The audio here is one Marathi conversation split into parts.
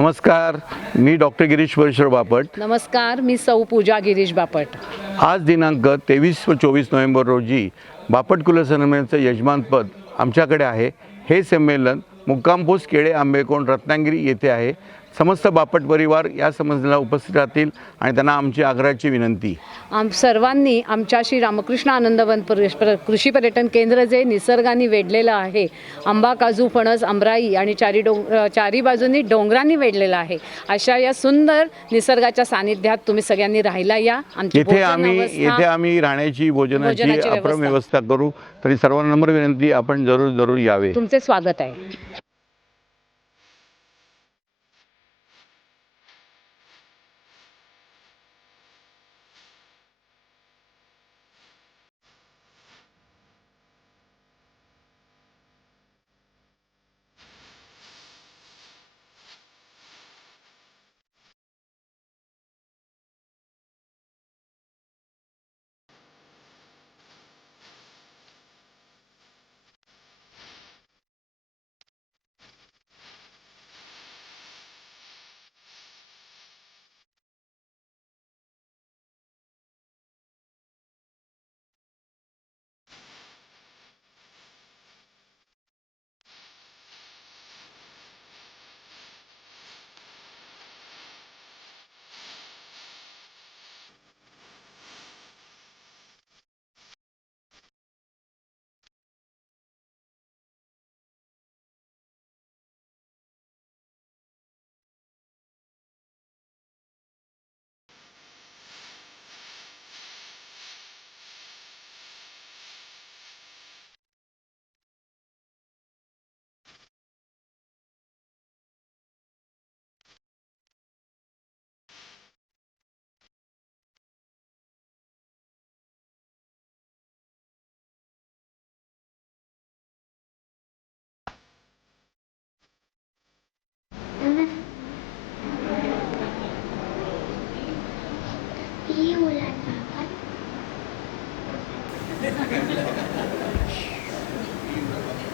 नमस्कार, मी डॉक्टर गिरीश परेश्वर बापट. नमस्कार, मी सौ पूजा गिरीश बापट. आज दिनांक 23 व 24 नोव्हेंबर रोजी बापट कुलसंमेलनाचं यजमानपद आमच्याकडे आहे. हे संमेलन मुक्काम पोस्ट केळे आंबेकोण रत्नागिरी येथे आहे. समस्त बापट परिवार या संमेलनाला उपस्थित राहतील आणि त्यांना आमची आग्रहाची विनंती. सर्वांनी आमच्या श्री रामकृष्ण आनंदवन कृषी पर्यटन केंद्र जे निसर्गाने वेढलेलं आहे, आंबा काजू फणस आमराई आणि चारी बाजूंनी डोंगरांनी वेढलेलं आहे, अशा या सुंदर निसर्गाच्या सानिध्यात तुम्ही सगळ्यांनी राहायला या. इथे आम्ही राहण्याची भोजनाची अप्रम व्यवस्था करू. तरी सर्वांना नम्र विनंती, आपण जरूर यावे. तुमचे स्वागत आहे.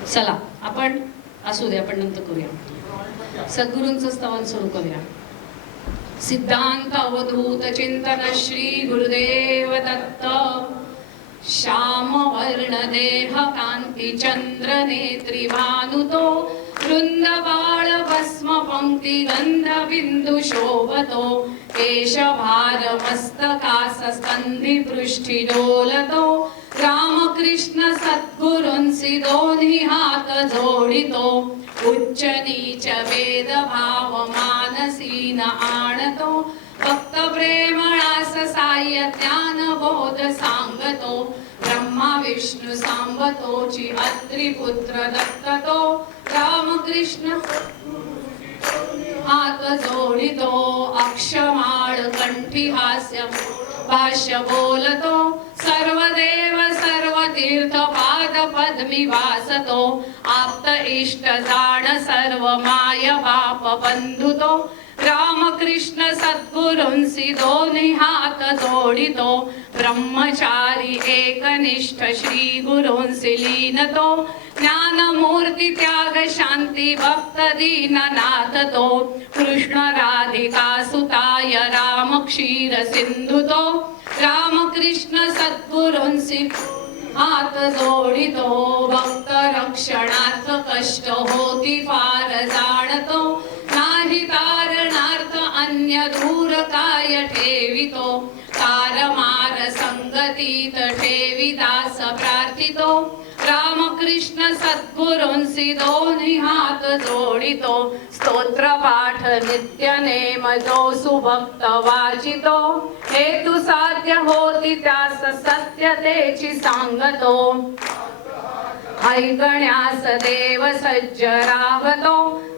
चला आपण असू दे, आपण नंतर करूया. सद्गुरूंचं स्तवन सुरू करूया. सिद्धांत अवधूत चिंतन श्री गुरुदेव दत्त. श्याम वर्ण देह कांती चंद्र नेत्री भानुतो. वृंदबाळ भस्म पंक्ती गंध बिंदू शोभतो. केशभार मस्तकास स्कंधी पृष्ठी डोलतो. रामकृष्ण सद्गुरूंसी दोन्ही हात जोडितो. उच्च नीच भेद भाव मानसीन आणतो. भक्त प्रेमळास साह्य ज्ञान बोध सांगतो. ब्रह्मा विष्णू सांबतोची अत्रि पुत्र दत्ततो. रामकृष्ण हात जोडितो. अक्षमाळ कंठी हास्य भाष्य बोलतो. सर्व देव सर्व तीर्थ पाद पद्मी वासतो. आप्त इष्ट जाण सर्व माय बाप बंधुतो. रामकृष्ण सद्गुरूंसी दोन्ही हात जोडितो. ब्रह्मचारी एकनिष्ठ श्री गुरूंसी लीनतो. ज्ञानमूर्ती त्याग शांती भक्त दीन नाथतो. कृष्ण राधिका सुताय राम क्षीर सिंधुतो. रामकृष्ण सद्गुरूंसी हात जोडितो. भक्त रक्षणार्थ कष्ट होती फार जाणतो. नाही तारणार्थ अन्य दूर काय ठेवितो. तार मार संगतीत ठेवी दास प्रार्थितो. रामकृष्ण सद्गुरूंसी दोन्ही हात जोडितो. स्तोत्र पाठ नित्य नेम जो सुभक्त वाचितो. हेतु साध्य होती त्यास सत्यतेची सांगतो. ऐकण्यास देव सज्ज राहतो.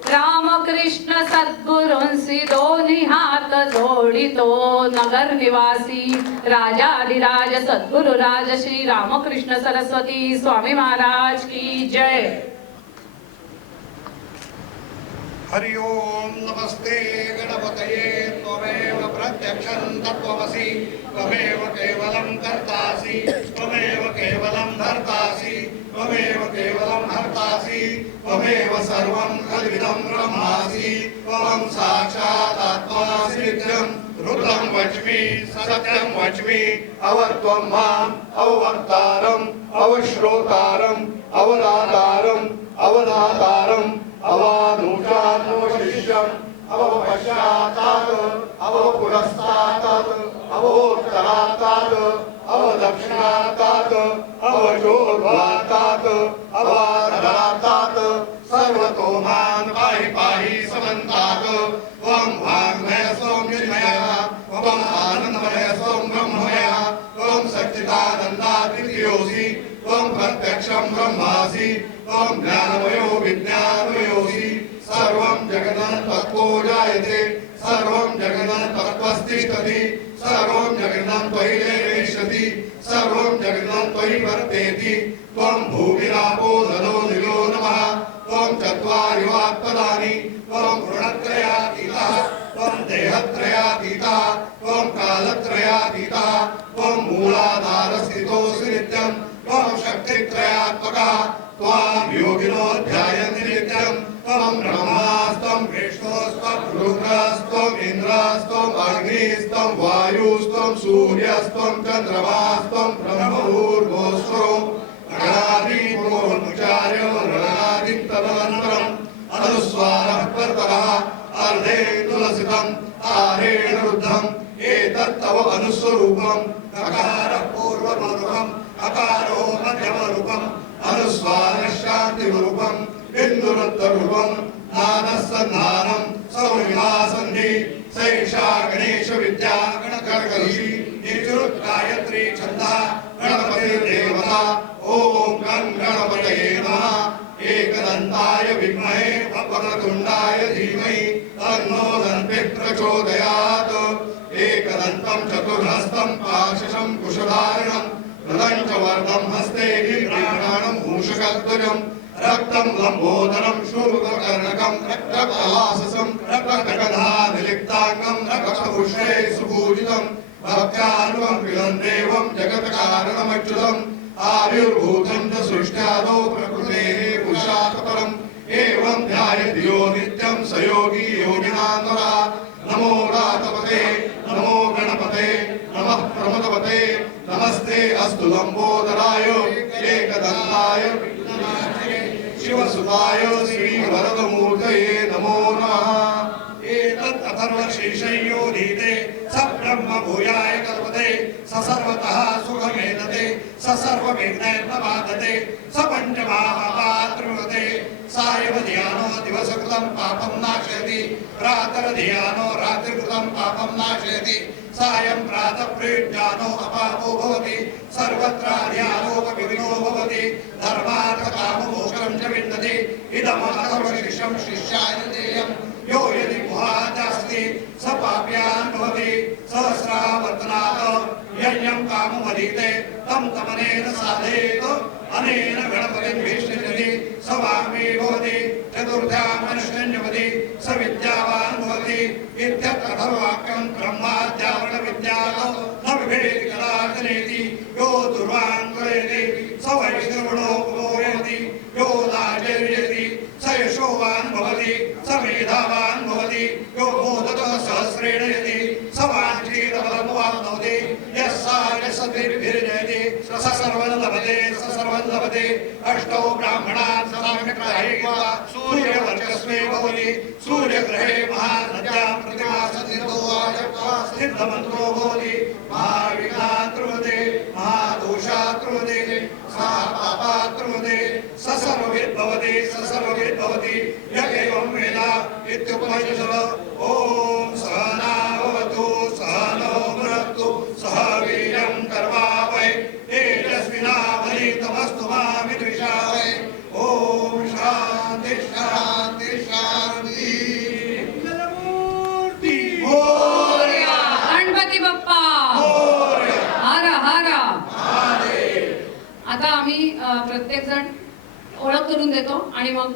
रामकृष्ण सद्गुरूंसी दोन्ही हात जोडितो. नगर निवासी राजाधिराज सद्गुरुराज श्री रामकृष्ण सरस्वती स्वामी महाराज की जय. हरि ओम नमस्ते गणपतये. त्वमेव प्रत्यक्षं तत्त्वमसि. त्वमेव केवलं कर्तासि. त्वमेव केवलं धर्तासि. त्वमेव केवलं हर्तासि. त्वमेव सर्वं खल्विदं ब्रह्मासि त्वं साक्षात् आत्मासि नित्यं रुद्रं वच्मि सत्यं वच्मि अवत्वं माम् अववक्तारम् अवश्रोतारम् अवदातारम् अवधातारम् अवानुषानुशिष्यम् अवपश्चातात् अवपुरस्तात् अवोत्तरात् अवदक्षिणातात् अवचोर्ध्वातात् अवाधरातात् सर्वतो मां पाहि पाहि समन्तात् त्वं वाङ्मय स्वं चिन्मयः त्वम् आनन्दमय स्वं ब्रह्ममयः त्वं सच्चिदानन्दाद्वितीयोऽसि त्वं प्रत्यक्षं ब्रह्मासि त्वं ज्ञानमयो विज्ञानमयोऽसि सर्वं जगदन् तत्त्वो जायते सर्वं जगदन् तत्त्वस्तिष्ठति सर्वं जगदन् त्वयि निवेशति सर्वं जगदन् त्वयि वर्तेति त्वं भूमिरापो जलो निलो नमः त्वं चत्वारि वाक्पदानि त्वं गुणत्रयातीतः त्वं देहत्रयातीतः त्वं कालत्रयातीतः त्वं मूलाधारस्थितोऽसि नित्यं त्वं शक्तित्रयात्मकः त्वां योगिनो ध्यायन्ति नित्यं त्वं ब्रह्मास्त्वं विष्णुस्त्वं रुद्रस्त्वं इन्द्रस्त्वं अग्निस्त्वं वायुस्त्वं सूर्यस्त्वं चन्द्रमास्त्वं ब्रह्मभूर्भुवस्वरो गणादिपूर्वमुचार्यो गणादिं तदनन्तरम् अनुस्वारः परतरः अर्धेन्दुलसितम् आरेण रुद्धम् एतत्तव अनुस्वरूपम् अकारः पूर्वमरूपम् अकारो मध्यमरूपम् अनुस्वारशान्तिरूपम् बिन्दुरुत्तरूपम् नादस्सन्धानम् सौर्यसन्धि सैषा गणेश विद्या गणकर्कषि निजुरुत्गायत्री छन्दः गणपतिर्देवता ॐ गं गणपतये नमः एकदन्ताय विद्महे वक्रतुण्डाय धीमहि तन्नो दन्तिः प्रचोदयात् एकदन्तं चतुर्हस्तं पाशशं कुशधारिणं हृदं च वर्धं हस्ते बिभ्राणं मूषकध्वजं रक्तं लम्बोदरं शूर्पकर्णकं रक्तकलाससं रक्तकधानिलिप्ताङ्गं रक्तपुष्पे सुपूजितं भक्त्यानुकम्पितं देवं जगत्कारणमच्युतम् आविर्भूतं च सृष्ट्यादौ प्रकृतेः पुरुषात् परम् एवं ध्यायति यो नित्यं स योगी योगिनान्वरा नमो रातपते नमो गणपते नमः प्रमदपते नमस्ते अस्तु लंबोदराय एकदन्ताय शिवसुताय श्रीवरदमूर्तये नमो नमः एतत् अथर्वशीर्षयोधीते स ब्रह्म भूयाय कल्पते स सर्वतः सुखमेधते स सर्वविघ्नैर्नबाधते स पञ्चमहापात्रवते सायं धियानो दिवसकृतं पापं नाशयति प्रातर्धियानो रात्रिकृतं पापं नाशयति सायं प्रातः प्रयुज्यानो अपापो भवति सर्वत्र ध्यानोपविघ्नो भवति धर्मार्थकाममोक्षं च विन्दति इदमर्थवशिष्यं शिष्याय देयम् यो यदि गुहादस्ति स पाप्यान् भवति सहस्रावर्तनात् यज्ञं काममधीते तं तमनेन साधयेत् अनेन गणपतिं भीष्णयति स वाग्मी भवति चतुर्थ्यां मनुष्यञ्जपति स विद्यावान् भवति इत्यर्थवाक्यं ब्रह्माद्यावरणविद्यातो न विभेति कदाचनेति यो दुर्वान् करेति स वैश्रवणोपमोयति यो लाजयति स यशोवान् भवति स मेधावान् भवति यो मोदतः सहस्रेण यति स वाञ्छितफलमुवाप्नोति यः सद्भिर्जयति स सर्वं लभते अष्टौ ब्राह्मणान् सम्यक् सूर्यवर्चस्वे भवति सूर्यग्रहे महानद्यां प्रतिमा सिद्धमन्त्रो भवति महाविघ्नात्रुवते महादोषात्रुवते सा पापात्रुवते स सर्वविद्भवति य एवं वेद इत्युपनिषद ॐ सहना भवतु सहनो भुनक्तु सह वीर्यं कर्वावहै तेजस्विनावधीतमस्तु मा विद्विषावहै ॐ शान्ति शान्ति शान्ति मोरया गणपती बाप्पा मोरया हर हर महादेव। आता आम्ही प्रत्येकजण ओळख करून देतो आणि मग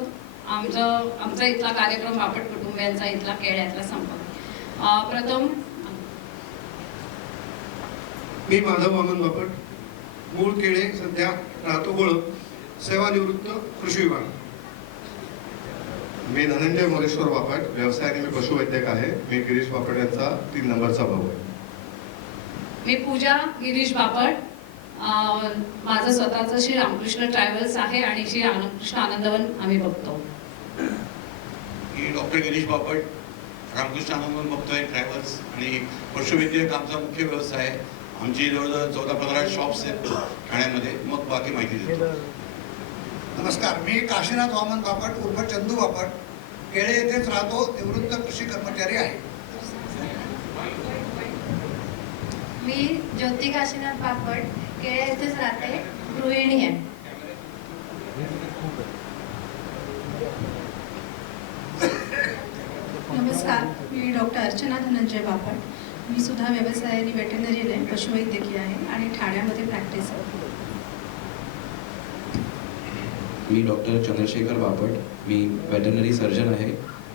आमचा इथला कार्यक्रम बापट कुटुंबियांचा इथला खेड्यातला संपतो. प्रथम मी माधव वामन बापट, मूळ केळे, सध्या राहतो गोळ, सेवानिवृत्त कृषी विभाग. मी धनंजय मोरेश्वर बापट, व्यवसायाने मी पशुवैद्यक आहे. मी गिरीश बापट यांचा 3 नंबरचा भाऊ आहे. मी पूजा गिरीश बापट. माझं स्वतःचं श्री रामकृष्ण ट्रॅव्हल्स आहे आणि श्री रामकृष्ण आनंदवन आम्ही बघतो. मी डॉक्टर गिरीश बापट, रामकृष्ण आनंदवन बघतोय ट्रॅव्हल्स आणि पशुवैद्यक आमचा मुख्य व्यवसाय आहे. आमची जवळजवळ 14-15 शॉप्स आहेत ठाण्यामध्ये. मग बाकी माहिती देतो. नमस्कार, मी काशीनाथ वामन बापट उर्फ चंदू बापट, केळे येथेच राहतो. निवृत्त कृषी कर्मचारी आहे. मी ज्योती काशीनाथ बापट, केळे येथेच राहते, गृहिणी आहे. नमस्कार, मी डॉक्टर अर्चना धनंजय बापट. मी सुद्धा व्यवसायाने वेटरनरीने पशुवैद्यकीय आहे आणि ठाण्यामध्ये प्रॅक्टिस करते. मी डॉक्टर चंद्रशेखर बापट. मी वेटरनरी सर्जन आहे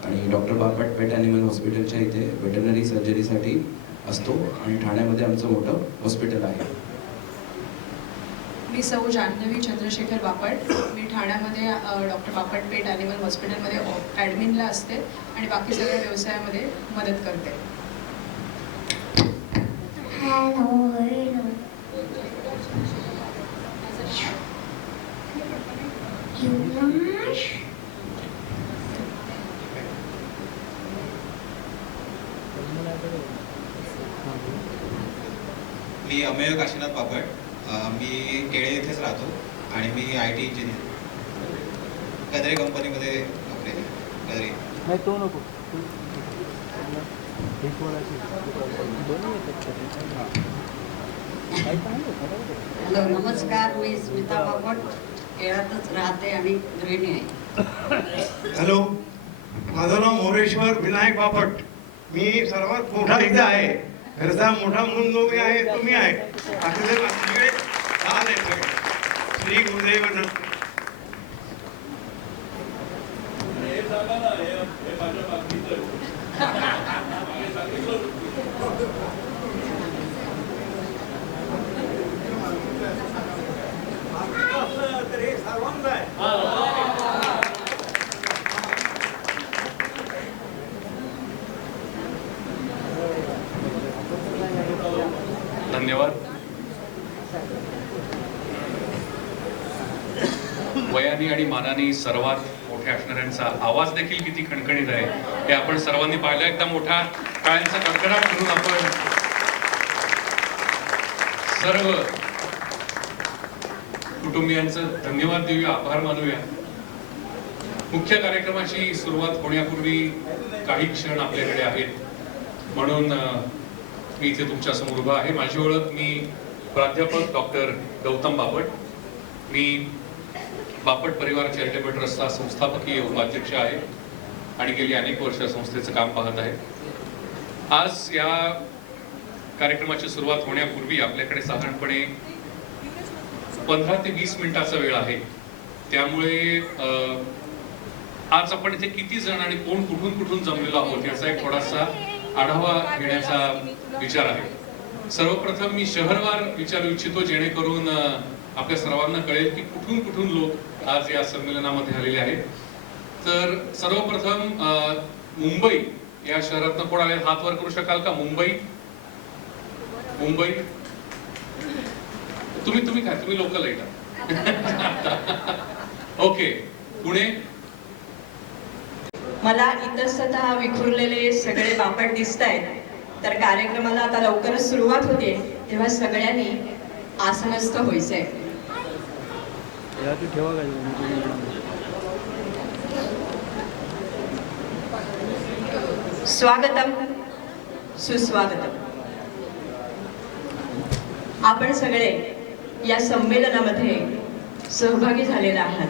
आणि डॉक्टर बापट पेट ॲनिमल हॉस्पिटलच्या इथे वेटरनरी सर्जरीसाठी असतो आणि ठाण्यामध्ये आमचं मोठं हॉस्पिटल आहे. मी सौ जान्हवी चंद्रशेखर बापट. मी ठाण्यामध्ये डॉक्टर बापट पेट ॲनिमल हॉस्पिटलमध्ये ॲडमिनला असते आणि बाकी सगळ्या व्यवसायामध्ये मदत करते. मी अमेय काशीनाथ बापट. मी केळे येथेच राहतो आणि मी IT इंजिनियर गद्रे कंपनीमध्ये नोकरी आहे. गद्रे हॅलो, नमस्कार. मी स्मिता बापट, केळातच राहते आणि गृहिणी आहे. हॅलो, माझं नाव मोरेश्वर विनायक बापट. मी सर्वात मोठा इथं आहे. घरचा मोठा म्हणून जो मी आहे तो मी आहे. बाकीचे सगळे लहान आहेत सगळे. श्री गुरुदेव दत्त. धन्यवाद. वयाने आणि मानाने सर्वात मोठ्या असणाऱ्यांचा आवाज देखील किती खणखणीत आहे हे आपण सर्वांनी पाहिलं. एकदा मोठा टाळ्यांचा कडकडाट करून आपण सर्व कुटुंबियांचं धन्यवाद देऊया, आभार मानूया. मुख्य कार्यक्रमाची सुरुवात होण्यापूर्वी काही क्षण आपल्याकडे आहेत म्हणून मी इथे तुमच्या समोर उभा आहे. माझी ओळख, मी प्राध्यापक डॉक्टर गौतम बापट. मी बापट परिवार चॅरिटेबल ट्रस्टचा संस्थापकीय उपाध्यक्ष आहे आणि गेली अनेक वर्ष संस्थेचं काम पाहत आहे. आज या कार्यक्रमाची सुरुवात होण्यापूर्वी आपल्याकडे साधारणपणे 15 ते 20 मिनिटाचा वेळ आहे. त्यामुळे आज आपण इथे किती जण आणि कोण कुठून कुठून जमलेलो आहोत याचा एक थोडासा आढावा घेण्याचा विचार आहे. सर्वप्रथम मी शहरवार विचारू इच्छितो जेणेकरून आपल्या सर्वांना कळेल की कुठून कुठून लोक आज या संमेलनामध्ये आलेले आहेत. तर सर्वप्रथम मुंबई या शहरातनं कोण आले हात वर करू शकाल का? मुंबई तुम्ही काय तुम्ही लोकल आहे का? ओके. पुणे. मला इतस्ततः विखुरलेले सगळे बापट दिसत आहेत. तर कार्यक्रमाला आता लवकरच सुरुवात होते तेव्हा सगळ्यांनी आसनस्थ व्हायचंय. स्वागतम, सुस्वागतम. आपण सगळे या संमेलनामध्ये सहभागी झालेला आहात.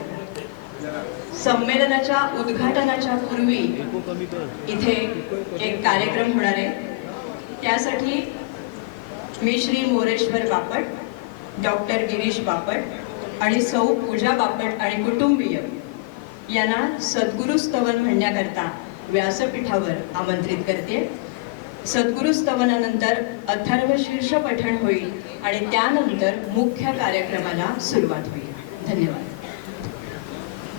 संमेलनाच्या उद्घाटनाच्या पूर्वी इथे एक कार्यक्रम होणार आहे. त्यासाठी मी श्री मोरेश्वर बापट, डॉक्टर गिरीश बापट आणि सौ पूजा बापट आणि कुटुंबीय यांना सद्गुरु स्तवन म्हणण्याकरता व्यासपीठावर आमंत्रित करते. सद्गुरु स्तवनानंतर अथर्व शीर्ष पठण होईल आणि त्यानंतर मुख्य कार्यक्रमाला सुरुवात होईल. धन्यवाद.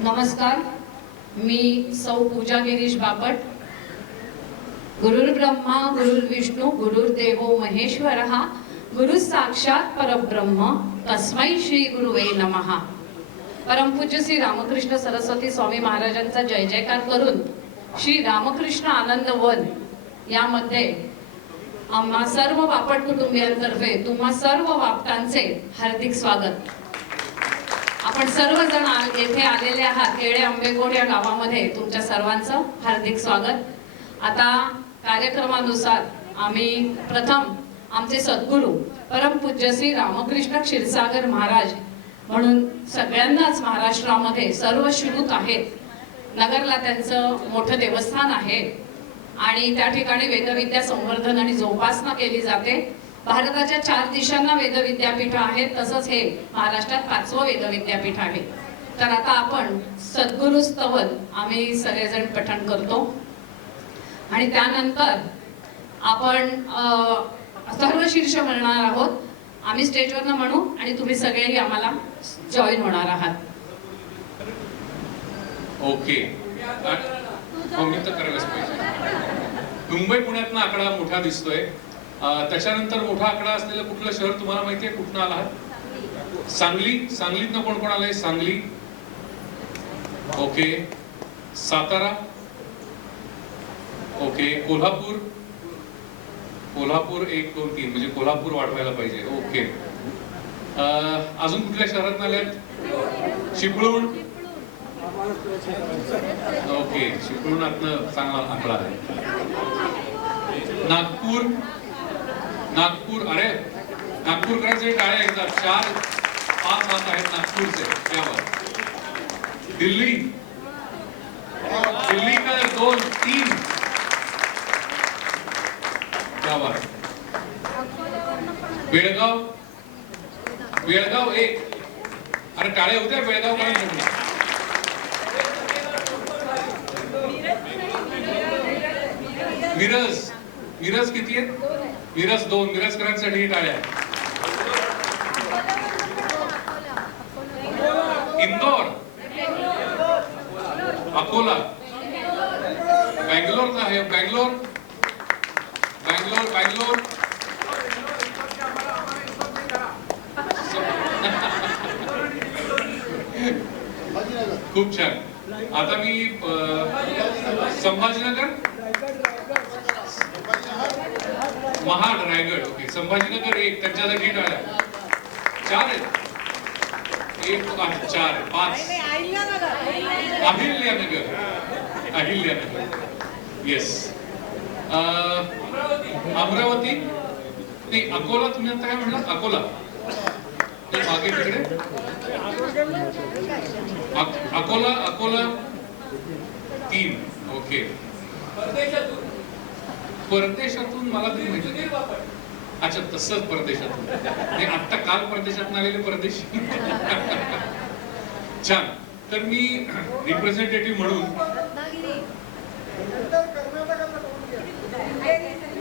नमस्कार, मी सौ पूजा गिरीश बापट. गुरुर्ब्रह्मा गुरुर्विष्णू गुरुर्देवो महेश्वरः गुरु साक्षात परब्रह्म तस्मै श्री गुरुवे नमः. परमपूज्य श्री रामकृष्ण सरस्वती स्वामी महाराजांचा जय जयकार करून श्री रामकृष्ण आनंद वन यामध्ये आम्हा सर्व बापट कुटुंबियांतर्फे तुम्हा सर्व बापटांचे हार्दिक स्वागत. आपण सर्वजण येथे आलेले आहात. केळे आंबेकोड या गावामध्ये तुमच्या सर्वांचं हार्दिक स्वागत. आता कार्यक्रमानुसार आम्ही प्रथम आमचे सद्गुरू परमपूज्य श्री रामकृष्ण क्षीरसागर महाराज म्हणून सगळ्यांनाच महाराष्ट्रामध्ये सर्व श्रुत आहेत. नगरला त्यांचं मोठं देवस्थान आहे आणि त्या ठिकाणी वेदविद्या संवर्धन आणि जोपासना केली जाते. भारताच्या 4 दिशांना वेदविद्यापीठ आहेत. तसंच हे महाराष्ट्रात 5वं वेदविद्यापीठ आहे. तर आता आपण सद्गुरु स्तवन आम्ही सगळेजण पठण करतो आणि त्यानंतर आपण सर्व शीर्ष म्हणणार आहोत. आम्ही स्टेजवरनं म्हणू आणि तुम्ही सगळेही आम्हाला जॉईन होणार आहात. ओके, मी तर करायलाच पाहिजे. मुंबई पुण्यातनं आकडा मोठा दिसतोय. त्याच्यानंतर मोठा आकडा असलेलं कुठलं शहर तुम्हाला माहिती आहे? कुठनं आलात? सांगली. सांगलीतनं कोण कोण आलंय? सांगली. ओके. सातारा. ओके. कोल्हापूर. कोल्हापूर 1 2 3 म्हणजे कोल्हापूर वाढवायला पाहिजे. ओके. अजून कुठल्या शहरात आल्यात? चिपळूण. ओके, चिपळूणातनं चांगला आकडा आहे. नागपूर. नागपूर. अरे नागपूरकरांचे टाळे एकदा 4 5 हात आहेत नागपूरचे. त्यावर दिल्ली. दिल्लीकर 2 3 त्यावर. बेळगाव. बेळगाव 1. अरे टाळे होत्या बेळगाव कडे. मिरज. मिरज किती आहेत? मिरज 2. मिरजकरांसाठी टाळ्या. इंदोर. अकोला. बँगलोर आहे. बँगलोर. बँगलोर. बँगलोर. खूप छान. आता मी संभाजीनगर. महाड. रायगड. ओके. संभाजीनगर 1. त्यांच्यासाठी टाळ्या. 4 आहेत. 1 5 4 5. अहिल्यानगर. अहिल्यानगर. येस. अमरावती. नाही, अकोला. तुम्ही आता काय म्हणलात? अकोला. मागे तिकडे अकोला. अकोला 3. ओके. परदेशातून मला तुम्ही माहिती. अच्छा, तसंच परदेशातून. नाही, आता काल परदेशातून आलेले परदेश. छान. तर मी रिप्रेझेंटेटिव्ह म्हणून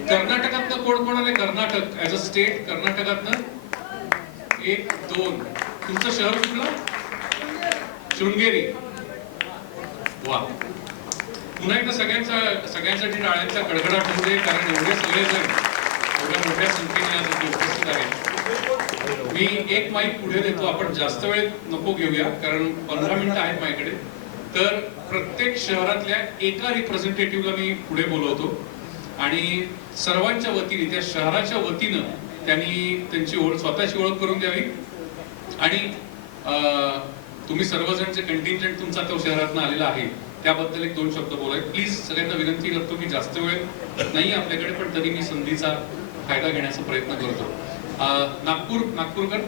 कर्नाटकातनं कोण कोण आले? Karnataka as a state. कर्नाटकातनं 1 2. तुमचं शहर कुठलं? शृंगेरी. वा. पुन्हा एकदा सगळ्यांसाठी टाळ्यांचा कडकडाट होऊ दे, कारण एवढे सगळे जण एवढ्या मोठ्या संख्येने आज इथे उपस्थित आहेत. मी एक माईक पुढे देतो. आपण जास्त वेळ नको घेऊया, कारण 15 मिनिटं आहेत माझ्याकडे. तर प्रत्येक शहरातल्या एका रिप्रेझेंटेटिव्हला मी पुढे बोलवतो आणि सर्वांच्या वतीने, त्या शहराच्या वतीनं त्यांनी त्यांची स्वतःची ओळख करून द्यावी. आणि तुम्ही सर्वजणचे कंटिंजंट तुमचा तो शहरातनं आलेला आहे त्याबद्दल 1 2 शब्द बोलाय. प्लीज सगळ्यांना विनंती करतो की जास्त वेळ नाही आपल्याकडे, पण तरी मी संधीचा फायदा घेण्याचा प्रयत्न करतो. नागपूरकर.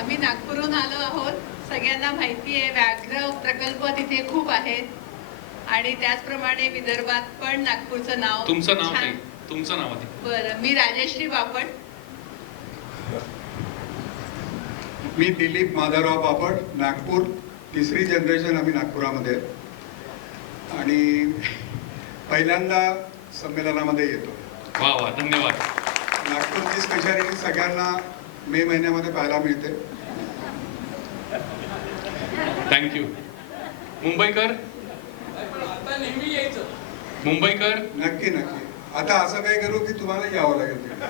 आम्ही नागपूरहून आलो आहोत. सगळ्यांना माहिती आहे व्याघ्र प्रकल्प तिथे खूप आहेत आणि त्याचप्रमाणे विदर्भात पण नागपूरचं नाव. तुमचं नाव नाही, तुमचं नाव आहे. बरं, मी राजश्री बापट. मी दिलीप माधवराव बापट. नागपूर. 3री जनरेशन आम्ही नागपुरामध्ये आणि पहिल्यांदा संमेलनामध्ये येतो. वा वा, धन्यवाद. नागपूरची स्पेशालिटी सगळ्यांना मे महिन्यामध्ये पाहायला मिळते. थँक्यू. मुंबईकर. नेहमी यायचं. मुंबईकर नक्की नक्की. आता असं काय करू की तुम्हाला यावं लागेल तिकडे.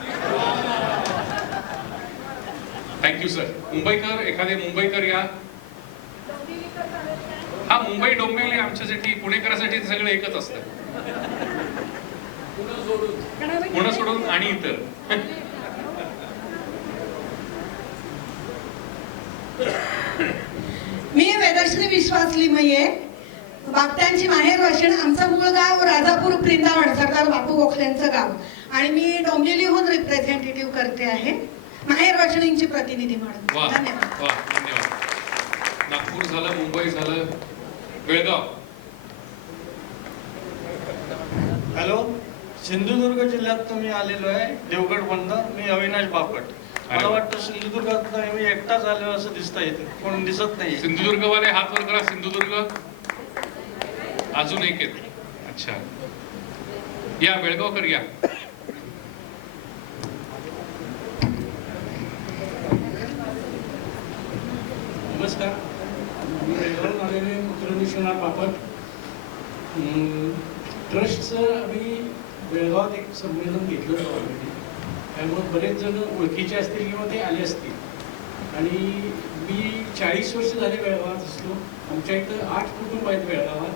Thank you sir. मुंबईकर, एखादे मुंबईकर या. हा, मुंबई डोंबिवली आमच्यासाठी, पुणेकरांसाठी सगळं एकच असतं. पुणे सोडून आणि इतर. मी वेदश्री विश्वास लिमये, बापट्यांची माहेर वाशिण. आमचं मूळ गाव राजापूर वृंदावन, सरदार बापू गोखलेंचं गाव, आणि मी डोंबिवलीहून रिप्रेझेंटेटिव्ह करते आहे, माहेर वाशिणींची प्रतिनिधी म्हणून. वा धन्यवाद. वा, धन्यवाद. नागपूर झालं, मुंबई झालं, बेळगाव. हॅलो, सिंधुदुर्ग जिल्ह्यात मी आलेलो आहे, देवगड बंदर. मी अविनाश बापट. मला वाटतं सिंधुदुर्गात मी एकटाच आलेलो असं दिसतं, इथे कोण दिसत नाही. सिंधुदुर्गवाले हात वर करा. सिंधुदुर्ग अजून एक आहेत. अच्छा, या बेळगावकर या. नमस्कार, मी बेळगावून आलेले पुत्र विश्वनाथ बापट. ट्रस्टचं आम्ही बेळगावात एक संमेलन घेतलं होतं ऑलरेडी, त्यामुळे बरेच जण ओळखीचे असतील किंवा ते आले असतील. आणि मी 40 वर्ष झाले बेळगावात असलो. आमच्या इथं 8 कुटुंब आहेत बेळगावात.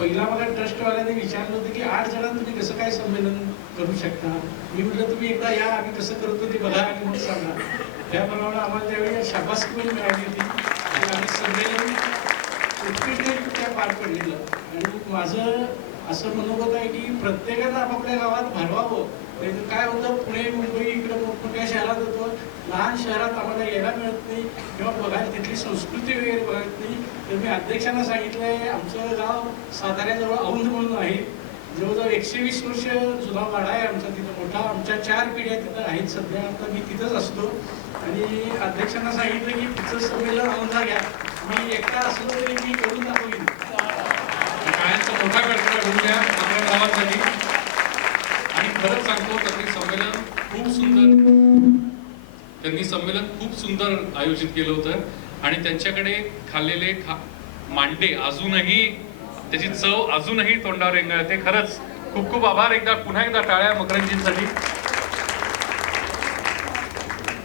पहिला मला ट्रस्टवाल्याने विचारलं होतं की 8 जणांना तुम्ही कसं काय संमेलन करू शकता. मी म्हटलं तुम्ही एकदा या, आम्ही कसं करतो ते बघा आणि मग सांगा. त्याप्रमाणे आम्हाला त्यावेळी शाबासकी मिळाली होती आणि आम्ही संमेलन उत्कृष्टरित्या पार पडलेलं. आणि माझं असं मनोगत आहे की प्रत्येकानं आपापल्या गावात भरवावं. काय होतं, पुणे मुंबई इकडं मोठमोठ्या शहरात होतो, लहान शहरात आम्हाला यायला मिळत नाही किंवा बघायला तिथली संस्कृती वगैरे बघत नाही. तर मी अध्यक्षांना सांगितलंय, आमचं गाव साताऱ्याजवळ औंध म्हणून आहे, जवळजवळ 120 वर्ष जुना वाडा आहे आमचा तिथं मोठा. आमच्या 4 पिढ्या तिथं आहेत सध्या. आता मी तिथंच असतो आणि अध्यक्षांना सांगितलं की तिथं संमेलन औंधा घ्या. मी एकटा असलो तरी मी करून दाखवीन. कायांचा मोठा गडकरा घेऊन द्या आपल्या गावासाठी. आणि खरंच सांगतो, त्यांनी संमेलन खूप सुंदर आयोजित केलं होतं. आणि त्यांच्याकडे खाल्लेले मांडे अजूनही, त्याची चव अजूनही तोंडावर रेंगाळते. खरंच खूप खूप आभार. पुन्हा एकदा टाळ्या मकरंजींसाठी.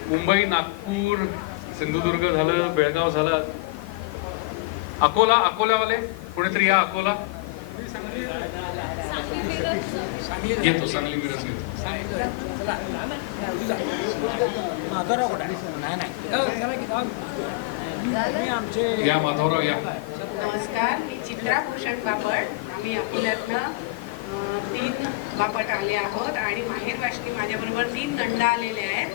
मुंबई, नागपूर, सिंधुदुर्ग झालं, बेळगाव झालं, अकोलावाले कुणीतरी या. अकोला घेतो, सांगली मिरज घेतो. या माधवराव या. नमस्कार, मी चित्रा भूषण बापट. आम्ही अकोल्यातनं 3 बापट आले आहोत आणि माहेर वाशिनी माझ्याबरोबर 3 नंदा आलेले आहेत.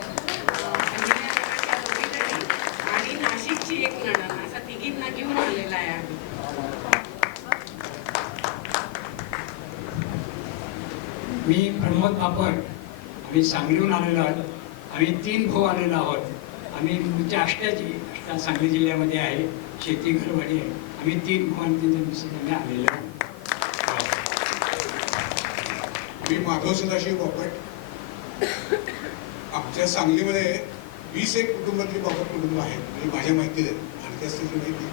आणि नाशिकची एक नणंद, असा तिघींना घेऊन आलेला आहे आम्ही. मी प्रमोद बापट. आम्ही सांगलीहून आलेलो आहोत. आम्ही 3 भाऊ आलेलो आहोत. आम्ही अष्टा सांगली जिल्ह्यामध्ये आहे, शेती घरवाडी आहे. आम्ही 3 भाऊ आणि 3 मिसेस आलेलो आहोत. मी माधव सदाशिव बापट. आमच्या सांगलीमध्ये 20 कुटुंबातली बापट कुटुंब आहेत, म्हणजे माझ्या माहितीत आहे. आणि त्या स्थिती माहिती.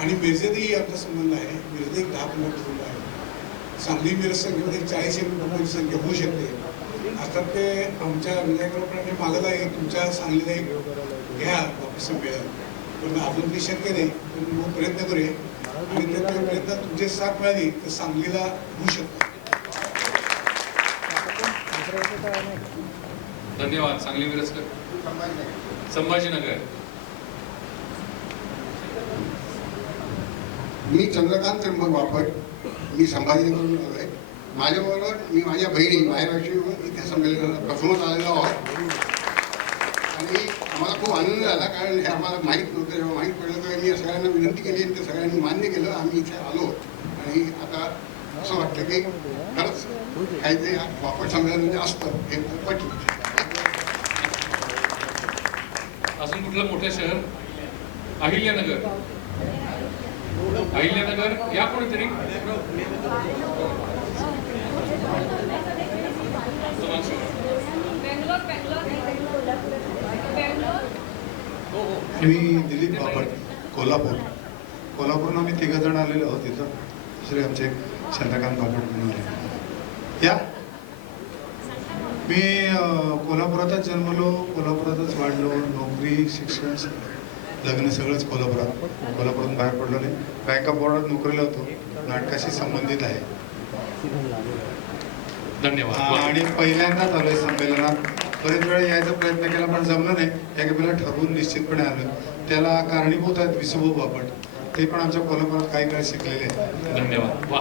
आणि मिरजेतही आमचा संबंध आहे. मिरजे 10-15 कुटुंब आहे. सांगली मिरज संख्येमध्ये 40 कुटुंबांची संख्या होऊ शकते. आता ते आमच्या विनायकरावांनी मागत आहे, तुमच्या सांगलीला एक घ्या वापस संमेलन. पण अजून ते शक्य नाही, पण प्रयत्न करूया. आणि त्या प्रयत्न तुमची साथ मिळाली तर सांगलीला होऊ शकतो. धन्यवाद. सांगली मिरजकर. संभाजीनगर. मी चंद्रकांत त्र्यंबक बापट. मी संभाजीनगरहून आलो आहे. माझ्याबरोबर मी माझ्या बहिणी माहेरवाशीहून इथे संमेलनाला प्रथमच आलेलो आहोत. आणि आम्हाला खूप आनंद झाला, कारण हे आम्हाला माहीत नव्हतं. जेव्हा माहीत पडलं तर मी सगळ्यांना विनंती केली आणि ते सगळ्यांनी मान्य केलं. आम्ही इथे आलो आणि आता असं वाटतं की खरंच काहीतरी बापट संमेलन म्हणजे असतं हे पटलं. अजून कुठलं मोठं शहर? अहिल्यानगर. अहिल्यानगर या कोणीतरी. मी दिलीप बापट, कोल्हापूरून आम्ही 3 जण आलेलो आहोत इथं. दुसरे आमचे चंद्रकांत बापट म्हणून आहे. या मी कोल्हापुरातच जन्मलो, कोल्हापुरातच वाढलो, नोकरी शिक्षण लग्न सगळंच कोल्हापुरातून बाहेर पडलो नाही. बँक ऑफ बरोडात नोकरीला होतो, नाटकाशी संबंधित आहे. धन्यवाद. आणि पहिल्यांदाच आलोय संमेलनात. बरेच वेळा यायचा प्रयत्न केला पण जमलं नाही. एकेला ठरवून निश्चितपणे आलो. त्याला कारणीभूत आहेत विसुभाऊ बापट, ते पण आमच्या कोल्हापुरात काही काळ शिकलेले आहेत. धन्यवाद. वा,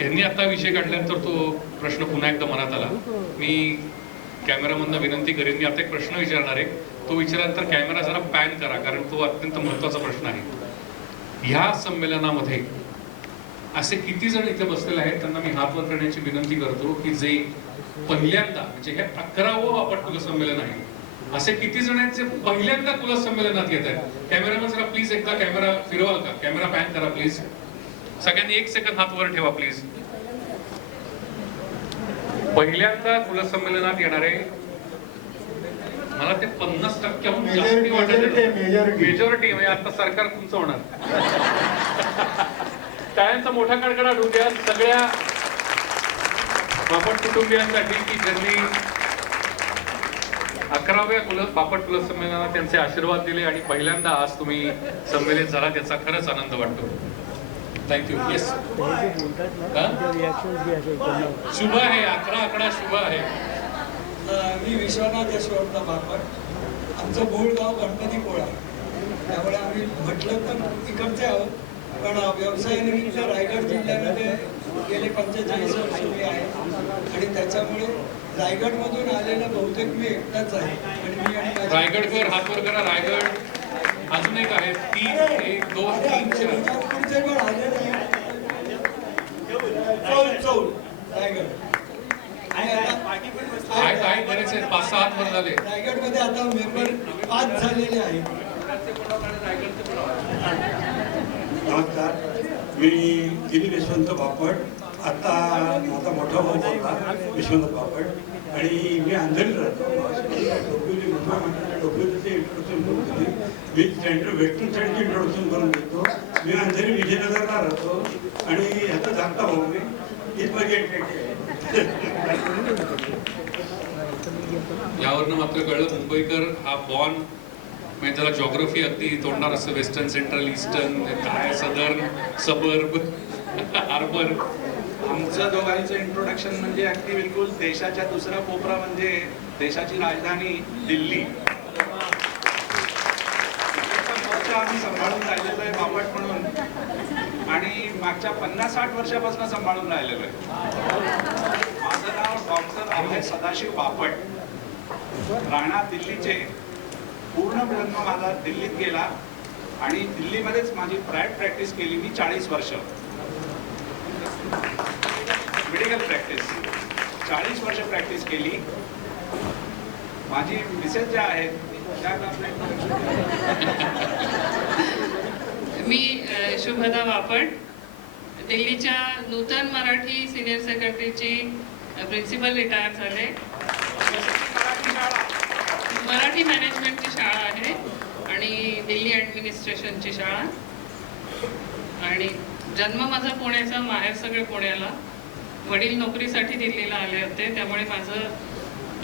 यांनी आता विषय काढल्यानंतर तो प्रश्न पुन्हा एकदा मनात आला. मी कॅमेरामनला विनंती करेन, मी आता एक प्रश्न विचारणार आहे. तो विचारल्यानंतर कॅमेरा जरा पॅन करा, कारण तो अत्यंत महत्त्वाचा प्रश्न आहे. ह्या संमेलनामध्ये असे किती जण इथे बसलेले आहेत त्यांना मी हात वर करण्याची विनंती करतो की जे पहिल्यांदा, म्हणजे हे 11वं बापट कुल संमेलन आहे, असे किती जण आहेत जे पहिल्यांदा कुल संमेलनात येत आहेत? कॅमेरामन जरा प्लीज एकदा कॅमेरा फिरवाल का? कॅमेरा पॅन करा प्लीज. सगळ्यांनी 1 सेकंद हात वर ठेवा प्लीज. पहिल्यांदा कुल संमेलनात येणारे मला ते 50%हून जास्ती वाटत. मेजॉरिटी म्हणजे आता सरकार तुमचं होणार. टाळ्यांचा मोठा कडकडाट होऊ द्या सगळ्या बापट कुटुंबियांसाठी की ज्यांनी 11व्या बापट कुल संमेलनात त्यांचे आशीर्वाद दिले आणि पहिल्यांदा आज तुम्ही संमेलित झाला, त्याचा खरंच आनंद वाटतो. थँक्यू. येस, शुभ आहे. 11 शुभ आहे. मी विश्वनाथ यशवंत बापट. आमचं मूळ गाव गणपती पोळा, त्यामुळे आम्ही म्हटलं तर इकडचे आहोत, पण व्यवसायानिमित्त रायगड जिल्ह्यामध्ये गेले 45 वर्ष मी आहे आणि त्याच्यामुळे रायगडमधून आलेलं बहुतेक मी एकटाच आहे. आणि मी रायगडकर हात वर करा. रायगड अजून एक आहे. 3 1 2 3 4 पुढचे पण आलेले चौल रायगड. काय करायचंय? 5-6 हात वर झाले. रायगडमध्ये आता मेंबर 5 झालेले आहेत. नमस्कार, मी दिलीप यशवंत बापट. आता माझा मोठा भाऊ होता यशवंत बापट आणि मी अंधेरीला राहतो. डोंबिवलीचे इंट्रोडक्शन करून दिली. मी सेंटर वेस्टर्न साईडचे इंट्रोडक्शन करून देतो. मी अंधेरी विजयनगरला राहतो आणि ह्याचा धाकटा भाऊ मी. हीच माझी एंटिटी आहे. यावरनं मात्र कळलं मुंबईकर हा बॉर्न, म्हणजे त्याला जॉग्रफी अगदी तोंडणार असं. वेस्टर्न, सेंट्रल, ईस्टर्न, काय सदर्न, सबर्ब, हार्बर. आमचं दोघांचं इंट्रोडक्शन म्हणजे अगदी बिलकुल देशाच्या दुसरा कोपरा म्हणजे देशाची राजधानी दिल्ली. आम्ही सांभाळून राहिलेलो आहे बापट म्हणून आणि मागच्या 50-60 वर्षापासून सांभाळून राहिलेलो आहे. माझं नाव डॉक्टर अभय सदाशिव बापट. राणा दिल्लीचे. पूर्ण जन्म माझा दिल्लीत गेला आणि दिल्लीमध्येच माझी प्रायव्हेट प्रॅक्टिस केली मी 40 वर्ष. मेडिकल प्रॅक्टिस 40 वर्ष प्रॅक्टिस केली. माझी मिसेस ज्या आहेत त्या मी शुभदा बापट, दिल्लीच्या नूतन मराठी सिनियर सेक्रेटरीची प्रिन्सिपल रिटायर झाले. मराठी मॅनेजमेंटची शाळा आहे आणि दिल्ली ॲडमिनिस्ट्रेशनची शाळा. आणि जन्म माझा पुण्याचा, माहेर सगळे पुण्याला. वडील नोकरीसाठी दिल्लीला आले होते, त्यामुळे माझं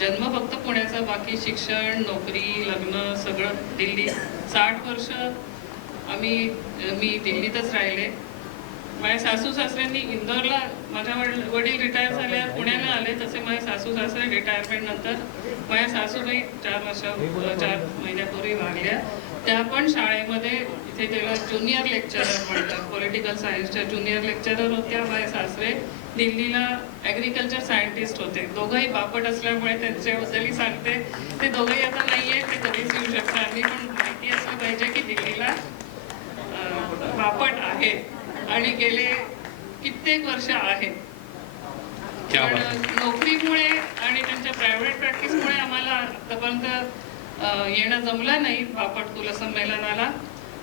जन्म फक्त पुण्याचा, बाकी शिक्षण, नोकरी, लग्न सगळं दिल्ली. 60 वर्ष मी दिल्लीतच राहिले. माझ्या सासू सासऱ्यांनी इंदोरला, माझ्या वडील रिटायर झाले पुण्याला आले, तसे माझे सासू सासरे रिटायरमेंट नंतर माझ्या सासूबाई 4 महिन्यापूर्वी वारल्या. त्या पण शाळेमध्ये इथे त्याला ज्युनियर लेक्चरर म्हणतात, पॉलिटिकल सायन्सच्या ज्युनियर लेक्चरर होत्या. माझे सासरे दिल्लीला ॲग्रिकल्चर सायंटिस्ट होते. दोघंही बापट असल्यामुळे त्यांच्याबद्दलही सांगते. ते दोघंही आता नाही आहेत, ते कधीच येऊ शकतात. मी पण माहिती असलं पाहिजे की दिल्लीला बापट आहे आणि गेले कित्येक वर्ष आहेत. पण नोकरीमुळे आणि त्यांच्या प्रायव्हेट प्रॅक्टिसमुळे आम्हाला आतापर्यंत येणं जमलं नाही बापट कुल संमेलनाला.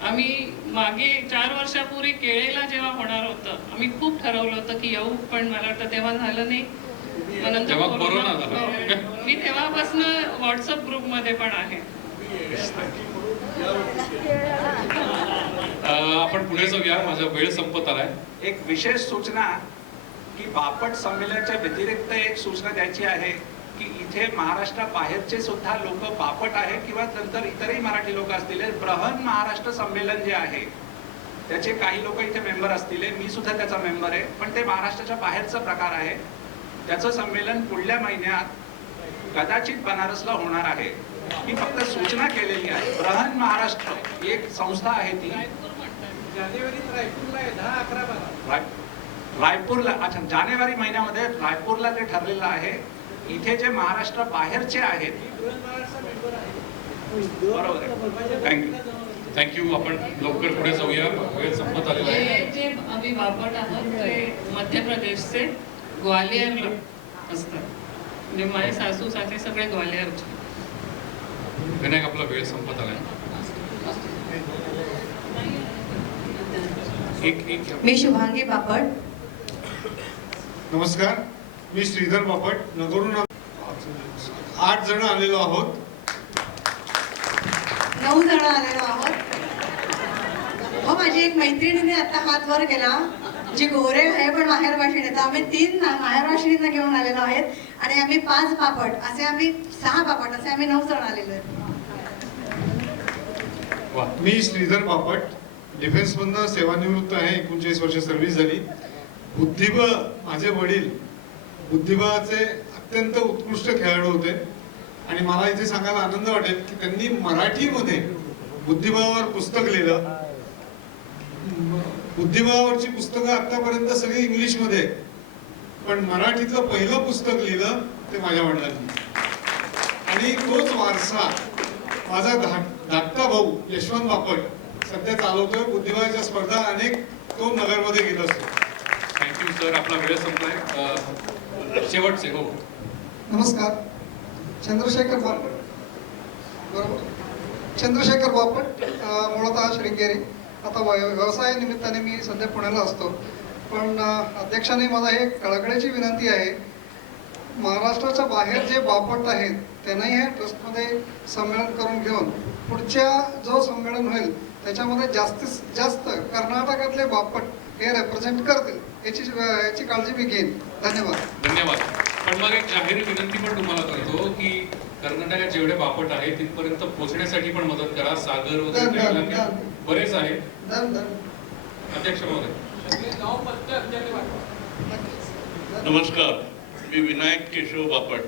आम्ही मागे 4 वर्षापूर्वी केळेला जेव्हा होणार होतं, आम्ही खूप ठरवलं होतं की येऊ, पण मला वाटतं तेव्हा झालं नाही. नंतर कोरोना झाला. मी तेव्हापासून व्हॉट्सअप ग्रुपमध्ये पण आहे. आपण पुढे जाऊया, माझा वेळ संपत आलाय. एक विशेष सूचना की बापट संमेलनाच्या व्यतिरिक्त एक सूचना द्यायची आहे की इथे महाराष्ट्राबाहेरचे सुद्धा लोक बापट आहे किंवा नंतर इतरही मराठी लोक असतील, बृहन महाराष्ट्र संमेलन जे आहे त्याचे काही लोक इथे मेंबर असतील, मी सुद्धा त्याचा मेंबर आहे, पण ते महाराष्ट्राच्या बाहेरचा प्रकार आहे. त्याचं संमेलन पुढल्या महिन्यात कदाचित बनारसला होणार आहे. ही फक्त सूचना केलेली आहे. बृहन महाराष्ट्र ही एक संस्था आहे, ती जानेवारीत रायपूरला आहे, 10-11-12 रायपूरला. अच्छा, जानेवारी महिन्यामध्ये रायपूरला ते ठरलेलं आहे. इथे जे महाराष्ट्र बाहेरचे आहेत, बरोबर आहे. थँक्यू. आपण लवकर पुढे जाऊया, वेळ संपत आलेला आहे. हे जे आम्ही बापट आहोत ते मध्य प्रदेशचे ग्वालियरला असतात. म्हणजे माझे सासू सासरे सगळे ग्वालियरचे. विनायक, आपला वेळ संपत आलाय. मी शुभांगी बापट. नमस्कार, मी श्रीधर बापट. नगरून 8 जण आलेलो आहोत. 9 जण आलेलो आहोत. हो, माझी एक मैत्रिणीने आता हात वर केला, जी गोरे आहे पण माहेरवाशिणी. तर आम्ही 3 माहेरवाशिणींना घेऊन आलेलो आहेत आणि आम्ही 5 बापट असे आम्ही 6 बापट असे आम्ही 9 जण आलेलो आहेत. मी श्रीधर बापट, डिफेन्समधनं सेवानिवृत्त आहे. 39 वर्ष सर्व्हिस झाली. बुद्धिबळ, माझे वडील बुद्धिबळाचे अत्यंत उत्कृष्ट खेळाडू होते आणि मला इथे सांगायला आनंद वाटेल की त्यांनी मराठीमध्ये बुद्धिबळावर पुस्तक लिहिलं. बुद्धिबळावरची पुस्तकं आतापर्यंत सगळी इंग्लिशमध्ये, पण मराठीतलं पहिलं पुस्तक लिहिलं ते माझ्या वडिलांनी. आणि तोच वारसा माझा धाकटा भाऊ यशवंत बापट सध्या चालवतोय. बुद्धिबळाच्या स्पर्धा अनेक तो नगरमध्ये घेत असतो. थँक्यू सर, आपला वेळ संपलाय. शेवटचे. हो, नमस्कार, चंद्रशेखर बापट. बरोबर, चंद्रशेखर बापट, मूळतः शृंगेरी. आता व्यवसाय निमित्ताने मी सध्या पुण्याला असतो. पण अध्यक्षाने मला एक कळकळीची विनंती आहे, महाराष्ट्राच्या बाहेर जे बापट आहेत त्यांनाही हे ट्रस्टमध्ये संमेलन करून घेऊन पुढच्या जो संमेलन होईल त्याच्यामध्ये जास्तीत जास्त कर्नाटकातले बापट हे रेप्रेझेंट करतील याची काळजी मी घेईन. धन्यवाद. धन्यवाद. पण मग एक जाहीर विनंती पण तुम्हाला करतो की कर्नाटकात जेवढे बापट आहे तिथपर्यंत पोहोचण्यासाठी पण मदत करा. सागर वगैरे बरेच आहे. अध्यक्ष महोदय. नमस्कार, मी विनायक केशव बापट.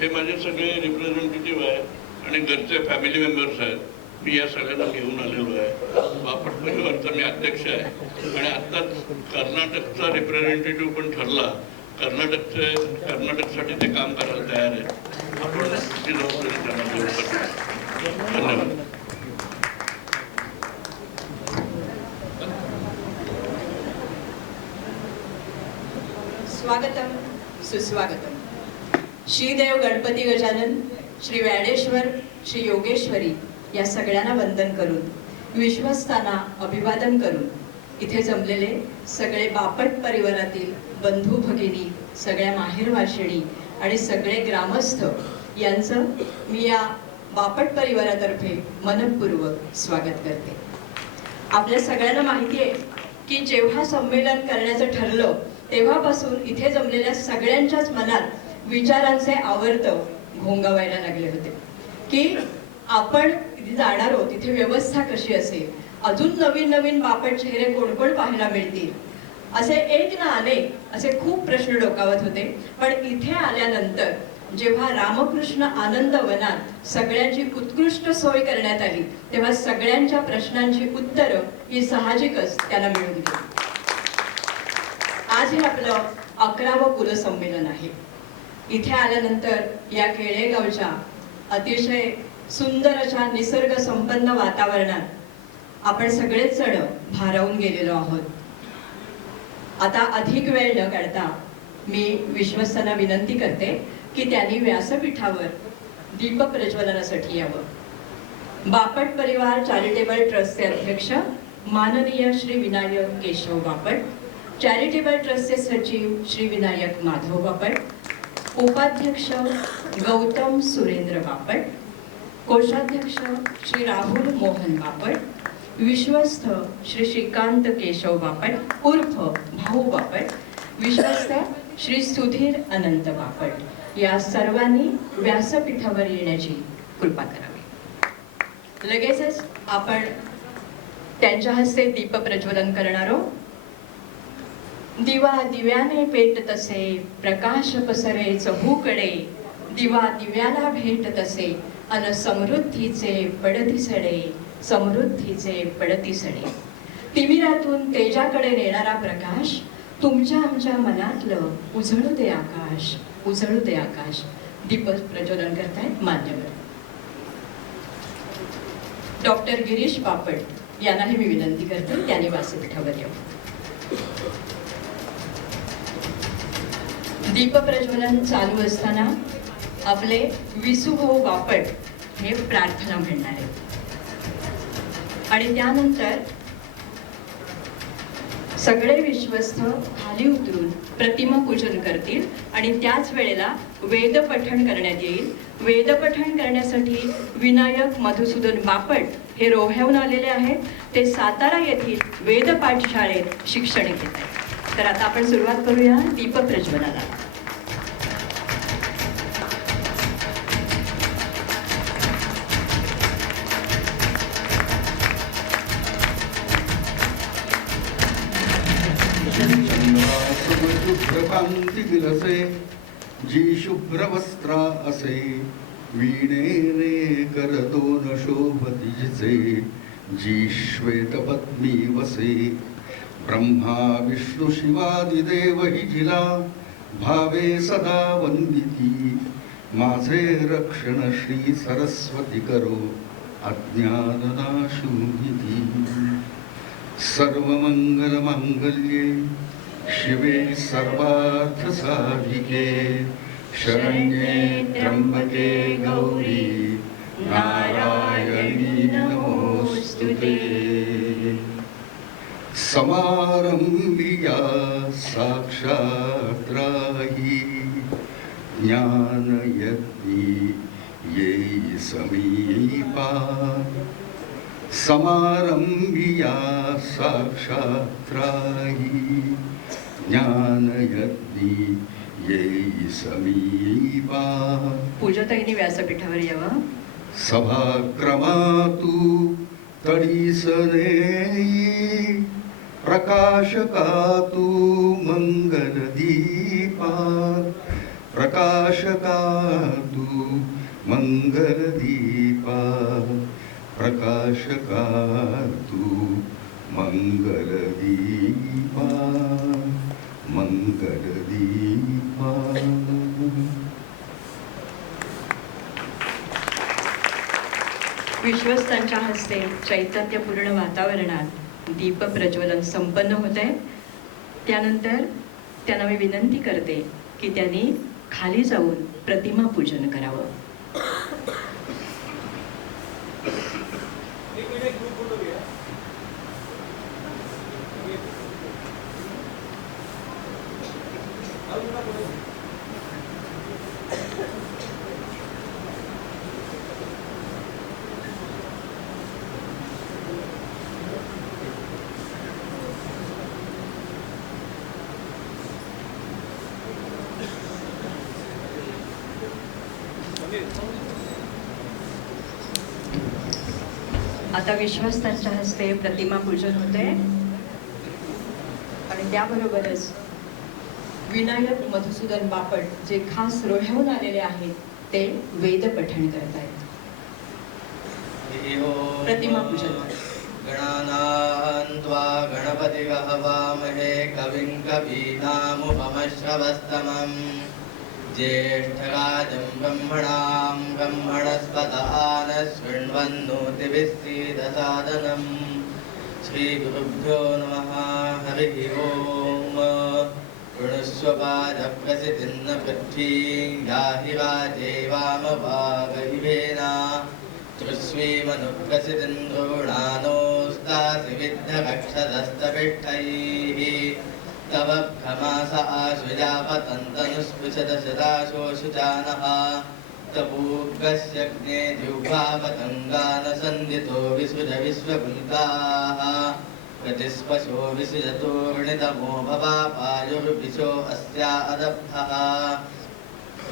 हे माझे सगळे रिप्रेझेंटेटिव्ह आहेत आणि घरचे फॅमिली मेंबर्स आहेत. मी या सगळ्यांना घेऊन आलेलो आहे. बापट परिवारचा मी अध्यक्ष आहे आणि आत्ताच कर्नाटकचा रिप्रेझेंटेटिव्ह पण ठरला. कर्नाटकसाठी ते काम करायला तयार आहे. आपण ती जबाबदारी त्यांना देऊ शकतो. धन्यवाद. स्वागतम सुस्वागतम. श्रीदेव गणपती गजानन, श्री व्याडेश्वर, श्री योगेश्वरी या सगळ्यांना वंदन करून, विश्वस्तांना अभिवादन करून इथे जमलेले सगळे बापट परिवारातील बंधू भगिनी, सगळ्या माहेरवाशिणी आणि सगळे ग्रामस्थ यांचं मी या बापट परिवारातर्फे मनपूर्वक स्वागत करते. आपल्या सगळ्यांना माहिती आहे की जेव्हा संमेलन करण्याचं ठरलं तेव्हापासून इथे जमलेल्या सगळ्यांच्याच मनात विचारांचे आवर्त घोंगावायला लागले होते की आपण तिथे जाणार आहोत, तिथे व्यवस्था कशी असेल, अजून नवीन नवीन बापट चेहरे कोण कोण पाहायला मिळतील, असे एक ना अनेक असे खूप प्रश्न डोकावत होते. पण इथे आल्यानंतर जेव्हा रामकृष्ण आनंद वनात सगळ्यांची उत्कृष्ट सोय करण्यात आली तेव्हा सगळ्यांच्या प्रश्नांची उत्तरं ही साहजिकच त्याला मिळून गेली. आज हे आपलं 11वं कुलसंमेलन आहे. इथे आल्यानंतर या केळेगावच्या अतिशय सुंदर अशा निसर्ग संपन्न वातावरणात आपण सगळेच जण भारावून गेलेलो आहोत. आता अधिक वेळ न काढता मी विश्वस्तांना विनंती करते की त्यांनी व्यासपीठावर दीप प्रज्वलनासाठी यावं. बापट परिवार चॅरिटेबल ट्रस्टचे अध्यक्ष माननीय श्री विनायक केशव बापट, चॅरिटेबल ट्रस्टचे सचिव श्री विनायक माधव बापट, उपाध्यक्ष गौतम सुरेंद्र बापट, कोषाध्यक्ष श्री राहुल मोहन बापट, विश्वस्त श्री श्रीकांत केशव बापट उर्फ भाऊ बापट, विश्वस्त श्री सुधीर अनंत बापट या सर्वांनी व्यासपीठावर येण्याची कृपा करावी. लगेचच आपण त्यांच्या हस्ते दीप प्रज्वलन करणार आहोत. दिवा दिव्याने पेट तसे प्रकाश पसरे चहूकडे, दिवा दिव्याला भेट तसे अन समृद्धीचे पडती सडे, समृद्धीचे पडती सडे. तिमिरातून तेजाकडे नेणारा प्रकाश, तुमच्या आमच्या मनातलं उजळू दे आकाश, उजळू दे आकाश. दीप प्रज्वलन करतायत मान्यवर डॉक्टर गिरीश बापट यांनाही मी विनंती करते त्यांनी व्यासपीठावर यावं. दीप प्रज्वलन चालू असताना आपले विसुभाऊ बापट हे प्रार्थना म्हणणार आहेत आणि त्यानंतर सगळे विश्वस्त खाली उतरून प्रतिमा पूजन करतील आणि त्याच वेळेला वेद पठण करण्यात येईल. वेद पठण करण्यासाठी विनायक मधुसूदन बापट हे रोह्याहून आलेले आहेत. ते सातारा येथील वेद पाठशाळेत शिक्षण घेत आहेत. तर आता आपण सुरुवात करूया दीप प्रज्वलनाला. शुभ्रकांती विलसे जी शुभ्र वस्त्रा असे, वीणेने कर दोन शोभतीचे जी श्वेत पद्मी वसे. ब्रह्मा विष्णू शिवादिदेव हि जिला भावे सदा वंदिती, माझे रक्षण श्री सरस्वती करो अज्ञाननाशूनिती. सर्वमंगल मांगल्ये शिवे सर्वार्थ साधिके, शरण्ये त्र्यंबके गौरी नारायणी नमोस्तुते. समारंभिया साक्षात् राही, ज्ञान यज्ञी येई समीपा. समारंभिया साक्षात् राही, ज्ञान यज्ञी येई समीपा. पूजताईंनी व्यासपीठावर यावं. सभाक्रमातू तडीसने प्रकाशकातू मंगल दीपा. प्रकाशकातू मंगल दीपा. प्रकाशकातू मंगल दीपा. मंगल दीपा. विश्वस्तांच्या हस्ते चैतन्यपूर्ण वातावरणात दीप प्रज्वलन संपन्न होत आहे. त्यानंतर त्यांना मी विनंती करते की त्यांनी खाली जाऊन प्रतिमा पूजन करावं. आता विश्वस्तांच्या हस्ते प्रतिमा पूजन होते आणि त्याबरोबरच विनायक मधुसूदन बापट जे खास रोह्याहून आलेले आहेत ते वेद पठण करतायत. प्रतिमा पूजन. गणानान्त्वा गणपतिगः वामहे कविं कवीनामुपमश्रवस्तमम् ज्येष्ठराजं ब्रह्मणां ब्रह्मणस्पत आनशृण्वन्नोतिभिः सीदसादनम्. श्रीगुरुभ्यो नमः. हरिः ओम्. कृणुष्व पादप्रसिद्धिं न पृथ्वीं याहि राजे वामभागहिवेना. तृष्वीमनुप्रसिद्धिं द्रोणानोस्तासि विद्धरक्षदस्तपिष्ठैः. तव भ्रमास आशुजा पतन्तनुस्पृशदशदाशोषुचानः. तपूर्गस्यग्ने जिह्वापतङ्गानसन्दितो विसृज विश्वभूताः प्रतिस्पशो विसृजतो वृणितमो भवापायुर्विशो अस्या अदब्धः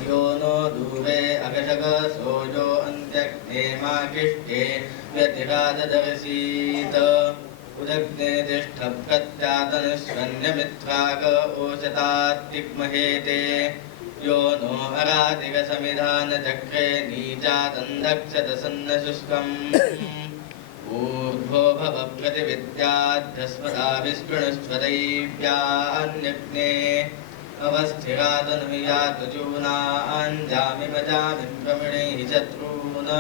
यो नो दूरे अगशगसो यो अन्त्यग्ने माकिष्टे व्यतिराददर्शीत उदग्ने तिष्ठप्रत्यातनुष्वन्यमित्राग ओशतात्तिग्महेते यो नो अरातिकसमिधानचक्रे नीचातन्दक्षतसन्नशुष्कम् ऊर्ध्वो भव प्रतिविद्याध्यस्मदा विष्णुस्वदैव्यान्यग्ने अवस्थिरातनुयातचूनाञ्जामिमजामिं प्रमिणैः शत्रून्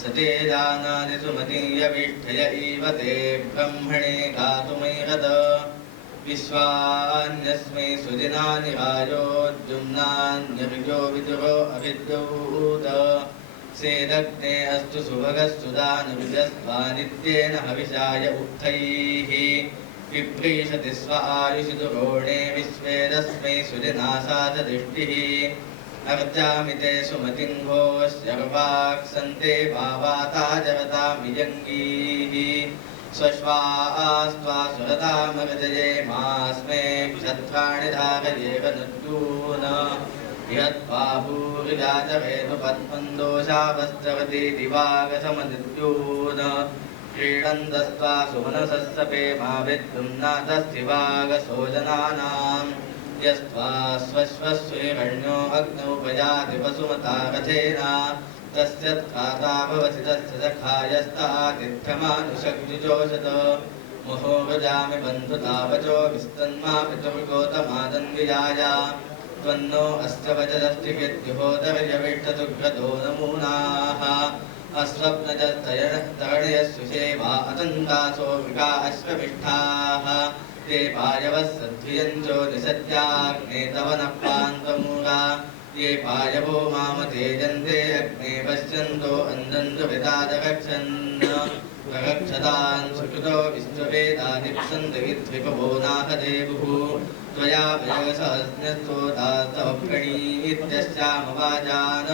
सते जानाति सुमतीयविष्ठय इव ते ब्रह्मणे गातुमैहत विश्वान्यस्मै सुदिनानि राजोद्युम्नान्यर्यो विदुरो अविद्यूत सेदग्ने अस्तु सुभगस्तु दानविजस्त्वा नित्येन हविषाय उक्थैः विप्रीषति स्व आयुषि दुरोणे विश्वेदस्मै सुदिनासादृष्टिः अर्जामि ते सुमतिं घोष्यर्वाक्सन्ते भावाता जगतामिजङ्गीः स्वश्वास्त्वा सुरतामर्जयेमास्मे क्षत्राणि धारयेव नुद्यून यत्बाहूरिजाचरेतु पद्मन्दोषावस्त्रवती दिवागसमदिद्यून क्रीडन्तस्त्वा सुमनसस्तपे मा विद्युम्नाथस्थिवागसो जनानां यस्त्वा स्वश्वस्वैरण्यो अग्नौपयाति वसुमता रथेन तस्य त्राता भवति तस्य सखायस्तातिथ्यमानुषग्जुजोषत मुहो व्रजामि बन्धुतावचो विस्तन्मा पितुर्गोतमादन्विजाय त्वन्नो अस्य वचदस्तिविद्युहोदर्यविष्टदुग्रतो नमूनाः अस्वप्नजस्तरणयस्सुषेवा अतन्तासो मृगा अश्वमिष्ठाः ते पायवः सद्भियञ्चो निसद्याग्ने तव न प्रान्तमूला ये पायवो मामतेजन्ते अग्ने पश्यन्तो अन्दन्तु विदादरक्षन् प्ररक्षतान् सुकृतो विश्ववेदादिप्सन्त विद्विपवो नाहदेवुः त्वया वयसहस्रस्तोतास्तव प्रणीत्यश्चामवाजान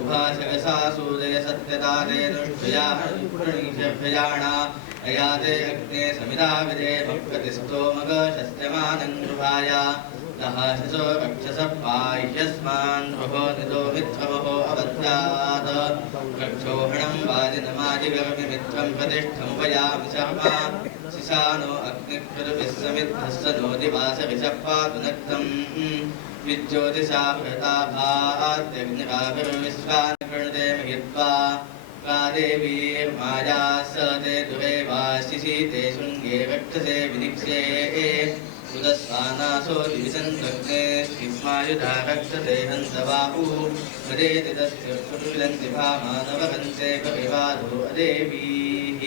उभाशकसा सूदय सत्यता ते नुष्ठया प्रणीशभ्यजाणा अयाते अग्ने समिधा विदे भक्तिस्तोमगशस्यमानङ्गृहाय दहाशसो रक्षसः पाह्यस्मान् प्रभो निदो मित्रमहो अवध्यात् रक्षोहणं वाजिनमाजिगर्मिमित्रं प्रतिष्ठमुपयामि शर्मा शिशानो अग्निकृतुभिः समिद्धस्य नो दिवासरिषः पातु नक्तम् विज्योतिषा भृता भात्यग्निराभिर्विश्वान् कृणुते महित्वा देवीर्माया स ते दुरेवाशिषि ते शृङ्गे रक्षसे विनिक्षे उदस्वानासो दिविसन्तग्ने स्थिग्मायुधा रक्षते हंसबाहुः वदेति तस्य प्रविलन्ति भामानवहंसे कविवादो अदेवीः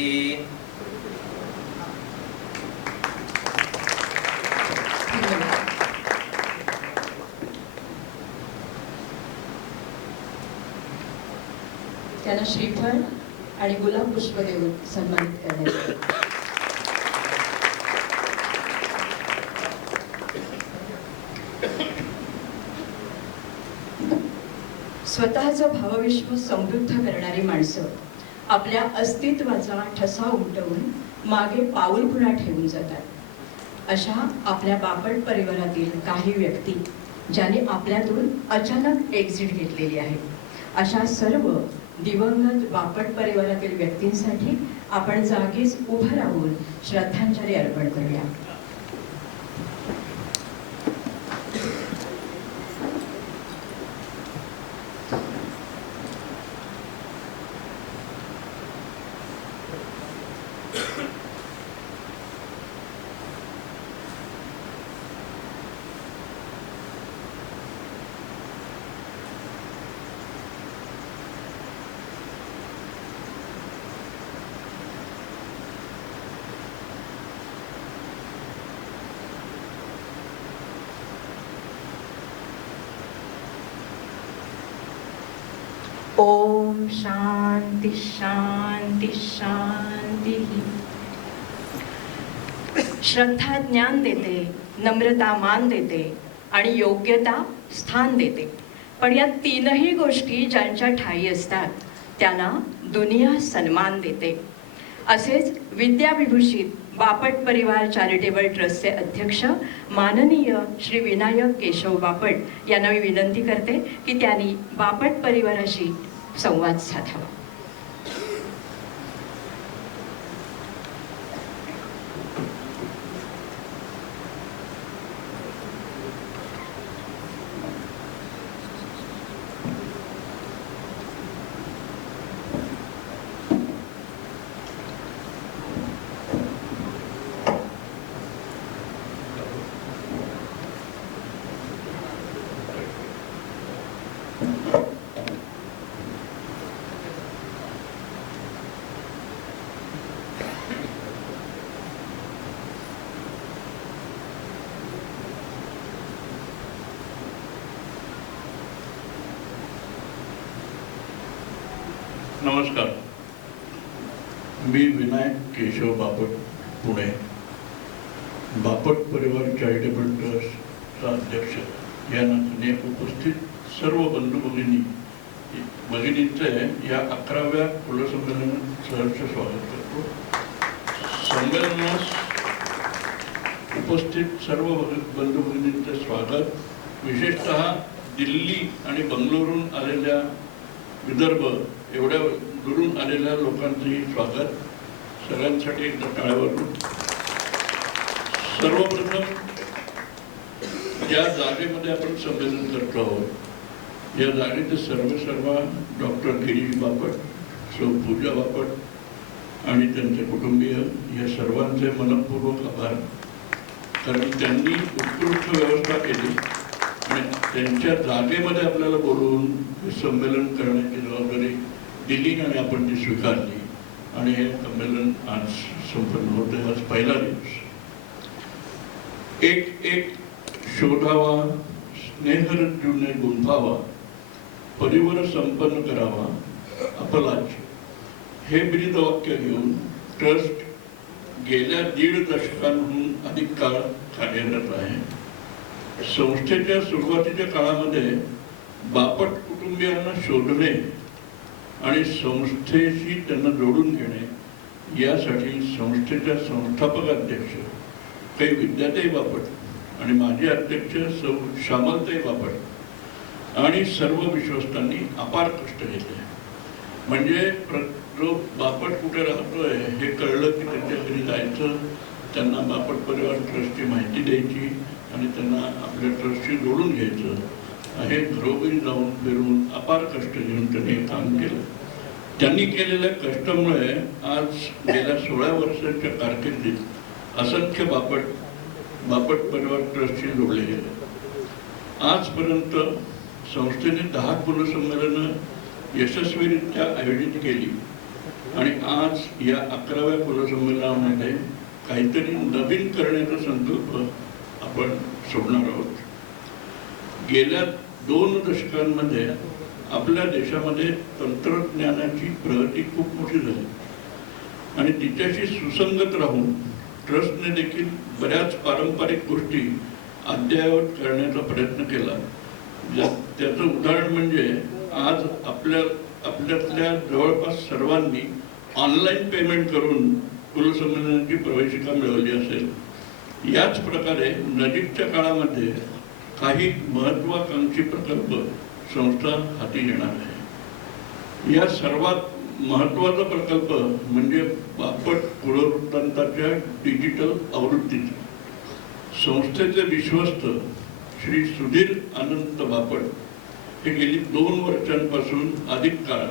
त्यांना श्रीफळ आणि गुलाब पुष्प देऊन सन्मानित करण्यात येईल. स्वतःचं भावविश्व समृद्ध करणारी माणसं आपल्या अस्तित्वाचा ठसा उमटवून मागे पाऊल पुन्हा ठेवून जातात. अशा आपल्या बापट परिवारातील काही व्यक्ती ज्यांनी आपल्यातून अचानक एक्झिट घेतलेली आहे, अशा सर्व दिवंगत बापट परिवारातील व्यक्तींसाठी आपण जागीच उभं राहून श्रद्धांजली अर्पण करूया. ओम शांति शांति शांति. श्रद्धा ज्ञान देते, नम्रता मान देते आणि योग्यता स्थान देते. पण या तीनही गोष्टी ज्यांच्या ठायी असतात त्यांना दुनिया सन्मान देते. असेच विद्याविभूषित बापट परिवार चॅरिटेबल ट्रस्टचे अध्यक्ष माननीय श्री विनायक केशव बापट यांना मी विनंती करते की त्यांनी बापट परिवाराशी संवाद साधावा. नमस्कार, मी विनायक केशव बापट, पुणे, बापट परिवार चॅरिटेबल ट्रस्टचा अध्यक्ष या नात्याने उपस्थित सर्व बंधू भगिनींचे या 11व्या कुलसंमेलनात सहर्ष स्वागत करतो. संमेलनास उपस्थित सर्व बंधू भगिनींचे स्वागत, विशेषतः दिल्ली आणि बंगलोरून आलेल्या विदर्भ एवढ्या दुरून आलेल्या लोकांचंही स्वागत. सगळ्यांसाठी एकदा टाळ्या वाजवून. सर्वप्रथम ज्या जागेमध्ये आपण संमेलन करतो आहोत या जागेचे सर्व डॉक्टर गिरीश बापट, सौ पूजा बापट आणि त्यांचे कुटुंबीय या सर्वांचे मनपूर्वक आभार. कारण त्यांनी उत्कृष्ट व्यवस्था केली आणि त्यांच्या जागेमध्ये आपल्याला बोलवून हे संमेलन करण्याची जबाबदारी दिली आणि आपण ती स्वीकारली आणि हे संमेलन आज संपन्न होते. आज पहिला दिवस. एक शोधावा, स्नेहरज्जूने गुंफावा, परिवर संपन्न करावा अपलाच, हे ब्रीदवाक्य घेऊन ट्रस्ट गेल्या 1.5 दशकांहून अधिक काळ कार्यरत आहे. संस्थेच्या सुरुवातीच्या काळामध्ये बापट कुटुंबियांना शोधणे आणि संस्थेशी त्यांना जोडून घेणे यासाठी संस्थेच्या संस्थापक अध्यक्ष काही विद्याताई बापट आणि माजी अध्यक्ष सौ श्यामलताई बापट आणि सर्व विश्वस्तांनी अपार कष्ट घेतले. म्हणजे जो बापट कुठे राहतोय हे कळलं की त्यांच्या घरी जायचं, त्यांना बापट परिवार ट्रस्टची माहिती द्यायची आणि त्यांना आपल्या ट्रस्टशी जोडून घ्यायचं. हे घरोघरी जाऊन फिरून अपार कष्ट घेऊन त्यांनी काम केलं. त्यांनी केलेल्या कष्टामुळे आज गेल्या 16 वर्षांच्या कारकिर्दीत असंख्य बापट परिवार ट्रस्टशी जोडले गेले. आजपर्यंत संस्थेने 10 कुलसंमेलनं यशस्वीरित्या आयोजित केली आणि आज या 11व्या कुलसंमेलनामध्ये काहीतरी नवीन करण्याचा संकल्प आपण सोडणार आहोत. गेल्या 2 दशकांमध्ये आपल्या देशामध्ये तंत्रज्ञानाची प्रगती खूप मोठी झाली आणि तिच्याशी सुसंगत राहून ट्रस्टने देखील बऱ्याच पारंपरिक गोष्टी अद्ययावत करण्याचा प्रयत्न केला. त्याचं उदाहरण म्हणजे आज आपल्यातल्या जवळपास सर्वांनी ऑनलाईन पेमेंट करून कुलसंमेलनाची प्रवेशिका मिळवली असेल. याच प्रकारे नजीकच्या काळामध्ये काही महत्त्वाकांक्षी प्रकल्प संस्था हाती घेणार आहे. या सर्वात महत्त्वाचा प्रकल्प म्हणजे बापट कुलवृत्तांताच्या डिजिटल आवृत्तीचा. संस्थेचे विश्वस्त श्री सुधीर अनंत बापट हे गेली 2 वर्षांपासून अधिक काळ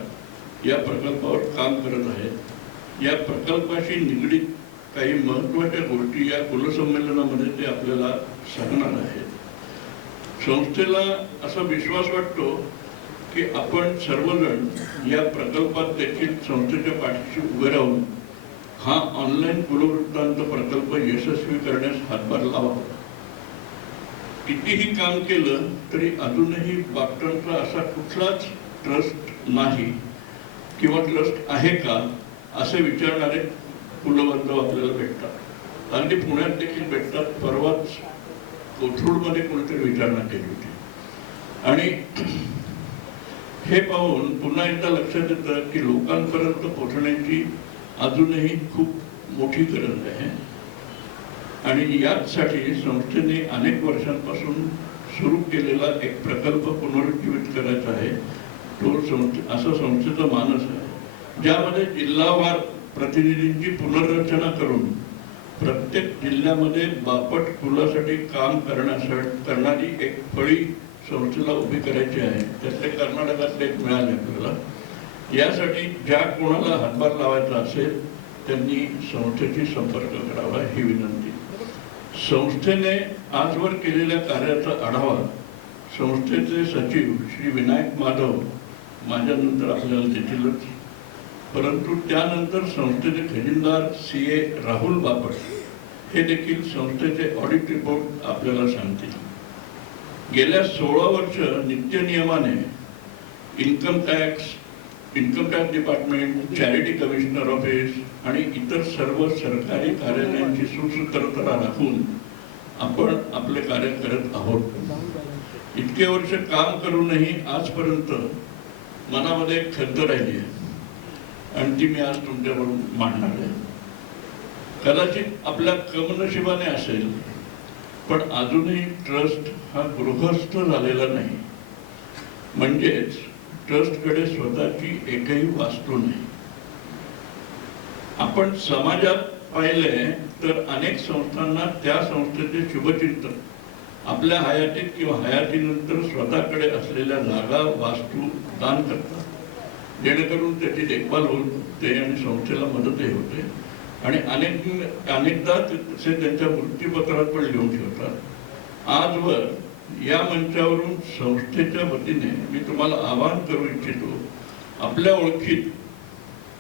या प्रकल्पावर काम करत आहेत. या प्रकल्पाशी निगडीत काही महत्त्वाच्या गोष्टी या कुलसंमेलनामध्ये ते आपल्याला सांगणार आहेत. संस्थेला असा विश्वास वाटतो की आपण सर्वजण या प्रकल्पात देखील संस्थेच्या पाठीशी उभे राहून हा ऑनलाईन कुलवृत्तांत प्रकल्प यशस्वी करण्यास हातभार लावा. कितीही काम केलं तरी अजूनही बापटांचा असा कुठलाच ट्रस्ट नाही किंवा ट्रस्ट आहे का असे विचारणारे कुलबांधव आपल्याला भेटतात. अगदी पुण्यात देखील भेटतात. परवाच कोथरूडमध्ये कोणीतरी विचारणा केली होती आणि हे पाहून पुन्हा एकदा लक्षात येतं की लोकांपर्यंत पोहोचण्याची अजूनही खूप मोठी गरज आहे आणि याचसाठी संस्थेने अनेक वर्षांपासून सुरू केलेला एक प्रकल्प पुनरुज्जीवित करायचा आहे. तो असा संस्थेचा मानस आहे ज्यामध्ये जिल्हावार प्रतिनिधींची पुनर्रचना करून प्रत्येक जिल्ह्यामध्ये बापट कुलासाठी काम करणारी एक फळी संस्थेला उभी करायची आहे. त्यातले कर्नाटकातले एक मिळाले आपल्याला. यासाठी ज्या कोणाला हातभार लावायचा असेल त्यांनी संस्थेशी संपर्क करावा ही विनंती. संस्थेने आजवर केलेल्या कार्याचा आढावा संस्थेचे सचिव श्री विनायक माधव माझ्यानंतर आपल्याला देतीलच, परंतु त्यानंतर संस्थेचे खजिनदार CA राहुल बापट हे देखील संस्थेचे ऑडिट रिपोर्ट आपल्याला सांगतील. गेल्या 16 वर्ष नित्यनियमाने income tax department, charity commissioner office आणि इतर सर्व सरकारी कार्यालयांची सुसूत्रता राखून आपण आपले कार्य करत आहोत. इतके वर्ष काम करूनही आजपर्यंत मनामध्ये एक खंत राहिली आहे आणि ती मी आज तुमच्याकडून मांडणार आहे. कदाचित आपल्या कमनशिबाने असेल, पण अजूनही ट्रस्ट हा गृहस्थ झालेला नाही. म्हणजेच ट्रस्टकडे स्वतःची एकही वास्तू नाही. आपण समाजात पाहिले तर अनेक संस्थांना त्या संस्थेचे शुभचिंतन आपल्या हयातीत किंवा हयातीनंतर स्वतःकडे असलेल्या जागा वास्तू दान करतात, जेणेकरून त्याची देखभाल होते आणि संस्थेला मदतही होते आणि अनेकदा ते त्यांच्या मृत्यूपत्रात पण लिहून ठेवतात. आजवर या मंचावरून संस्थेच्या वतीने मी तुम्हाला आवाहन करू इच्छितो, आपल्या ओळखीत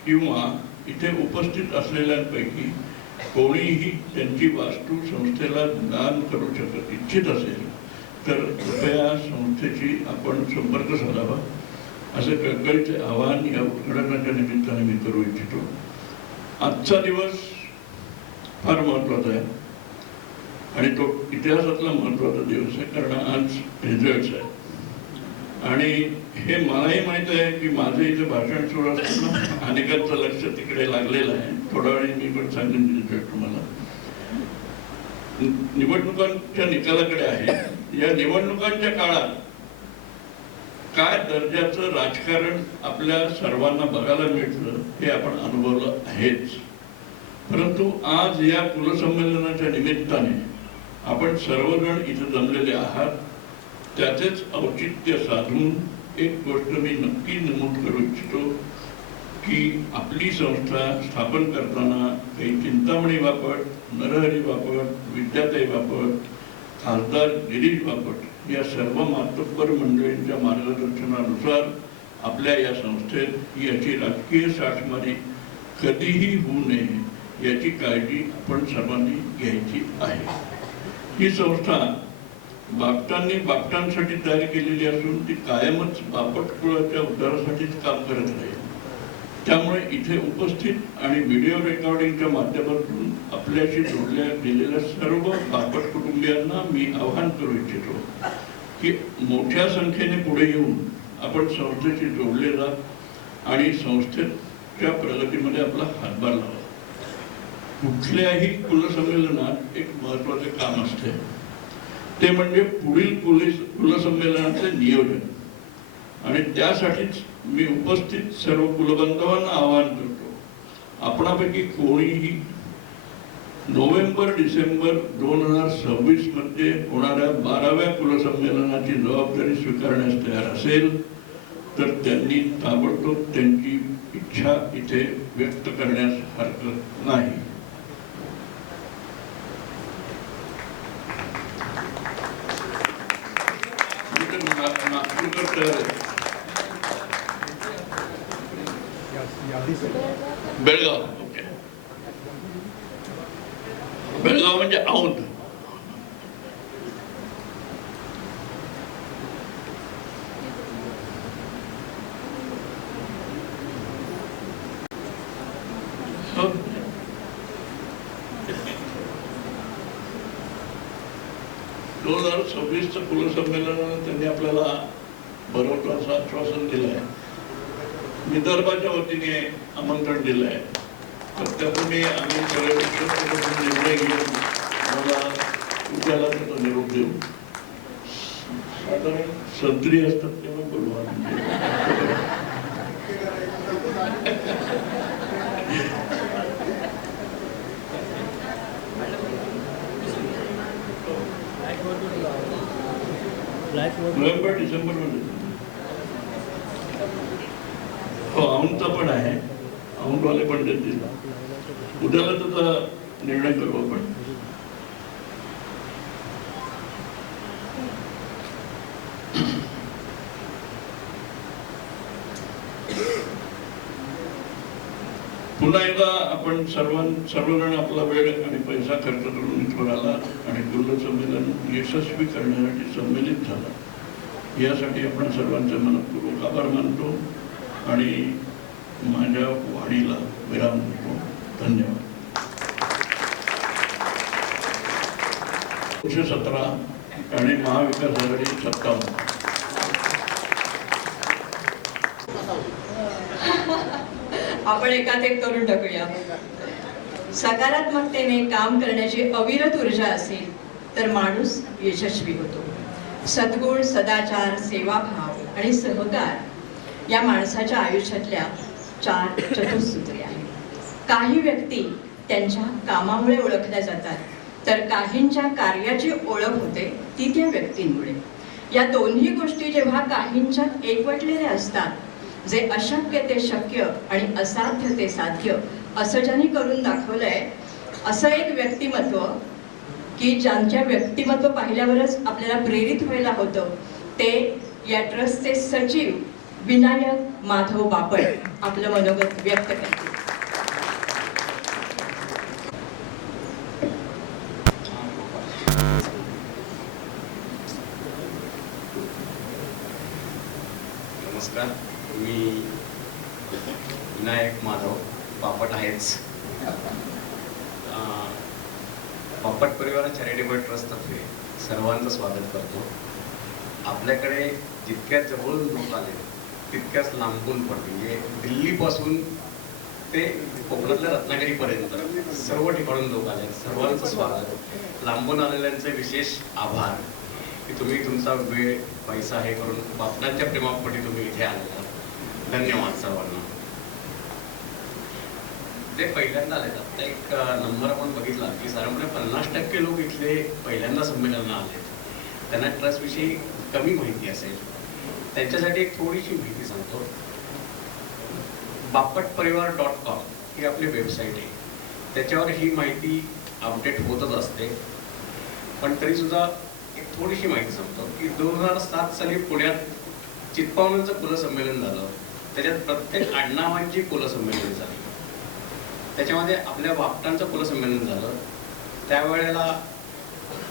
किंवा इथे उपस्थित असलेल्यांपैकी कोणीही त्यांची वास्तू संस्थेला दान करू इच्छित असेल तर कृपया संस्थेशी आपण संपर्क साधावा, असे कळकळीचे आवाहन या उद्घाटनाच्या निमित्ताने मी करू इच्छितो. आजचा दिवस फार महत्त्वाचा आहे आणि तो इतिहासातला महत्त्वाचा दिवस आहे, कारण आज रिझल्ट्स आहे. आणि हे मलाही माहित आहे की माझं इथं भाषण सुरू असताना अनेकांचं लक्ष तिकडे लागलेलं आहे. थोड्या वेळी मी पण सांगेन रिझल्ट तुम्हाला. निवडणुकांच्या निकालाकडे आहे. या निवडणुकांच्या काळात काय दर्जाचं राजकारण आपल्या सर्वांना बघायला मिळतं हे आपण अनुभवलं आहेच. परंतु आज या कुलसंमेलनाच्या निमित्ताने आपण सर्वजण इथे जमलेले आहात. त्याचेच औचित्य साधून एक गोष्ट मी नक्की नमूद करू इच्छितो की आपली संस्था स्थापन करताना काही चिंतामणी बापट, नरहरी बापट, विद्याताई बापट, खासदार गिरीश बापट या सर्व मातब्बर मंडळींच्या मार्गदर्शनानुसार आपल्या या संस्थेत याची राजकीय साठमारी कधीही होऊ नये याची काळजी आपण सर्वांनी घ्यायची आहे. ही संस्था बापटांसाठी तयार केलेली असून ती कायमच बापट कुळाच्या उद्धारासाठीच काम करत राहील. त्यामुळे इथे उपस्थित आणि व्हिडिओ रेकॉर्डिंगच्या माध्यमातून आपल्याशी जोडल्या गेलेल्या सर्व बापट कुटुंबियांना मी आवाहन करू इच्छितो की मोठ्या संख्येने पुढे येऊन आपण संस्थेशी जोडले जा आणि संस्थेच्या प्रगतीमध्ये आपला हातभार लावा. कुठल्याही कुलसंमेलनात एक महत्त्वाचे काम असते, ते म्हणजे पुढील कुलसंमेलनाचे नियोजन. आणि त्यासाठीच मी उपस्थित सर्व कुलबांधवांना आवाहन करतो, आपणापैकी कोणीही नोव्हेंबर-डिसेंबर 2026 मध्ये होणाऱ्या 12व्या कुलसंमेलनाची जबाबदारी स्वीकारण्यास तयार असेल तर त्यांनी ताबडतोब त्यांची इच्छा इथे व्यक्त करण्यास हरकत नाही. बेळगाव, ओके. बेळगाव म्हणजे औंध. कुलसंमेलनानं त्यांनी आपल्याला भरवतो आश्वासन दिलं आहे. विदर्भाच्या वतीने आमंत्रण दिलं आहे. तर त्यातून आम्ही सगळे निर्णय घेऊन मला उद्याला त्याचा निरोप देऊ. साधारण संत्री असतात तेव्हा बोलवा. नोव्हेंबर डिसेंबर मध्ये हो औंधचा पण आहे. औंधवाले पण देतील. उद्याला त्याचा निर्णय करू आपण. पुन्हा एकदा आपण सर्वजण आपला वेळ आणि पैसा खर्च करून इथवर आला आणि गुल्ल संमेलन यशस्वी करण्यासाठी संमेलित झाला. यासाठी आपण सर्वांचे मनपूर्वक आभार मानतो आणि माझ्या वाणीला विराम देतो. धन्यवाद. 17 आणि महाविकास आघाडी 57. आपण एकात एक करून टाकूया. सकारात्मकतेने काम करण्याची अविरत ऊर्जा असेल तर माणूस यशस्वी होतो. सद्गुण, सदाचार, सेवाभाव आणि सहकार या माणसाच्या आयुष्यातल्या 4 चतुसूत्रे आहेत. काही व्यक्ती त्यांच्या कामामुळे ओळखल्या जातात, तर काहींच्या कार्याची ओळख होते ती त्या व्यक्तींमुळे. या दोन्ही गोष्टी जेव्हा काहींच्या एकवटलेल्या असतात, जे अशक्य ते शक्य आणि असाध्य ते साध्य असं ज्यांनी करून दाखवलंय, असं एक व्यक्तिमत्व की ज्यांच्या व्यक्तिमत्व पाहिल्यावरच आपल्याला प्रेरित व्हायला होतं, ते या ट्रस्टचे सचिव विनायक माधव बापट आपलं मनोगत व्यक्त करतील. नमस्कार, मी विनायक माधव बापट आहेच. बापट परिवार चॅरिटेबल ट्रस्टतर्फे सर्वांचं स्वागत करतो. आपल्याकडे जितक्या जवळून लोक आले तितक्याच लांबून पण, म्हणजे दिल्लीपासून ते कोकणातल्या रत्नागिरीपर्यंत सर्व ठिकाणून लोक आले. सर्वांचं स्वागत. लांबून आलेल्यांचे विशेष आभार की तुम्ही तुमचा वेळ पैसा हे करून बापटांच्या प्रेमापोटी तुम्ही इथे आलेला. धन्यवाद सर्वांना. ते पहिल्यांदा आले. आता एक नंबर आपण बघितला की साधारणपणे 50% लोक इथले पहिल्यांदा संमेलनाला आले. त्यांना ट्रस्टविषयी कमी माहिती असेल. त्यांच्यासाठी एक थोडीशी माहिती सांगतो. bappatparivar.com ही आपली वेबसाईट आहे. त्याच्यावर ही माहिती अपडेट होतच असते. पण तरीसुद्धा एक थोडीशी माहिती सांगतो की 2007 साली पुण्यात चित्पावनांचं कुलसंमेलन झालं. त्याच्यात प्रत्येक आडनावांची कुलसंमेलन झाली. त्याच्यामध्ये आपल्या बापटांचं कुलसंमेलन झालं. त्यावेळेला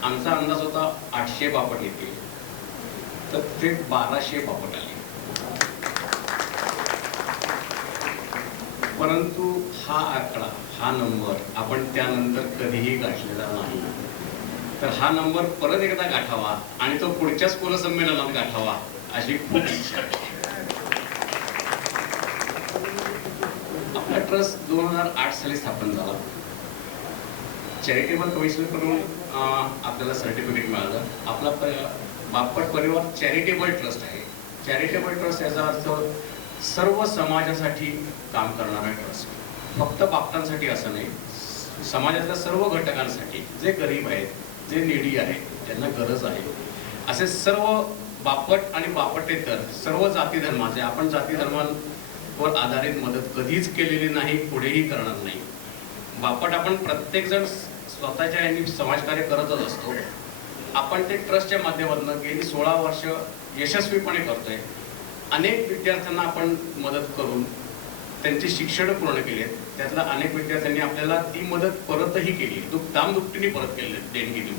आमचा अंदाज होता 800 बापट येतील, तर ते 1200 बापट आले. परंतु हा आकडा, हा नंबर आपण त्यानंतर कधीही गाठलेला नाही. तर हा नंबर परत एकदा गाठावा आणि तो पुढच्याच कुलसंमेलनात गाठावा अशी खूप इच्छा आहे. आपला ट्रस्ट 2008 साली स्थापन झाला. चॅरिटेबल कमिशन कडून आपल्याला सर्टिफिकेट मिळालं. आपला बापट परिवार चॅरिटेबल ट्रस्ट आहे. चॅरिटेबल ट्रस्ट याचा अर्थ सर्व समाजासाठी काम करणारा ट्रस्ट. फक्त बापटांसाठी असं नाही, समाजातल्या सर्व घटकांसाठी, जे गरीब आहेत, जे निडी आहेत, ज्यांना गरज आहे, असे सर्व बापट आणि बापटेतर सर्व जाती धर्माचे. आपण जाती धर्मांवर आधारित मदत कधीच केलेली नाही, पुढेही करणार नाही. बापट आपण प्रत्येकजण स्वतःच्या यांनी समाजकार्य करतच असतो. आपण ते ट्रस्टच्या माध्यमातून गेली 16 वर्ष यशस्वीपणे करतोय. अनेक विद्यार्थ्यांना आपण मदत करून त्यांची शिक्षण पूर्ण केली आहेत. त्यातल्या अनेक विद्यार्थ्यांनी आपल्याला ती मदत परतही केली, दामदुपटीने परत केली देणगी देऊन.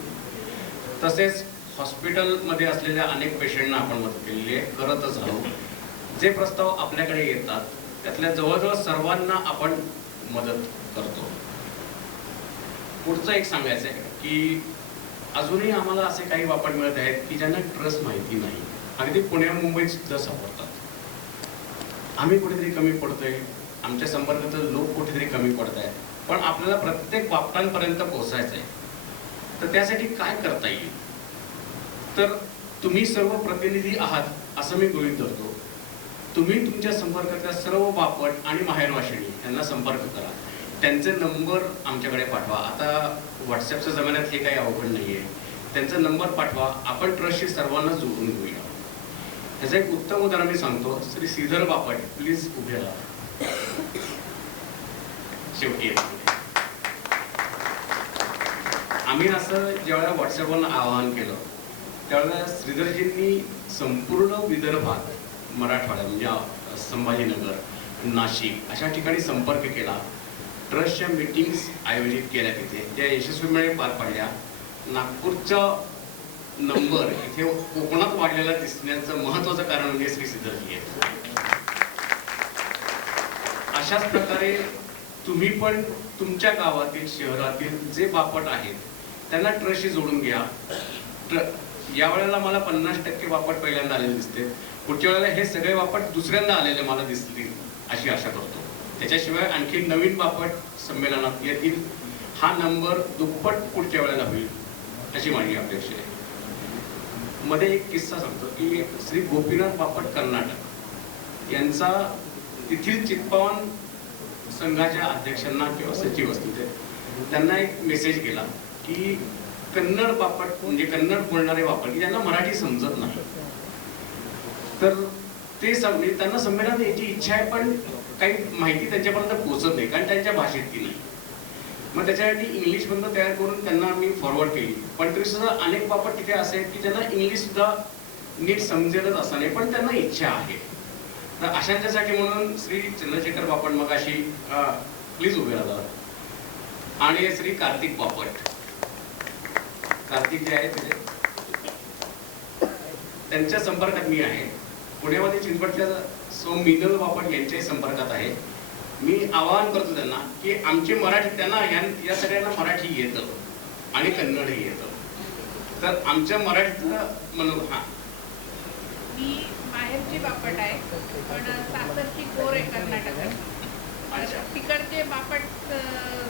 तसेच हॉस्पिटलमध्ये असलेल्या अनेक पेशंटना आपण मदत केलेली आहे, करतच आहोत. जे प्रस्ताव आपल्याकडे येतात त्यातल्या जवळजवळ सर्वांना आपण मदत करतो. पुढचं एक सांगायचं आहे की अजूनही आम्हाला असे काही बापट मिळत आहेत की ज्यांना ट्रस्ट माहिती नाही. अगदी पुण्या मुंबईत सुद्धा सापडतात. आम्ही कुठेतरी कमी पडतोय, आमच्या संपर्कातील लोक कुठेतरी कमी पडत आहेत, पण आपल्याला प्रत्येक बापटांपर्यंत पोहोचायचं आहे. तर त्यासाठी काय करता येईल? तर तुम्ही सर्व प्रतिनिधी आहात असं मी गृहीत धरतो. तुम्ही तुमच्या संपर्कातल्या सर्व बापट आणि माहेरवाशिणी यांना संपर्क करा, त्यांचे नंबर आमच्याकडे पाठवा. आता व्हॉट्सअपच्या जमान्यात हे काही अवघड नाही आहे. त्यांचा नंबर पाठवा, आपण ट्रस्टशी सर्वांना जोडून घेऊया. ह्याचं एक उत्तम उदाहरण मी सांगतो. श्री श्रीधर बापट, प्लीज उभे राहा. शेवटी आम्ही असं ज्यावेळेला व्हॉट्सअपवर आवाहन केलं त्यावेळेला श्रीधरजींनी संपूर्ण विदर्भात, मराठवाड्यात म्हणजे संभाजीनगर, नाशिक अशा ठिकाणी संपर्क केला. ट्रस्टच्या मीटिंग्स आयोजित केल्या तिथे, त्या यशस्वीपणे पार पाडल्या. नागपूरचा नंबर इथे कोकणात वाढलेला दिसण्याचं महत्त्वाचं कारण म्हणजे श्री श्रीधरजी आहे. अशाच प्रकारे तुम्ही पण तुमच्या गावातील, शहरातील जे बापट आहेत त्यांना ट्रस्टशी जोडून घ्या. या वेळेला मला 50% बापट पहिल्यांदा आलेले दिसते. पुढच्या वेळेला हे सगळे बापट दुसऱ्यांदा आलेले मला दिसतील अशी आशा करतो. त्याच्याशिवाय आणखी नवीन बापट संमेलनात येतील. हा नंबर दुप्पट पुढच्या वेळेला होईल अशी माझी अपेक्षा आहे. मध्ये एक किस्सा सांगतो की श्री गोपीनाथ बापट कर्नाटक यांचा तेथील चित्पावन संघाच्या अध्यक्षांना किंवा सचिव असतील त्यांना एक मेसेज केला की कन्नड बापट म्हणजे कन्नड बोलणारे बापट की ज्यांना मराठी समजत नाही, तर ते त्यांना संमेलनात यायची इच्छा आहे पण काही माहिती त्यांच्यापर्यंत पोहोचत नाही कारण त्यांच्या भाषेत ती नाही. मग त्याच्यासाठी इंग्लिशमधून तयार करून त्यांना मी फॉरवर्ड केली. पण तरी सुद्धा अनेक बापट तिथे असे आहेत की ज्यांना इंग्लिश सुद्धा नीट समजेलच असं नाही, पण त्यांना इच्छा आहे. तर अशांच्यासाठी म्हणून श्री चंद्रशेखर बापट मगाशी प्लीज उभे राहा, आणि श्री कार्तिक बापट, कार्तिक जे आहे त्यांच्या संपर्कात मी आहे. पुण्यामध्ये चिंचवडच्या सौ मिनल बापट यांच्याही संपर्कात आहे. मी आवाहन करतो त्यांना की आमची मराठी, त्यांना या सगळ्यांना मराठी येतं आणि कन्नडही येतं, तर आमच्या मराठीतलं म्हणून हा मी माहेरची बापट आहे पण सासरची कोर आहे कर्नाटकात. तिकडचे बापट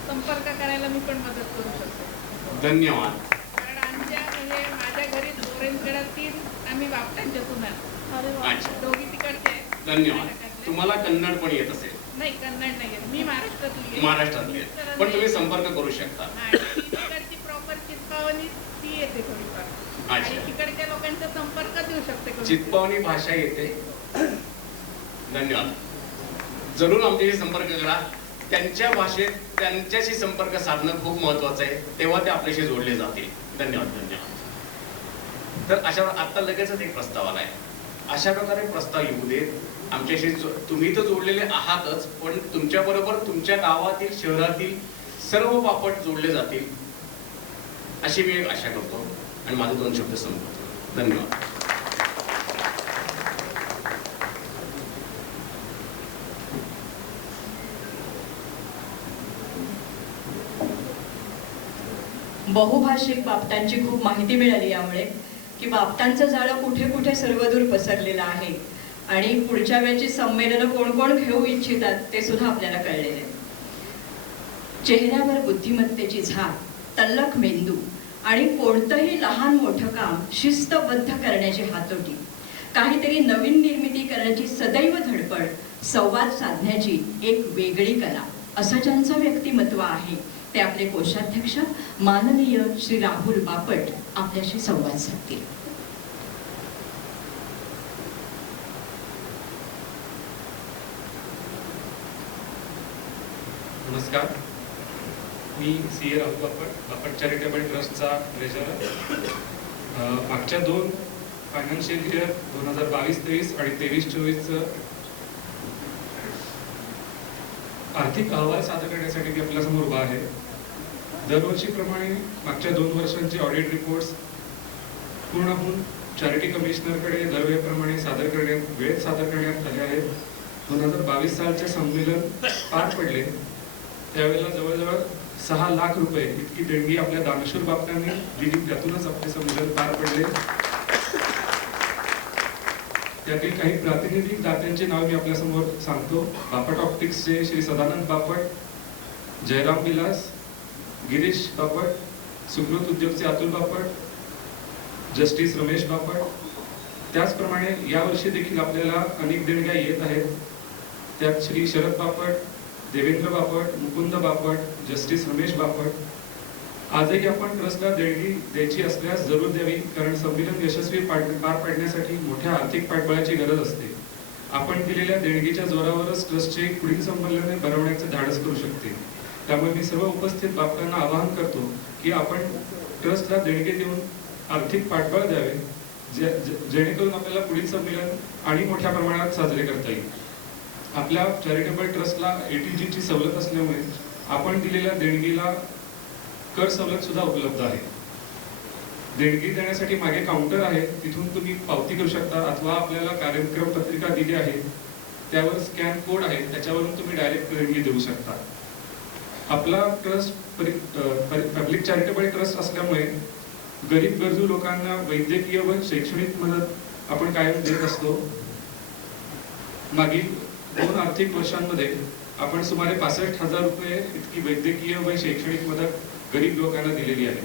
संपर्क करायला मी पण मदत करू शकतो. धन्यवाद. कारण आमच्या म्हणजे माझ्या घरी दोरेंकडे 3 आम्ही बापटांच्या सुना, दोघी तिकडचे. धन्यवाद. तुम्हाला कन्नड पण येत असेल? नाही, कन्नड नाही येत. मी महाराष्ट्रातली. महाराष्ट्रातली पण तुम्ही संपर्क करू शकता. तिकडची प्रॉपर चित्पावनी ती येते थोडीफार, आणि तिकडच्या लोकांचा संपर्क देऊ शकते. चित्पावनी भाषा येते. धन्यवाद. जरूर आमच्याशी संपर्क करा. त्यांच्या भाषेत त्यांच्याशी संपर्क साधणं खूप महत्वाचं आहे, तेव्हा ते आपल्याशी जोडले जातील. धन्यवाद. धन्यवाद. तर अशा आता लगेचच एक प्रस्ताव आलाय. अशा प्रकारे प्रस्ताव येऊ देत. आमच्याशी तुम्ही तर जोडलेले आहातच, पण तुमच्या बरोबर तुमच्या गावातील, शहरातील सर्व बापट जोडले जातील अशी मी एक आशा करतो आणि माझे 2 शब्द संपवतो. धन्यवाद. बहुभाषिक बापटांची खूप माहिती मिळाली यामुळे, की बापटांचं जाळं कुठे कुठे सर्वदूर पसरलेलं आहे आणि पुढच्या वेळची संमेलनं कोण कोण घेऊ इच्छितात ते सुद्धा आपल्याला कळलेले आहे. चेहऱ्यावर बुद्धिमत्तेची झाक, तल्लख मेंदू आणि कोणतंही लहान मोठं काम शिस्तबद्ध करण्याची हातोटी, काहीतरी नवीन निर्मिती करण्याची सदैव धडपड, संवाद साधण्याची एक वेगळी कला, असं ज्यांचं व्यक्तिमत्व आहे ते आपले कोषाध्यक्ष माननीय श्री राहुल बापट आपल्याशी संवाद साधतील. नमस्कार, मी सी ए राहुल बापट चॅरिटेबल ट्रस्टचा ट्रेझरर. मागच्या 2 फायनान्शियल इयर 2022-23 आणि 23-24 आर्थिक अहवाल सादर करण्यासाठी मी आपल्यासमोर उभा आहे. दरवर्षीप्रमाणे मागच्या 2 वर्षांचे ऑडिट रिपोर्ट्स पूर्ण होऊन चॅरिटी कमिशनरकडे दरवेळेप्रमाणे वेळेत सादर करण्यात आले आहेत. 2022 सालचे संमेलन पार पडले त्यावेळेला जवळजवळ 6 लाख रुपये इतकी देणगी आपल्या दानशूर बापटांनी दिली, त्यातूनच आपले संमेलन पार पडले. त्यातील काही प्रातिनिधिक दात्यांचे नाव मी आपल्यासमोर सांगतो. बापट ऑप्टिक्सचे श्री सदानंद बापट, जयराम विलास, गिरीश बापट, सुकृत उद्योगचे अतुल बापट, जस्टिस रमेश बापट. त्याचप्रमाणे यावर्षी देखील आपल्याला अनेक देणग्या येत आहेत. त्यात श्री शरद बापट, देवेंद्र बापट, मुकुंद बापट, जस्टिस रमेश बापट. आजही आपण ट्रस्टला देणगी द्यायची असल्यास जरूर द्यावी, कारण संमेलन यशस्वी पार पाडण्यासाठी मोठ्या आर्थिक पाठबळाची गरज असते. आपण दिलेल्या देणगीच्या जोरावरच ट्रस्टचे पुढील संमेलने भरवण्याचे धाडस करू शकते. त्यामुळे मी सर्व उपस्थित बापटांना आवाहन करतो की आपण ट्रस्टला देणगी देऊन आर्थिक पाठबळ द्यावे, जेणेकरून आपल्याला पुढील संमेलन आणि मोठ्या प्रमाणात साजरे करता येईल. आपल्या चॅरिटेबल ट्रस्टला ATGची सवलत असल्यामुळे आपण दिलेल्या देणगीला कर सवलत सुद्धा उपलब्ध आहे. देणगी देण्यासाठी मागे काउंटर आहे, तिथून तुम्ही पावती करू शकता, अथवा आपल्याला कार्यक्रम पत्रिका दिली आहे त्यावर स्कॅन कोड आहे, त्याच्यावरून तुम्ही डायरेक्ट देणगी देऊ शकता. आपला ट्रस्ट पब्लिक चॅरिटेबल ट्रस्ट असल्यामुळे गरीब गरजू लोकांना वैद्यकीय व शैक्षणिक मदत आपण कायम देत असतो. मागील 2 आर्थिक वर्षांमध्ये आपण सुमारे 65,000 रुपये इतकी वैद्यकीय व शैक्षणिक मदत गरीब लोकांना दिलेली आहे.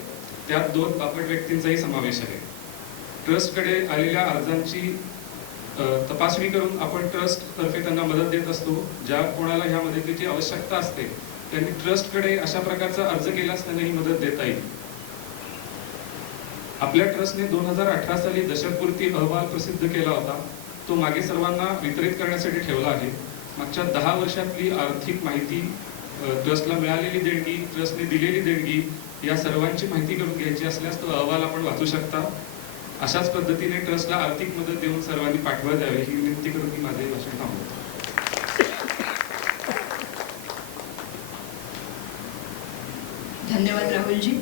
त्यात 2 बापट व्यक्तींचाही समावेश आहे. ट्रस्टकडे आलेल्या अर्जांची तपासणी करून आपण ट्रस्टतर्फे त्यांना मदत देत असतो. ज्या कोणाला ह्या मदतीची आवश्यकता असते त्यांनी ट्रस्टकडे अशा प्रकारचा अर्ज केल्यास त्यांना ही मदत देता येईल. आपल्या ट्रस्टने 2018 साली दशकपूर्ती अहवाल प्रसिद्ध केला होता. तो मागे सर्वांना वितरित करण्यासाठी ठेवला आहे. मागच्या 10 वर्षातली आर्थिक माहिती, ट्रस्टला मिळालेली देणगी, ट्रस्टने दिलेली देणगी, या सर्वांची माहिती करून घ्यायची असल्यास तो अहवाल आपण वाचू शकता. अशाच पद्धतीने ट्रस्टला आर्थिक मदत देऊन सर्वांनी पाठबळ द्यावे ही विनंती करून मी माझे भाषण थांबवतो. धन्यवाद राहुलजी.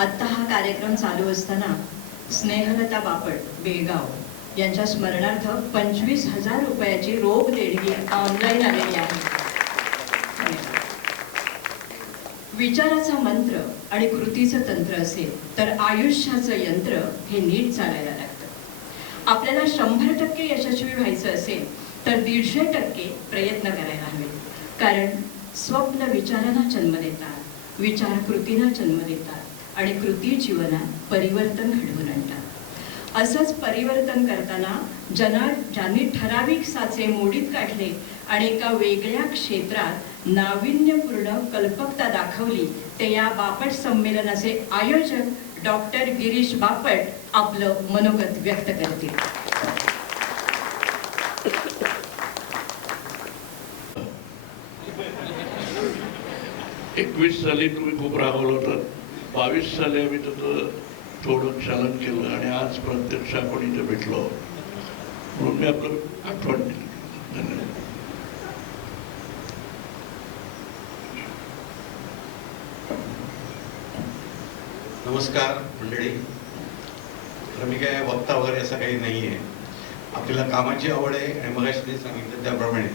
आत्ता हा कार्यक्रम चालू असताना स्नेहलता बापट बेळगाव यांच्या स्मरणार्थ 25,000 रुपयाची रोख देणगी ऑनलाईन आलेली आहे. विचाराचा मंत्र आणि कृतीचं तंत्र असेल तर आयुष्याचं यंत्र हे नीट चालायला लागतं. आपल्याला 100% यशस्वी व्हायचं असेल तर 150% प्रयत्न करायला हवे. कारण स्वप्न विचारांना जन्म देतात, विचार कृतींना जन्म देतात आणि कृती जीवनात परिवर्तन घडवून आणतात. असंच परिवर्तन करताना ज्यांनी ठराविक साचे मोडीत काढले आणि एका वेगळ्या क्षेत्रात नाविन्यपूर्ण कल्पकता दाखवली ते या बापट संमेलनाचे आयोजक डॉक्टर गिरीश बापट आपलं मनोगत व्यक्त करतील. 21 साली तुम्ही खूप रागवलं होतं. 22 साली आम्ही त्याचं थोडं क्षालन केलं आणि आज प्रत्यक्ष आपण इथे भेटलो म्हणून मी आपलं आठवण दिली. धन्यवाद. नमस्कार मंडळी. तर मी काय वक्ता वगैरे असं काही नाही आहे. आपल्याला कामाची आवड आहे आणि मगाशी ते सांगितलं त्याप्रमाणे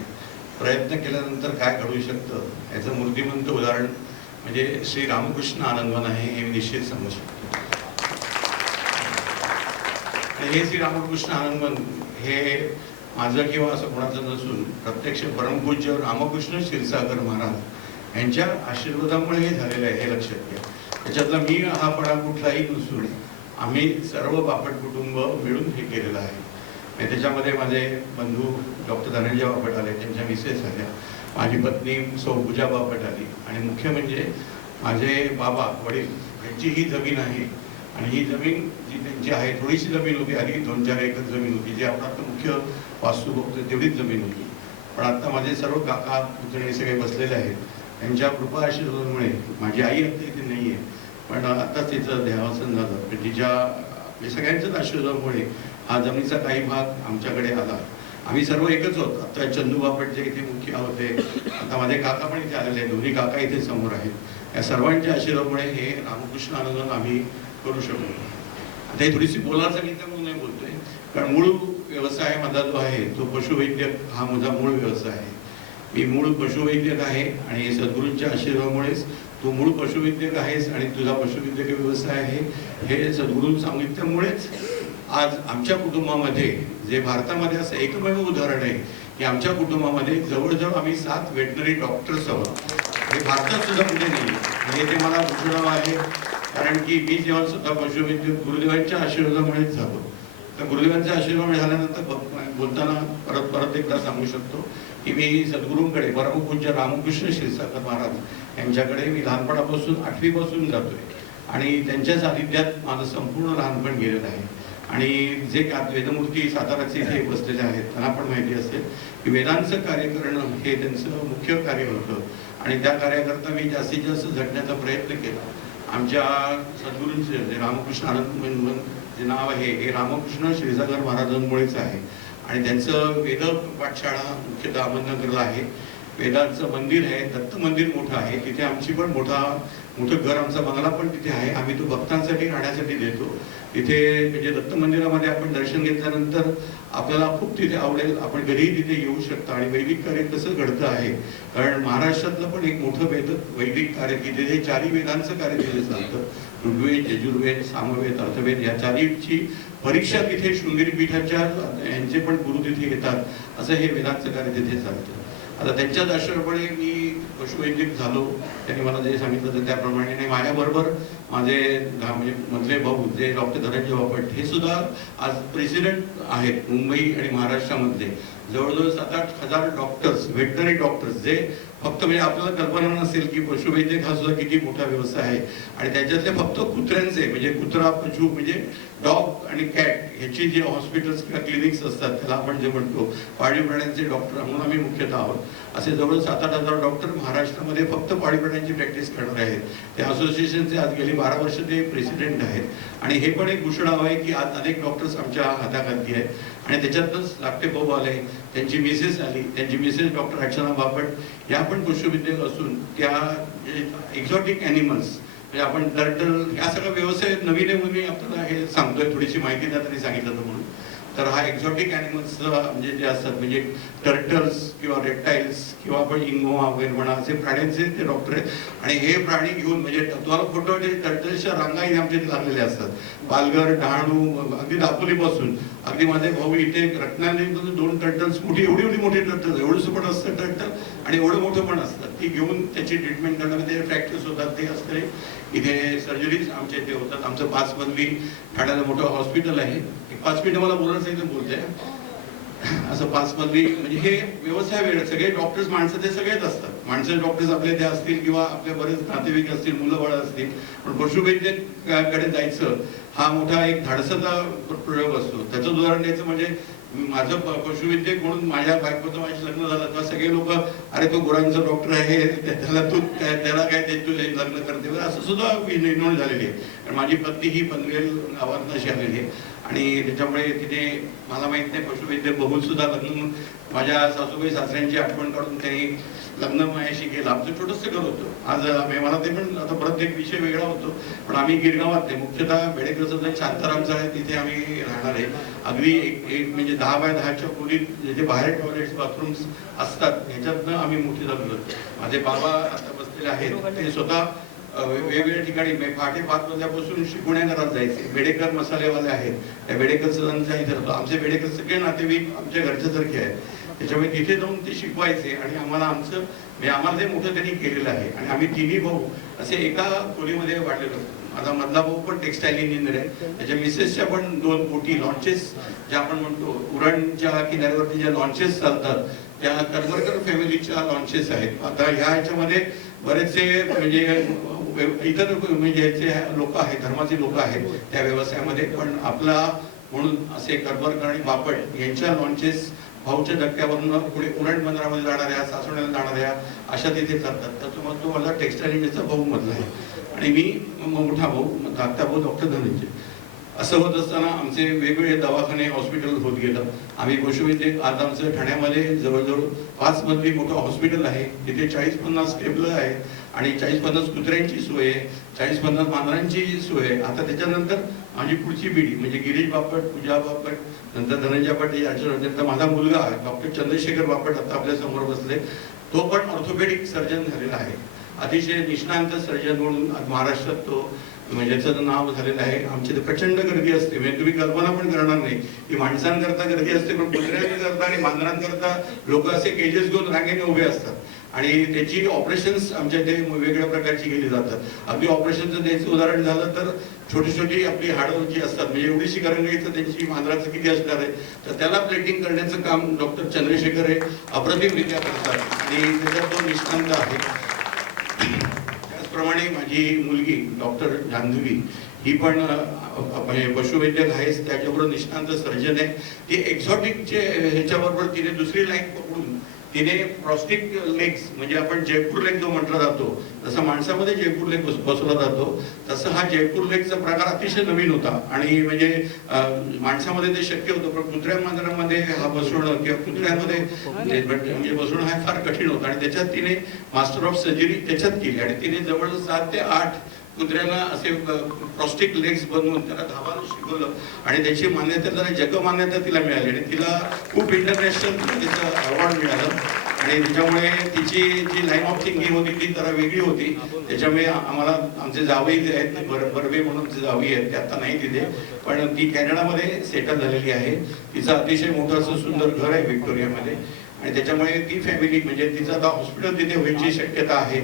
प्रयत्न केल्यानंतर काय घडू शकतं याचं मूर्तिमंत उदाहरण म्हणजे श्री रामकृष्ण आनंदवन आहे हे मी निश्चित सांगू शकतो. आणि हे श्री रामकृष्ण आनंदवन हे माझं किंवा असं कोणाचं नसून प्रत्यक्ष परमपूज्य रामकृष्ण क्षीरसागर महाराज यांच्या आशीर्वादामुळे हे झालेलं आहे, हे लक्षात घ्या. त्याच्यातला मी हा पडा कुठलाही नसून आम्ही सर्व बापट कुटुंब मिळून हे केलेलं आहे. त्याच्यामध्ये माझे बंधू डॉक्टर धनंजय बापट आले, त्यांच्या मिसेस आल्या, माझी पत्नी सौ पूजा बापट आली आणि मुख्य म्हणजे माझे बाबा वडील यांची ही जमीन आहे. आणि ही जमीन जी त्यांची आहे थोडीशी जमीन होती, आधी 2-4 एकर जमीन होती, जी आपण मुख्य वास्तू बघतो तेवढीच जमीन होती. पण आता माझे सर्व काका पुतणे सगळे बसलेले आहेत. त्यांच्या कृपा आशीर्वादामुळे माझी आई आता इथे नाही आहे, पण आताच तिचं देहावसन झालं. पण तिच्या सगळ्यांच्याच आशीर्वादामुळे हा जमिनीचा काही भाग आमच्याकडे आला आम्ही सर्व एकच होतो. आता चंदू बापट जे इथे मुख्य होते, आता माझे काका पण इथे आलेले आहेत, दोन्ही काका इथे समोर आहेत. या सर्वांच्या आशीर्वादामुळे हे रामकृष्ण आंदोलन आम्ही करू शकलो. आता हे थोडीशी बोलायला सांगितलं म्हणून नाही बोलतोय, कारण मूळ व्यवसाय माझा जो आहे तो पशुवैद्यक हा माझा मूळ व्यवसाय आहे. मी मूळ पशुवैद्यक आहे आणि सद्गुरूंच्या आशीर्वादामुळेच तू मूळ पशुवैद्यक आहेस आणि तुझा पशुवैद्यक व्यवसाय आहे हे सद्गुरू सांगितल्यामुळेच आज आमच्या कुटुंबामध्ये, जे भारतामध्ये असं एकमेव उदाहरण आहे की आमच्या कुटुंबामध्ये जवळजवळ आम्ही 7 वेटनरी डॉक्टर्स आहोत. हे भारतात सुद्धा कुठे नाही. हे ते मला घोषणा आहे, कारण की मी जेव्हा सुद्धा पशुवैद्यक गुरुदेवांच्या आशीर्वादामुळेच झालो. तर गुरुदेवांच्या आशीर्वाद झाल्यानंतर बोलताना परत एकदा सांगू शकतो की मी सद्गुरूंकडे परमपूज्य रामकृष्ण क्षीरसागर महाराज यांच्याकडे मी लहानपणापासून 8वी पासून जातोय आणि त्यांच्या सानिध्यात माझं संपूर्ण लहानपण गेलेलं आहे. आणि जे वेदमूर्ती साताराचे इथे बसलेले आहेत त्यांना पण माहिती असेल की वेदांचं कार्य करणं हे त्यांचं मुख्य कार्य होतं आणि त्या कार्याकरता मी जास्तीत जास्त झटण्याचा प्रयत्न केला. आमच्या सद्गुरूंचे जे रामकृष्ण आनंद जे नाव आहे हे रामकृष्ण क्षीरसागर महाराजांमुळेच आहे आणि त्यांचं वेद पाठशाळा मुख्यतः अहमदनगरला आहे. वेदांचं मंदिर आहे, दत्त मंदिर मोठं आहे, तिथे आमची पण मोठं घर, आमचा बंगला पण तिथे आहे. आम्ही तो भक्तांसाठी राहण्यासाठी देतो. तिथे म्हणजे दत्त मंदिरामध्ये आपण दर्शन घेतल्यानंतर आपल्याला खूप तिथे आवडेल. आपण कधीही तिथे येऊ शकता आणि वैदिक कार्य कसं घडतं आहे, कारण महाराष्ट्रातलं पण एक मोठं वैदिक कार्य की तिथे 4 वेदांचं कार्य तिथे चालतं. ऋग्वेद, यजुर्वेद, सामवेद, अर्थवेद या 4ची परीक्षा तिथे शृंगेरी पीठाच्या यांचे पण गुरु तिथे येतात. असं हे वेदांचं कार्य तिथे चालतं. आता त्यांच्याच आश्रमाने मी पशुवैद्यक झालो. त्यांनी मला जे सांगितलं तर त्याप्रमाणे. नाही, माझ्याबरोबर माझे म्हणजे मधले भाऊ जे डॉक्टर धनंजय बापट हे सुद्धा आज प्रेसिडेंट आहेत मुंबई आणि महाराष्ट्रामध्ये. जवळजवळ 7-8 हजार डॉक्टर्स, व्हेटनरी डॉक्टर्स, जे फक्त म्हणजे आपल्याला कल्पना नसेल की पशुवैद्यक हा सुद्धा किती मोठा व्यवसाय आहे आणि त्याच्यातले फक्त कुत्र्यांचे म्हणजे कुत्रा, पशु म्हणजे डॉग आणि कॅट ह्याची जे हॉस्पिटल्स किंवा क्लिनिक्स असतात त्याला आपण जे म्हणतो पाळीव प्राण्यांचे डॉक्टर म्हणून आम्ही मुख्यतः आहोत. असे जवळ 7-8 हजार डॉक्टर महाराष्ट्रामध्ये फक्त पाळीव प्राण्यांची प्रॅक्टिस करणार आहेत. त्या असोसिएशनचे आज गेली 12 वर्ष ते प्रेसिडेंट आहेत आणि हे पण एक घोषणा आहे की आज अनेक डॉक्टर्स आमच्या हाताखाली आहेत आणि त्याच्यातच धाकटे भाऊ आले, त्यांची मिसेस आली, त्यांची मिसेस डॉक्टर अर्चना बापट या पण पशुवैद्यक असून त्या एक्झॉटिक ॲनिमल्स म्हणजे आपण टर्टल या सगळा व्यवसाय नवीन आपल्याला हे सांगतोय. थोडीशी माहिती द्या तरी सांगितलं म्हणून. तर हा एक्झॉटिक ॲनिमल्स म्हणजे जे असतात म्हणजे टर्टल्स किंवा रेप्टाईल्स किंवा आपण इंगोआ वगैरे म्हणा असे प्राण्यांचे ते डॉक्टर आहेत आणि हे प्राणी घेऊन म्हणजे तुम्हाला फोटो टर्टल्सच्या रांगाही आमच्या इथे लागलेले असतात. पालघर, डहाणू, अगदी दापोलीपासून अगदी माझे भाऊ इथे रत्नागिरीमध्ये 2 टर्टल्स एवढी मोठी टर्टल, एवढंसं पण असतं टर्टल आणि एवढं मोठं पण असतं. ती घेऊन त्याची ट्रीटमेंट करण्यामध्ये फ्रॅक्चर्स होतात ते असते. इथे सर्जरीज आमच्या इथे होतात. आमचं 5 मजली ठाण्याला मोठं हॉस्पिटल आहे. 5 मिनिटं मला बोलायला सांगितलं बोलते. असं 5 मजली म्हणजे हे व्यवसाय वेळ सगळे डॉक्टर्स माणसं ते सगळेच असतात. माणसं डॉक्टर्स आपले ते असतील किंवा आपले बरेच नातेवाईक असतील, मुलं बाळ असतील, पण पशुवैद्यकडे जायचं हा मोठा एक धाडसाचा प्रयोग असतो. त्याचं उदाहरण द्यायचं म्हणजे माझं पशुवैद्यक म्हणून माझ्या बायकोचं माझं लग्न झालं तेव्हा सगळे लोक अरे तो गुरांचा डॉक्टर आहे त्याला काय लग्न करते असं सुद्धा नोंद झालेली आहे. कारण माझी पत्नी ही पनवेल गावात अशी आलेली आहे आणि त्याच्यामुळे तिथे मला माहित नाही पशुवैद्यक बघून सुद्धा लग्न माझ्या सासूबाई सासऱ्यांची आठवण काढून त्यांनी लग्न माझ्याशी केलं. आमचं छोटंसं घर होतं. आज मला ते पण आता परत एक विषय वेगळा होतो, पण आम्ही गिरगावात नाही मुख्यतः बेडेकरचं शांतारामचं आहे तिथे आम्ही राहणार आहे. अगदी एक म्हणजे 10 बाय 10च्या खोलीत जे बाहेर टॉयलेट्स बाथरूम्स असतात ह्याच्यातनं आम्ही मोठी झालो. माझे बाबा आता बसलेले आहेत ते स्वतः वेगवेगळ्या ठिकाणी पहाटे 5 वाजल्यापासून शिकवण्या घरात जायचे. बेडेकर मसालेवाले आहेत, त्या बेडेकर सरांच्या इथे होतो. आमचे बेडेकर सगळे नातेवाईक आमच्या घरच्यासारखे आहेत. त्याच्यामुळे तिथे जाऊन ते शिकवायचे आणि आम्हाला आम्हाला ते मोठं त्यांनी केलेलं आहे आणि आम्ही 3 भाऊ असे एका खोलीमध्ये वाढलेलो. माझा मधला भाऊ पण टेक्स्टाईल इंजिनियर आहे. त्याच्या मिसेसच्या पण 2 बोटी लॉन्चेस ज्या आपण म्हणतो उरणच्या किनाऱ्यावरती ज्या लॉन्चेस चालतात त्या करमरकर फॅमिलीच्या लॉन्चेस आहेत. आता ह्याच्यामध्ये बरेचसे म्हणजे इतर म्हणजे लोक आहेत, धर्माचे लोक आहेत त्या व्यवसायामध्ये, पण आपला म्हणून असे करमरकर आणि बापट यांच्या लॉन्चेस भाऊच्या धक्क्यावरून पुढे उरण बंदरामध्ये जाणाऱ्या, सासवड्याला जाणाऱ्या अशा तिथे चालतात. तर तो माझा टेक्स्टाईल इंजिनियरचा भाऊ मधला आहे आणि मी मोठा भाऊ धाकटा भाऊ डॉक्टर धनंजय. असं होत असताना आमचे वेगवेगळे दवाखाने हॉस्पिटल होत गेलं. आम्ही पशुवैद्य आज आमचं ठाण्यामध्ये जवळजवळ 5 मजली मोठं हॉस्पिटल आहे. तिथे 40-50 टेबल आहेत आणि 40-50 कुत्र्यांची सोय आहे, 40-50 मांजरांची सोय आहे. आता त्याच्यानंतर माझी पुढची पिढी म्हणजे गिरीश बापट, पूजा बापट, नंतर धनंजय पाटील, याच्यानंतर माझा मुलगा डॉक्टर चंद्रशेखर बापट आता आपल्या समोर बसले. तो पण ऑर्थोपेडिक सर्जन झालेला आहे. अतिशय निष्णांत सर्जन म्हणून महाराष्ट्रात तो म्हणजे त्याचं नाव झालेलं आहे. आमची तर प्रचंड गर्दी असते, म्हणजे तुम्ही कल्पना पण करणार नाही की माणसांकरता गर्दी असते, पण कुत्र्यांकरता आणि मांजरांकरता लोक असे केजेस घेऊन रांगेने उभे असतात आणि त्याची ऑपरेशन्स आमच्या इथे वेगवेगळ्या प्रकारची केली जातात. अगदी ऑपरेशनचं द्यायचं उदाहरण झालं तर छोटी आपली हाडं जी असतात, म्हणजे एवढीशी करंगळी तर त्यांची मांजराचं किती असणार आहे, तर त्याला प्लेटिंग करण्याचं काम डॉक्टर चंद्रशेखर हे अप्रतिमरित्या करतात आणि त्याच्यात तो निष्णांत आहे. त्याचप्रमाणे माझी मुलगी डॉक्टर जान्हवी ही पण पशुवैद्यक आहेच, त्याच्याबरोबर निष्णांत सर्जन आहे. ती एक्झॉटिकचे ह्याच्याबरोबर तिने दुसरी लाईन पकडून तिने प्रॉस्टिक लेग्स म्हणजे आपण जयपूर लेग जो म्हटला जातो, जसं माणसामध्ये जयपूर लेग बसवला जातो तसं हा जयपूर लेगचा प्रकार अतिशय नवीन होता आणि म्हणजे माणसामध्ये ते शक्य होतं, पण कुत्र्या मांजरामध्ये हा बसवणं किंवा कुत्र्यामध्ये म्हणजे बसवणं हा फार कठीण होतं आणि त्याच्यात तिने मास्टर ऑफ सर्जरी त्याच्यात केली आणि तिने जवळ 7 ते 8 कुत्र्यांना असे प्रॉस्टिक लेग्स बनवून त्याला धावायला शिकवलं आणि त्याची मान्यता जगमान्यता तिला मिळाली आणि तिला खूप इंटरनॅशनल त्याचं अवॉर्ड मिळालं आणि त्याच्यामुळे तिची जी लाईन ऑफ थिंकिंग होती ती जरा वेगळी होती. त्याच्यामुळे आम्हाला आमचे जावई जे आहेत ते बर्वे म्हणून जे जावई आहेत ते आता नाही तिथे, पण ती कॅनडामध्ये सेटल झालेली आहे. तिचं अतिशय मोठं असं सुंदर घर आहे व्हिक्टोरियामध्ये आणि त्याच्यामुळे ती फॅमिली म्हणजे तिचं आता हॉस्पिटल तिथे व्हायची शक्यता आहे.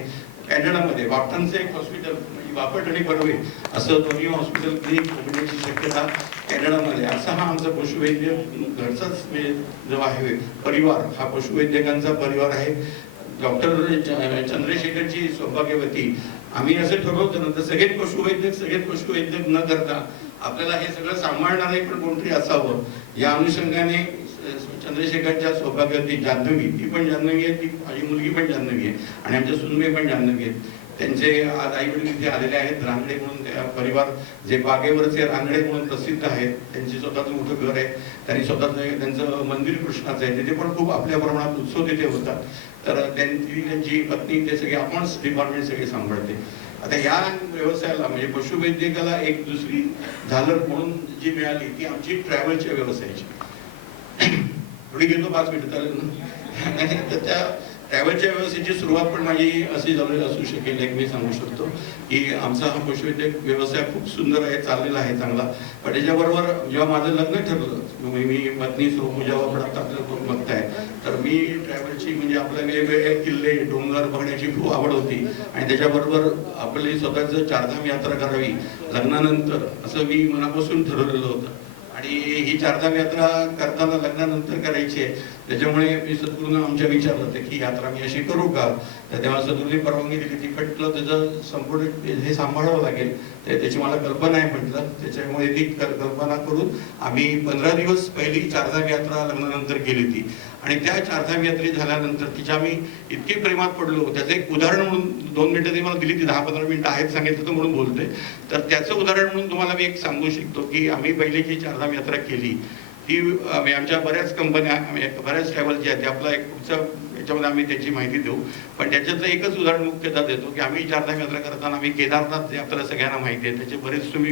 कॅनडामध्ये बापटांचं एक हॉस्पिटल म्हणजे बापट आणि बर्वे असं दोन्ही हॉस्पिटल क्लिनिक होण्याची शक्यता कॅनडामध्ये. असा हा आमचा पशुवैद्य घरचाच जो आहे परिवार, हा पशुवैद्यकांचा परिवार आहे. डॉक्टर चंद्रशेखरची सौभाग्यवती आम्ही असं ठरवतो ना तर सगळेच पशुवैद्यक न करता आपल्याला हे सगळं सांभाळणारे पण कोणतरी असावं. या अनुषंगाने चंद्रशेखरच्या सौभाग्यवती जान्हवी, ती पण जान्हवी आहे, ती माझी मुलगी पण जान्हवी आहे आणि आमच्या सुनबाई पण जान्हवी आहेत. त्यांचे आज आई वडील इथे आलेले आहेत. रांगडे म्हणून त्या परिवार जे बागेवरचे रांगडे म्हणून प्रसिद्ध आहेत, त्यांचे स्वतःचं मोठं घर आहे, त्यांनी स्वतःचं त्यांचं मंदिर कृष्णाचं आहे, तिथे पण खूप आपल्या प्रमाणात उत्सव तिथे होतात. तर त्यांची पत्नी ते सगळे अकाउंट्स डिपार्टमेंट सगळे सांभाळते. आता या व्यवसायाला म्हणजे पशुवैद्यकाला एक दुसरी झालर म्हणून जी मिळाली ती आमची ट्रॅव्हलच्या व्यवसायाची. थोडी घेतो 5 मिनिटं चालेल ना. तर त्या ट्रॅव्हलच्या व्यवसायाची सुरुवात पण माझी अशी झालेली असू शकेल. एक मी सांगू शकतो की आमचा हा पशुवैद्यक व्यवसाय खूप सुंदर आहे, चाललेला आहे चांगला. पण त्याच्याबरोबर जेव्हा माझं लग्न ठरलं, मी पत्नी पूजा बापट आता आपल्याला खूप बघताय, तर मी ट्रॅव्हलची म्हणजे आपल्या वेगवेगळे किल्ले डोंगर बघण्याची खूप आवड होती आणि त्याच्याबरोबर आपली स्वतःचं चारधाम यात्रा करावी लग्नानंतर असं मी मनापासून ठरवलेलं होतं आणि ही चारधाम यात्रा करताना लग्नानंतर करायची आहे. त्याच्यामुळे मी सद्गुरूंना आमच्या विचारलं होतं की यात्रा मी अशी करू का, तर तेव्हा सद्गुरूंनी परवानगी दिली. ती म्हटलं त्याचं संपूर्ण हे सांभाळावं लागेल, त्याची मला कल्पना आहे म्हटलं. त्याच्यामुळे ती कल्पना करून आम्ही 15 दिवस पहिली चारधाम यात्रा लग्नानंतर केली ती आणि त्या चारधाम यात्रे झाल्यानंतर तिच्या आम्ही इतके प्रेमात पडलो. त्याचं एक उदाहरण म्हणून 2 मिनिटं ती मला दिली, ती 10-15 मिनिटं आहेत सांगितलं तर म्हणून बोलते. तर त्याचं उदाहरण म्हणून तुम्हाला मी एक सांगू शकतो की आम्ही पहिली जी चारधाम यात्रा केली ती आमच्या बऱ्याच कंपन्या बऱ्याच ट्रॅव्हल ज्या आहेत आपला एक पुढचा याच्यामध्ये आम्ही त्याची माहिती देऊ, पण त्याच्यातलं एकच उदाहरण मुख्यतः देतो की आम्ही चारधाम यात्रा करताना आम्ही केदारनाथ आपल्याला सगळ्यांना माहिती आहे, त्याचे बरेच तुम्ही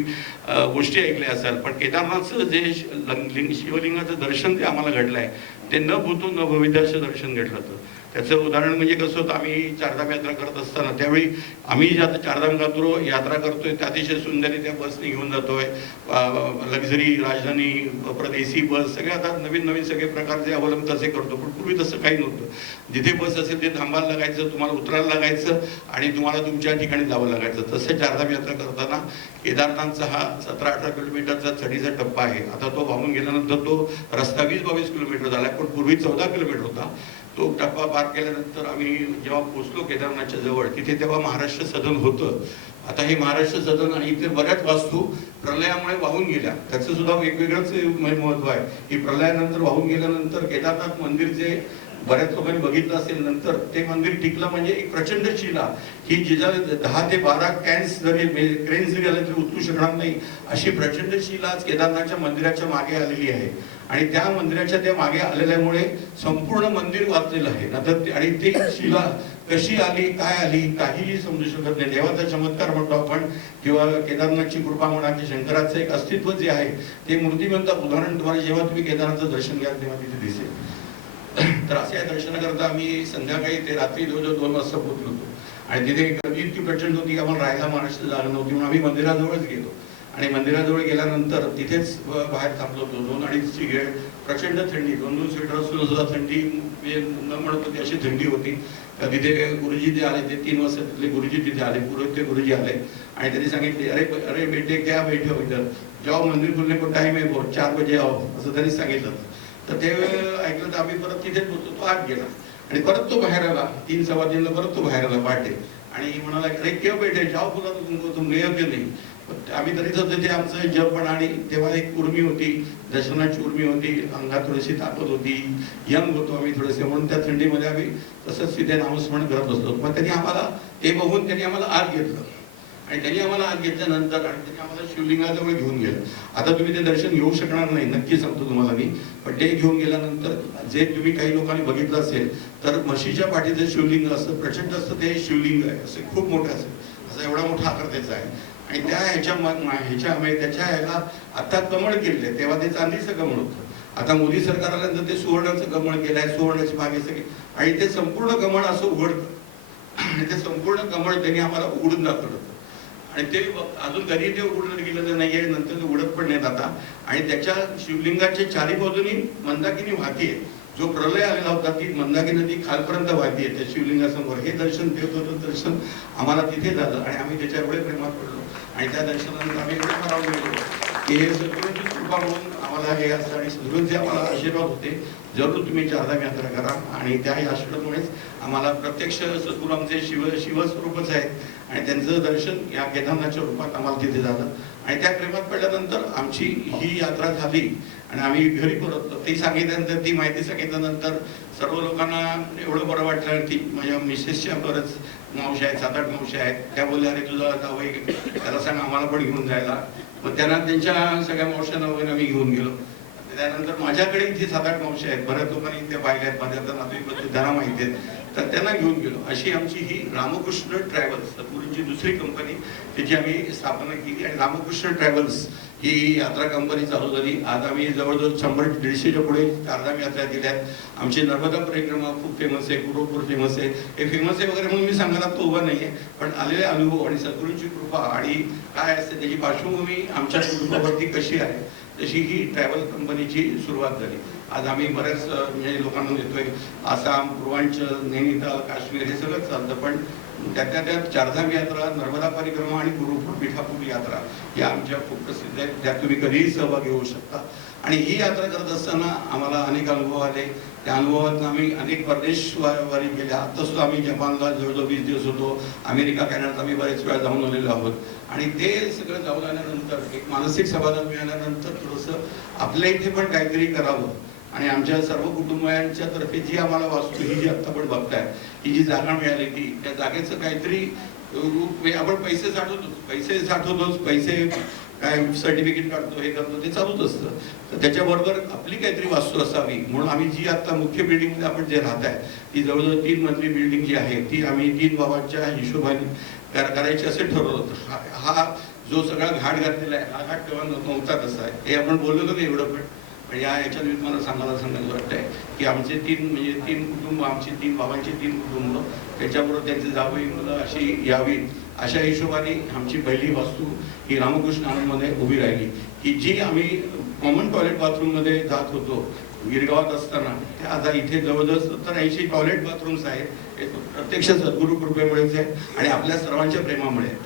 गोष्टी ऐकल्या असाल, पण केदारनाथचं जे शिवलिंगाचं दर्शन जे आम्हाला घडलं आहे ते न भूतो न भविष्याचं दर्शन घडलं होतं. त्याचं उदाहरण म्हणजे कसं होतं, आम्ही चारधाम यात्रा करत असताना त्यावेळी आम्ही ज्या चारधाम यात्रा करतोय त्या अतिशय सुंदर बसने घेऊन जातोय, लक्झरी राजधानी परत AC बस सगळे आता नवीन सगळे प्रकार जे अवलंब तसे करतो, पण पूर्वी तसं काही नव्हतं. जिथे बस असेल ते थांबायला लागायचं, तुम्हाला उतरायला लागायचं आणि तुम्हाला तुमच्या ठिकाणी जावं लागायचं. तसं चारधाम यात्रा करताना केदारनाथचा हा 17-18 किलोमीटरचा चढीचा टप्पा आहे. आता तो वाहून गेल्यानंतर तो रस्ता 20-22 किलोमीटर झाला, पण पूर्वी 14 किलोमीटर होता. तो टप्पा पार केल्यानंतर आम्ही जेव्हा पोहोचलो केदारनाथच्या जवळ, तिथे तेव्हा महाराष्ट्र सदन होतं. आता हे महाराष्ट्र सदन आणि इथे बऱ्याच वास्तू प्रलयामुळे वाहून गेल्या, त्याचं सुद्धा वेगवेगळंच महत्व आहे. ही प्रलयानंतर वाहून गेल्यानंतर केदारनाथ मंदिरचे बऱ्याच लोकांनी बघितलं असेल. नंतर ते मंदिर टिकलं म्हणजे एक प्रचंड शिला ही जिजा 10 ते 12 कॅन्स जरी क्रेन्स जरी आले तरी उचलू शकणार नाही अशी प्रचंड शिला आज केदारनाथच्या मंदिराच्या मागे आलेली आहे. आणि त्या मंदिराच्या त्या मागे आलेल्यामुळे संपूर्ण मंदिर वाचलेलं आहे. नंतर आणि ती शिला कशी आली काय आली काहीही समजू शकत नाही. देवाचा चमत्कार म्हणतो आपण किंवा केदारनाथची कृपा म्हणा की शंकराचं एक अस्तित्व जे आहे ते मूर्तिमंत उदाहरण तुम्हाला जेव्हा तुम्ही केदारनाथचं दर्शन घ्याल तेव्हा तिथे दिसेल. तर अशा दर्शनाकरता आम्ही संध्याकाळी ते रात्री 2 वाजता पोहोचलो होतो आणि तिथे गर्दी इतकी प्रचंड होती की आम्हाला राहायला महाराष्ट्र जागा नव्हती म्हणून आम्ही मंदिराजवळच गेलो. आणि मंदिराजवळ गेल्यानंतर तिथेच बाहेर थांबलो होतो. 2-2.5ची वेळ प्रचंड थंडी 2-2 स्वेटर असून सुद्धा थंडी न म्हणत होती अशी थंडी होती. तिथे गुरुजी जे आले ते 3 वाजता तिथले गुरुजी तिथे आले पुरोहित गुरुजी आले आणि त्यांनी सांगितले अरे अरे बेटे क्या बैठे हो इधर जाओ मंदिर खुलने को टाइम है बहुत 4 बजे आओ असं त्यांनी सांगितलं. तर ते ऐकलं तर आम्ही परत तिथेच होतो. तो आत गेला आणि परत तो बाहेर आला 3-3:15 परत तो बाहेर आला पहाटे आणि म्हणाला अरे क्यों बेटे जाओ बोला तुम गए की नाही. आम्ही तरीच होतो ते आमचं जपण आणि तेव्हा एक उर्मी होती दर्शनाची उर्मी होती अंगात थोडीशी ताकद होती यंग होतो आम्ही थोडेसे म्हणून त्या थंडीमध्ये आम्ही तसंच तिथे नामस्मरण करत बसलो. मग त्यांनी आम्हाला ते बघून त्यांनी आम्हाला आत घेतलं आणि त्यांनी आम्हाला आत घेतल्यानंतर आणि त्यांनी आम्हाला शिवलिंगाजवळ घेऊन गेलं. आता तुम्ही ते दर्शन घेऊ शकणार नाही नक्की सांगतो तुम्हाला मी. पण ते घेऊन गेल्यानंतर जे तुम्ही काही लोकांनी बघितलं असेल तर म्हशीच्या पाठीचं शिवलिंग असतं प्रचंड असतं ते शिवलिंग आहे असे खूप मोठं असेल असं एवढा मोठा आकार त्याचा आहे. आणि त्या त्याच्या ह्याला आता कमळ केले तेव्हा ते चांदीचं कमळ होतं. आता मोदी सरकार आल्यानंतर ते सुवर्णाचं कमळ केलंय सुवर्णाची मागे सगळे आणि ते संपूर्ण कमळ असं उघडतं आणि ते संपूर्ण कमळ त्यांनी आम्हाला उघडून दाखवलं आणि ते अजून कधी ते उघडलं गेलेलं नाहीये नंतर ते उघडत पण नाहीत आता. आणि त्याच्या शिवलिंगाच्या चारी बाजूनी मंदाकिनी वाहतीये. जो प्रलय आलेला होता ती मंदाकिनी नदी खालपर्यंत वाहतीये त्या शिवलिंगासमोर. हे दर्शन देवदत्त दर्शन आम्हाला तिथे झालं आणि आम्ही त्याच्या एवढे प्रेमात पडलो आणि त्या दर्शनानंतर आम्ही एवढे भारावून गेलो की हे सद्गुरूंची कृपा म्हणून आम्हाला हे असं आणि सद्गुरूंचे आम्हाला आशीर्वाद होते जरूर तुम्ही चारधाम यात्रा करा. आणि त्या आशीर्वादामुळेच आम्हाला प्रत्यक्ष सद्गुरू आमचे शिवस्वरूपच आहेत आणि त्यांचं दर्शन या केदारनाथच्या रूपात आम्हाला तिथे झालं. आणि त्या प्रेमात पडल्यानंतर आमची ही यात्रा झाली आणि आम्ही घरी परतलो. ती सांगितल्यानंतर ती माहिती सांगितल्यानंतर सर्व लोकांना एवढं बरं वाटलं की माझ्या मिसेसच्या बरंच मावशी आहेत 7-8 मावशी आहेत त्या बोलल्या अरे तुझा जावई त्याला सांग आम्हाला पण घेऊन जायला. मग त्यांना त्यांच्या सगळ्या मावशांना वगैरे आम्ही घेऊन गेलो. त्यानंतर माझ्याकडे इथे 7-8 मावशी आहेत बऱ्याच लोकांनी इथे पाहिल्या आहेत माझ्या नातेवाईक त्यांना माहिती आहेत तर त्यांना घेऊन गेलो. अशी आमची ही रामकृष्ण ट्रॅव्हल्स सद्गुरूंची दुसरी कंपनी त्याची आम्ही स्थापना केली आणि रामकृष्ण ट्रॅव्हल्स ही यात्रा कंपनी चालू झाली. आज आम्ही जवळजवळ 100-150च्या पुढे चारधाम यात्रा केल्यात. आमची नर्मदा परिक्रमा खूप फेमस आहे गुरुपूर फेमस आहे. हे फेमस आहे वगैरे म्हणून मी सांगायला तो उभा नाहीये पण आलेले अनुभव आणि सद्गुरूंची कृपा आणि काय असते त्याची पार्श्वभूमी आमच्या कुटुंबावरती कशी आहे तशी ही ट्रॅव्हल कंपनीची सुरुवात झाली. आज आम्ही बऱ्याच म्हणजे लोकांना देतोय आसाम पूर्वांचल नैनिताल काश्मीर हे सगळं चालतं पण त्यात चारधाम यात्रा नर्मदा परिक्रमा आणि गुरुपूर पिठापूर यात्रा या आमच्या खूप प्रसिद्ध आहेत ज्यात तुम्ही कधीही सहभागी होऊ शकता. आणि ही यात्रा करत असताना आम्हाला अनेक अनुभव आले. त्या अनुभवातून आम्ही अनेक परदेशवारी केल्या. आता सुद्धा आम्ही जपानला जवळजवळ 20 दिवस होतो. अमेरिका कॅनडात आम्ही बरेच वेळा जाऊन आलेलो आहोत. आणि ते सगळं जाऊन आल्यानंतर एक मानसिक समाधान मिळाल्यानंतर थोडंसं आपल्या इथे पण काहीतरी करावं आणि आमच्या सर्व कुटुंबियांच्या तर्फे जी आम्हाला वास्तू ही जी आता पण बघताय ही जी जागा मिळाली ती त्या जागेचं काहीतरी रूप आपण पैसे साठवतोच पैसे काय सर्टिफिकेट काढतो हे करतो ते चालूच असतं. तर त्याच्याबरोबर आपली काहीतरी वास्तू असावी म्हणून आम्ही जी आता मुख्य बिल्डिंगमध्ये आपण जे राहत आहे ती जवळजवळ 3 मजली बिल्डिंग जी आहे ती आम्ही 3 बाबांच्या हिशोबाने करायची असे ठरवलं होतं. हा जो सगळा घाट घातलेला आहे हा घाट तेव्हा नव्हता तसा आहे हे आपण बोललो नाही एवढं पण याच्या मला सांगायचं वाटतंय की आमचे 3 कुटुंब आमची 3 बाबांची 3 कुटुंब त्याच्याबरोबर त्यांचे जावई मुलं अशी यावी अशा हिशोबाने आमची पहिली वास्तू ही रामकृष्ण आनंदमध्ये उभी राहिली की जी आम्ही कॉमन टॉयलेट बाथरूममध्ये जात होतो गिरगावात असताना त्या आता इथे जवळजवळ 70-80 टॉयलेट बाथरूम्स आहेत. हे प्रत्यक्ष सद्गुरू कृपेमुळेच आहे आणि आपल्या सर्वांच्या प्रेमामुळे.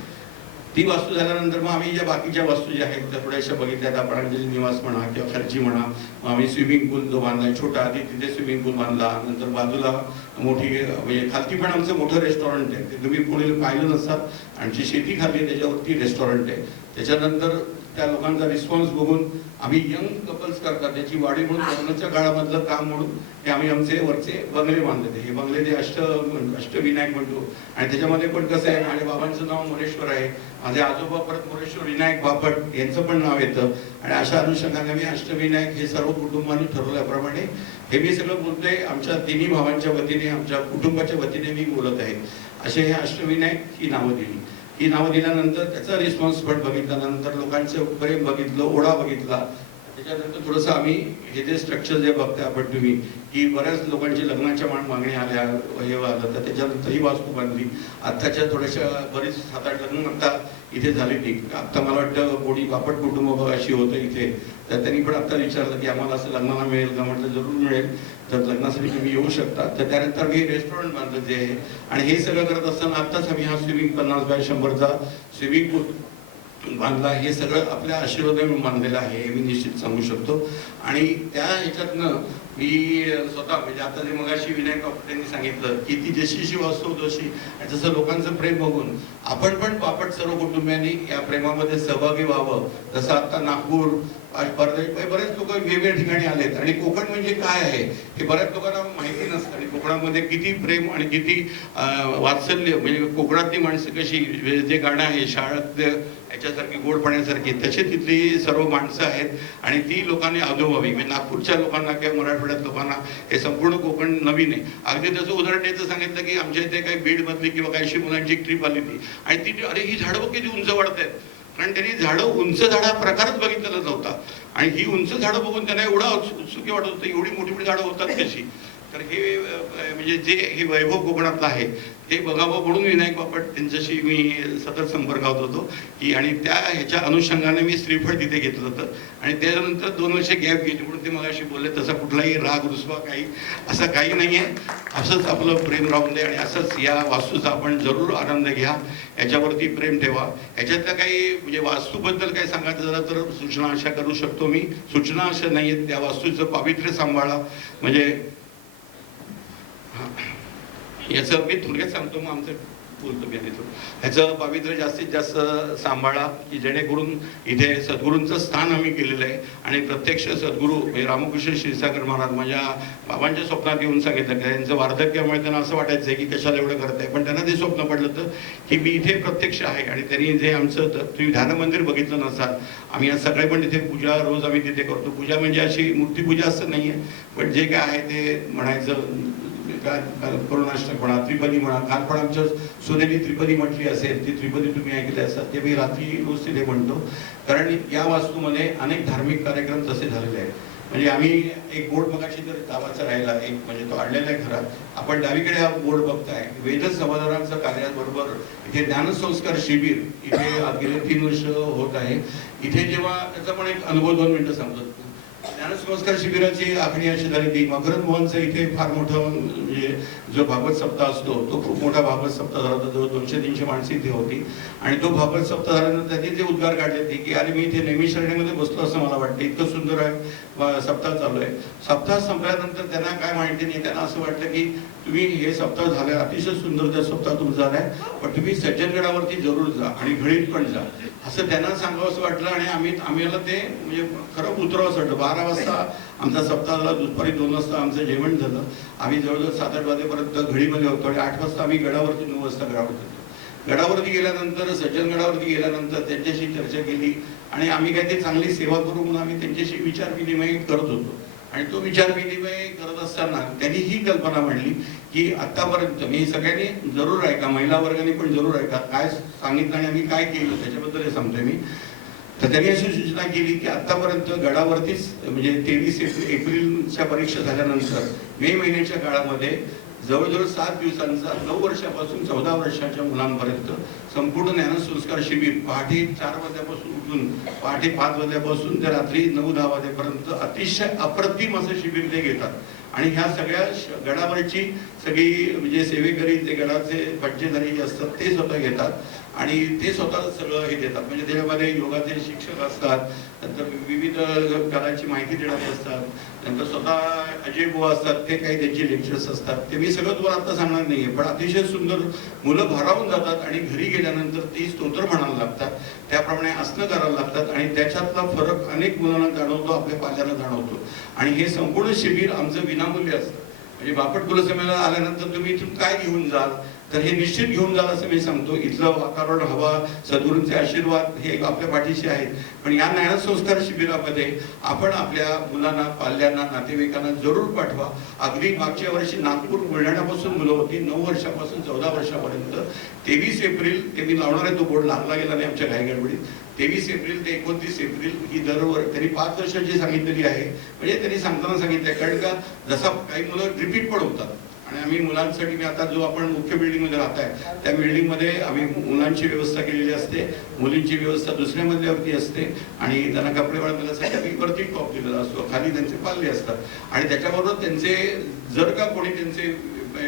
ती वास्तू झाल्यानंतर मग आम्ही ज्या बाकीच्या वस्तू ज्या आहेत त्या थोड्याशा बघितल्यात. आपण अंजली निवास म्हणा किंवा खर्ची म्हणा मग आम्ही स्विमिंग पूल जो बांधलाय छोटा आधी तिथे स्विमिंग पूल बांधला. नंतर बाजूला मोठी म्हणजे खालती पण आमचं मोठं रेस्टॉरंट आहे ते तुम्ही पुढे पाहिलं नसतात. आमची शेती खाल्ली त्याच्यावरती रेस्टॉरंट आहे. त्याच्यानंतर त्या लोकांचा रिस्पॉन्स बघून आम्ही यंग कपल्स करतात त्याची वाढी म्हणून कोरोनाच्या काळामधलं काम म्हणून हे आम्ही आमचे वरचे बंगले बांधले. हे बंगले जे अष्टविनायक म्हणतो आणि त्याच्यामध्ये पण कसं आहे, माझ्या बाबांचं नाव मोरेश्वर आहे, माझे आजोबा परत मोरेश्वर विनायक बापट यांचं पण नाव येतं आणि अशा अनुषंगाने मी अष्टविनायक हे सर्व कुटुंबांनी ठरवल्याप्रमाणे हे मी सगळं बोलतोय आमच्या तिन्ही भावांच्या वतीने, आमच्या कुटुंबाच्या वतीने मी बोलत आहे. असे हे अष्टविनायक ही नावं दिली. ही नावं दिल्यानंतर त्याचा रिस्पॉन्स पण बघितल्यानंतर लोकांचं प्रेम बघितलं, ओढा बघितला. त्याच्यानंतर थोडंसं आम्ही हे जे स्ट्रक्चर जे बघताय आपण तुम्ही की बऱ्याच लोकांची लग्नाच्या मागणी आल्या, हे आलं, तर त्याच्यानंतर ही वास्तू बांधली. आत्ताच्या थोड्याशा बरीच 7-8 लग्न आता इथे झाली ती. आत्ता मला वाटतं कोणी बापट कुटुंब बघाशी होतं इथे, तर त्यांनी पण आता विचारलं की आम्हाला असं लग्नाला मिळेल का? म्हटलं जरूर मिळेल, तर लग्नासाठी तुम्ही येऊ शकता. तर त्यानंतर मी रेस्टॉरंट बांधलं जे आहे आणि हे सगळं करत असताना आत्ताच आम्ही हा स्विमिंग 50 बाय 100चा स्विमिंग पूल बांधला. हे सगळं आपल्या आशीर्वादाने बांधलेलं आहे हे मी निश्चित सांगू शकतो. आणि त्या ह्याच्यातनं मी स्वतः म्हणजे आता जे मगाशी विनायक बापट यांनी सांगितलं की ती जशी वास्तू तशी, जसं लोकांचं प्रेम बघून आपण पण बापट सर्व कुटुंबियांनी या प्रेमामध्ये सहभागी व्हावं. जसं आता नागपूर, बरेच लोक वेगवेगळ्या ठिकाणी आलेत आणि कोकण म्हणजे काय आहे हे बऱ्याच लोकांना माहिती नसतं. आणि कोकणामध्ये किती प्रेम आणि किती वात्सल्य, म्हणजे कोकणातली माणसं कशी, जे गाणं आहे शाळेत याच्यासारखी गोड पाण्यासारखी, तसे तिथली सर्व माणसं आहेत आणि ती लोकांनी अनुभवावी. म्हणजे नागपूरच्या लोकांना किंवा मराठवाड्यात लोकांना हे संपूर्ण कोकण नवीन आहे. अगदी त्याचं उदाहरण द्यायचं सांगितलं की आमच्या इथे काही बीडमधली किंवा काहीशी मुलांची एक ट्रिप आली होती आणि ती अरे ही झाडं किती उंच वाढत आहेत, कारण त्यांनी झाडं उंच झाडा प्रकारच बघितलेला नव्हता आणि ही उंच झाडं बघून त्यांना एवढा उत्सुकी वाटत होतं एवढी मोठी मोठी झाडं होतात कशी. तर हे म्हणजे जे हे वैभव कोकणातलं आहे हे बघावं म्हणून विनायक बापट त्यांच्याशी मी सतत संपर्कात होतो की, आणि त्या ह्याच्या अनुषंगाने मी श्रीफळ तिथे घेतलं होतं आणि त्यानंतर 2 वर्ष गॅप घेतली म्हणून ते मगाशी बोलले तसा कुठलाही राग रुसवा काही असं काही नाही आहे. असंच आपलं प्रेम राहून दे आणि असंच या वास्तूचा आपण जरूर आनंद घ्या, याच्यावरती प्रेम ठेवा. याच्यातल्या काही म्हणजे वास्तूबद्दल काही सांगायचं झालं तर सूचना अशा करू शकतो मी. सूचना अशा नाही आहेत, त्या वास्तूचं पावित्र्य सांभाळा. म्हणजे याचं मी थोडक्यात सांगतो, मग आमचं बोलतो मी तिथून. ह्याचं पावित्र्य जास्तीत जास्त सांभाळा की जेणेकरून इथे सद्गुरूंचं स्थान आम्ही केलेलं आहे आणि प्रत्यक्ष सद्गुरू रामकृष्ण क्षीरसागर महाराज माझ्या बाबांच्या स्वप्नात येऊन सांगितलं की त्यांचं वार्धक्यामुळे त्यांना असं वाटायचं की कशाला एवढं करताय, पण त्यांना ते स्वप्न पडलं तर की मी इथे प्रत्यक्ष आहे. आणि त्यांनी जे आमचं तुम्ही ध्यान मंदिर बघितलं नसाल, आम्ही आज सगळे पण तिथे पूजा रोज आम्ही तिथे करतो. पूजा म्हणजे अशी मूर्तीपूजा असं नाही आहे, पण जे काय आहे ते म्हणायचं करुणाष्टक म्हणा, त्रिपदी म्हणा. काल पण आमच्या सोनेरी त्रिपदी म्हटली असेल, ती त्रिपदी तुम्ही ऐकले असतात, ते मी रात्री रोज तिथे म्हणतो. कारण या वास्तूमध्ये अनेक धार्मिक कार्यक्रम तसे झालेले आहेत. म्हणजे आम्ही एक बोर्ड मगाशी तर गावाचा राहिला एक म्हणजे तो आणलेला आहे घरात. आपण डावीकडे हा बोर्ड बघताय, वेद समाधानांचं कार्याबरोबर इथे ज्ञानसंस्कार शिबिर इथे गेले 3 वर्ष होत आहे. इथे जेव्हा त्याचा पण एक अनुभव 2 मिनिटं सांगतो. ज्ञानसंस्कार शिबिराची आखणी अशी झाली ती मकरंद मोहनचं इथे फार मोठं म्हणजे जो भागवत सप्ताह असतो तो खूप मोठा भागवत सप्ताह झाला होता. जवळ 200-300 माणसं इथे होती आणि तो भागवत सप्ताह झाल्यानंतर त्यांनी जे उद्गार काढले ते की अरे मी इथे नेहमी श्रेणीमध्ये बसलो असं मला वाटतं, इतकं सुंदर आहे सप्ताह चालू आहे. सप्ताह संपल्यानंतर त्यांना काय माहिती नाही, त्यांना असं वाटलं की तुम्ही हे सप्ताह झालं, अतिशय सुंदर त्या सप्ताह तुमचा झालाय, पण तुम्ही सज्जनगडावरती जरूर जा आणि घडीत पण जा असं त्यांना सांगावं असं वाटलं. आणि आम्हाला ते म्हणजे खरं उतरावं असं वाटलं. 12 वाजता आमचा सप्ताह झाला, दुपारी 2 वाजता आमचं जेवण झालं. आम्ही जवळजवळ 7-8 वाजेपर्यंत घडीमध्ये होतो आणि 8 वाजता आम्ही गडावरती 9 वाजता गडावरती होतो. गडावरती गेल्यानंतर सज्जनगडावरती गेल्यानंतर त्यांच्याशी चर्चा केली आणि आम्ही काय ते चांगली सेवा करू म्हणून आम्ही त्यांच्याशी विचार विनिमय करत होतो. आणि तो विचार विनिमय करत असताना त्यांनी ही कल्पना मांडली की आतापर्यंत मी सगळ्यांनी जरूर ऐका, महिला वर्गाने पण जरूर ऐका, काय सांगितलं आणि आम्ही काय केलं त्याच्याबद्दल हे सांगतोय मी. तर त्यांनी अशी सूचना केली की आतापर्यंत गडावरतीच म्हणजे 23 एप्रिलच्या परीक्षा झाल्यानंतर मे महिन्याच्या काळामध्ये जवळजवळ 7 दिवसांचा 9 वर्षापासून 14 वर्षाच्या मुलांपर्यंत संपूर्ण ज्ञानसंस्कार शिबिर पहाटे 4 वाजल्यापासून उठून पहाटे 5 वाजल्यापासून ते रात्री 9-10 वाजेपर्यंत अतिशय अप्रतिम असं शिबिर ते घेतात. आणि ह्या सगळ्या गडावरची सगळी म्हणजे सेवेकरी जे गडाचे पट्टेधारी असतात ते स्वतः घेतात आणि ते स्वतः सगळं हे देतात. म्हणजे त्याच्यामध्ये योगाचे शिक्षक असतात, नंतर विविध कलाची माहिती देणारे असतात, नंतर स्वतः अजय बुवा असतात, ते काही त्यांचे लेक्चर्स असतात. ते मी सगळं तुम्हाला आता सांगणार नाहीये, पण अतिशय सुंदर मुलं भारावून जातात आणि घरी गेल्यानंतर ती स्तोत्र म्हणायला लागतात. त्या त्याप्रमाणे असणं करायला लागतात आणि त्याच्यातला फरक अनेक मुलांना जाणवतो, आपल्या पाल्यांना जाणवतो. आणि हे संपूर्ण शिबिर आमचं विनामूल्य असतं. म्हणजे बापट कुलसंमेलनाला आल्यानंतर तुम्ही इथून काय घेऊन जाल, तर हे निश्चित घेऊन जाल असं मी सांगतो. इथलं वातावरण, हवा, सद्गुरूंचे आशीर्वाद हे आपल्या पाठीशी आहेत. पण या ज्ञानसंस्कार शिबिरामध्ये आपण आपल्या मुलांना, पाल्यांना, नातेवाईकांना जरूर पाठवा. अगदी मागच्या वर्षी नागपूर, बुलढाण्यापासून मुलं होती, 9 वर्षापासून 14 वर्षापर्यंत. 23 एप्रिल ते मी लावणार आहे, तो बोर्ड लागला गेला नाही आमच्या घाईगडबडीत. 23 एप्रिल ते 29 एप्रिल ही त्यांनी 5 वर्षाची सांगितलेली आहे. म्हणजे त्यांनी सांगताना सांगितलंय, कारण का जसा काही मुलं रिपीट पण होतात आणि आम्ही मुलांसाठी, मी आता जो आपण मुख्य बिल्डिंगमध्ये राहत आहे त्या बिल्डिंगमध्ये आम्ही मुलांची व्यवस्था केलेली असते, मुलींची व्यवस्था दुसऱ्या मजल्यावरती असते आणि त्यांना कपडे वाळवण्यासाठी आम्ही वरती टॉप दिलेला असतो, खाली त्यांचे पाल्ले असतात. आणि त्याच्याबरोबर त्यांचे जर का कोणी त्यांचे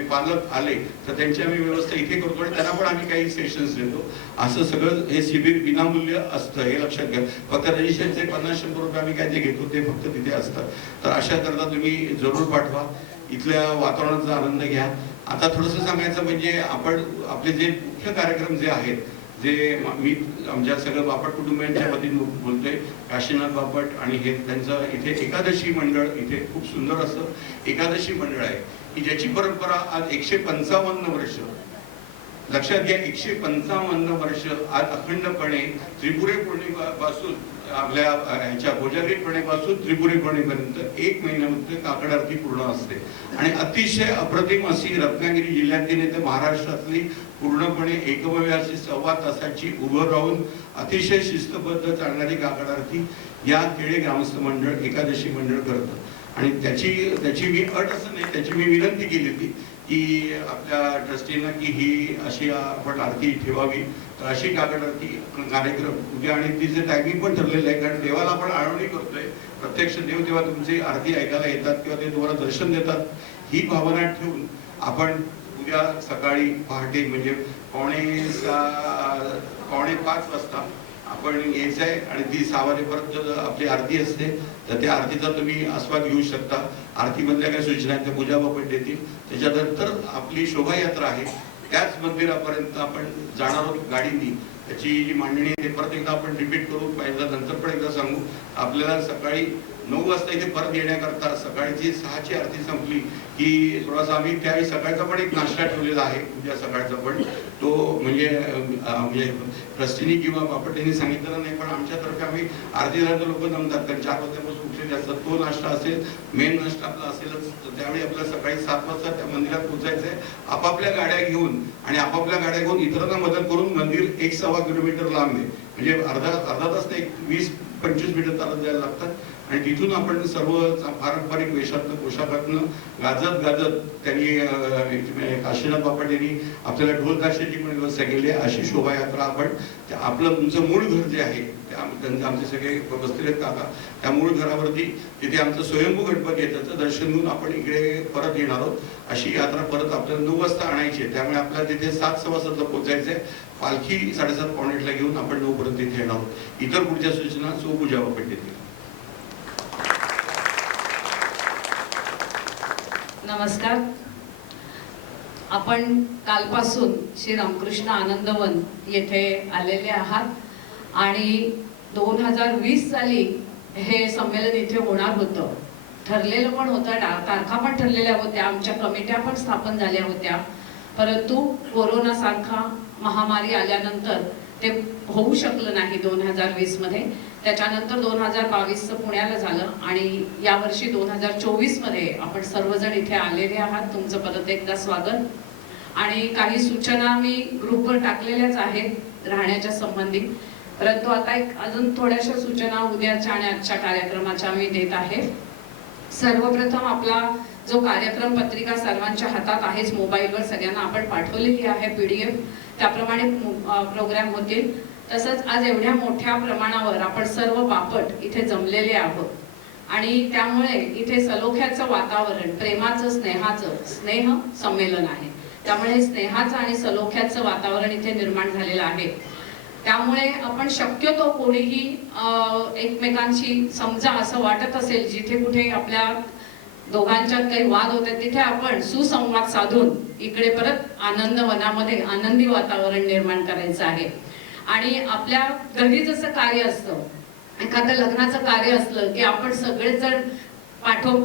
पालक आले तर त्यांची आम्ही व्यवस्था इथे करतो आणि त्यांना पण आम्ही काही सेशन्स देतो. असं सगळं हे शिबिर विनामूल्य असतं, हे लक्षात घ्या. फक्त रजिस्ट्रेशनचे 50-100 रुपये आम्ही काय जे घेतो ते फक्त तिथे असतात. तर अशा करता तुम्ही जरूर पाठवा, इथल्या वातावरणाचा आनंद घ्या. आता थोडंसं सांगायचं म्हणजे आपण आपले जे मुख्य कार्यक्रम जे आहेत, जे मी आमच्या सगळं बापट कुटुंबियांच्या वतीने बोलतोय, काशीनाथ बापट आणि हे त्यांचं इथे एकादशी मंडळ, इथे खूप सुंदर असं एकादशी मंडळ आहे की ज्याची परंपरा आज 155 वर्ष, लक्षात घ्या, 155 वर्ष आज अखंडपणे त्रिपुरी पौर्णिमेपासून आपल्या ह्याच्या कोजागिरी पौर्णिमेपासून त्रिपुरी पौर्णिमेपर्यंत 1 महिन्यामध्ये काकड आरती पूर्ण असते. आणि अतिशय अप्रतिम अशी रत्नागिरी जिल्ह्यातील तर महाराष्ट्रातली पूर्णपणे एकमेव अशी 1.25 तासाची उभं राहून अतिशय शिस्तबद्ध चालणारी काकड आरती या केळे ग्रामस्थ मंडळ एकादशी मंडळ करतं. आणि त्याची मी अट असं नाही, त्याची मी विनंती केली होती की आपल्या ट्रस्टींना की ही अशी आपण आरती ठेवावी. तर अशी काकड आरती कार्यक्रम उद्या, आणि तिचं टायमिंग पण ठरलेलं आहे, कारण देवाला आपण आळवणी करतोय. प्रत्यक्ष देव जेव्हा तुमची आरती ऐकायला येतात किंवा ते तुम्हाला दर्शन देतात, ही भावना ठेवून आपण उद्या सकाळी पहाटे म्हणजे 4:45 वाजता आपण यायचं आहे आणि ती 6 वाजेपर्यंत आपली आरती असते. तर त्या आरतीचा तुम्ही आस्वाद घेऊ शकता. आरतीमधल्या काही सूचना आहेत त्या पूजा बापट देतील. त्याच्यानंतर आपली शोभायात्रा आहे, त्याच मंदिरापर्यंत आपण जाणार आहोत गाडीनी. त्याची जी मांडणी आहे ते परत एकदा आपण रिपीट करू, पाहिजे नंतर पण एकदा सांगू. आपल्याला सकाळी 9 वाजता इथे परत येण्याकरता सकाळची 6ची आरती संपली की थोडासा आम्ही त्यावेळी सकाळचा पण एक नाश्ता ठेवलेला आहे, उद्या सकाळचा पण तो म्हणजे ट्रस्टीनी किंवा बापटेंनी सांगितलेलं नाही, पण आमच्यातर्फे आम्ही आरतीला लोक जमतात कारण 4 वाजल्यापासून उठलेले असतात. तो नाश्ता असेल, मेन नाश्ता आपला असेलच. त्यावेळी आपल्याला सकाळी 7 वाजता त्या मंदिरात पोहोचायचं आहे आपापल्या गाड्या घेऊन. आणि आपापल्या गाड्या घेऊन इतरांना मदत करून मंदिर 1-1.25 किलोमीटर लांब आहे, म्हणजे अर्धा तास ते 20-25 मिनिटं चालत जायला लागतात. आणि तिथून आपण सर्व पारंपरिक वेशातनं, पोशाखातनं गाजत त्यांनी काशीनाथ बापट यांनी आपल्याला ढोल ताशाची पण व्यवस्था केली आहे. अशी शोभायात्रा आपण आपलं तुमचं मूळ घर जे आहे आमचे सगळे बसलेले काका, त्या मूळ घरावरती तिथे आमचं स्वयंभू गणपती आहे, त्याचं दर्शन घेऊन आपण इकडे परत येणार आहोत. अशी यात्रा परत आपल्याला 9 वाजता आणायची आहे, त्यामुळे आपल्याला तिथे 7:15 पोहोचायचं आहे. पालखी 7:30-8:45 घेऊन आपण 9 पर्यंत इथे येणार आहोत. इतर पुढच्या सूचना पूजा बापट देतील. नमस्कार. आपण कालपासून श्री रामकृष्ण आनंदवन येथे आलेले आहात आणि 2020 साली हे संमेलन इथे होणार होतं. ठरलेलं पण होतं, तारखा पण ठरलेल्या होत्या, आमच्या कमिट्या पण स्थापन झाल्या होत्या. परंतु कोरोना सारखा महामारी आल्यानंतर ते होऊ शकलं नाही 2020 मध्ये. त्याच्यानंतर 2022 पुण्याला झालं आणि यावर्षी 2024 मध्ये आपण सर्वजण इथे आलेले आहात. तुमचं परत एकदा स्वागत. आणि काही सूचना मी ग्रुपवर टाकलेल्याच आहेत राहण्याच्या संबंधित, परंतु आता एक अजून थोड्याशा सूचना उद्याच्या आणि आजच्या कार्यक्रमाच्या मी देत आहे. सर्वप्रथम आपला जो कार्यक्रम पत्रिका सर्वांच्या हातात आहेच, मोबाईलवर सगळ्यांना आपण पाठवलेली आहे PDF, त्याप्रमाणे प्रोग्राम होतील. तसंच आज एवढ्या मोठ्या प्रमाणावर आपण सर्व बापट इथे जमलेले आहोत आणि त्यामुळे इथे सलोख्याचं वातावरण, प्रेमाचं, स्नेह संमेलन आहे. त्यामुळे स्नेहाचं आणि सलोख्याचं वातावरण इथे निर्माण झालेलं आहे. त्यामुळे आपण शक्यतो कोणीही एकमेकांशी समजा असं वाटत असेल जिथे कुठे आपल्या दोघांच्यात काही वाद होते तिथे आपण सुसंवाद साधून इकडे परत आनंद वनामध्ये आनंदी वातावरण निर्माण करायचं आहे. आणि आपल्या घरी जसं कार्य असतं, एखादं लग्नाचं कार्य असलं की आपण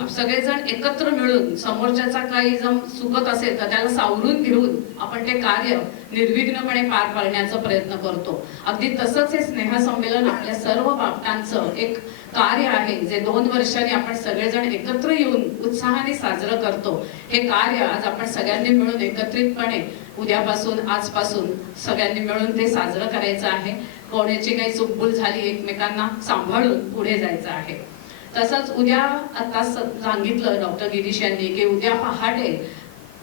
सगळेजण एकत्र मिळून समोरच्याचा काही जर चुकत असेल तर त्याला सावरून घेऊन आपण ते कार्य निर्विघ्नपणे पार पाडण्याचा प्रयत्न करतो. अगदी तसंच हे स्नेहसंमेलन आपल्या सर्व बाबतांचं एक कार्य आहे, जे 2 वर्षांनी आपण सगळेजण एकत्र येऊन उत्साहाने साजरं करतो. हे कार्य आज आपण सगळ्यांनी मिळून एकत्रितपणे उद्यापासून आजपासून सगळ्यांनी मिळून ते साजरं करायचं आहे. कोणाची काही चूकभूल झाली एकमेकांना सांभाळून पुढे जायचं आहे. तसंच उद्या आता सांगितलं डॉक्टर गिरीश यांनी की उद्या पहाटे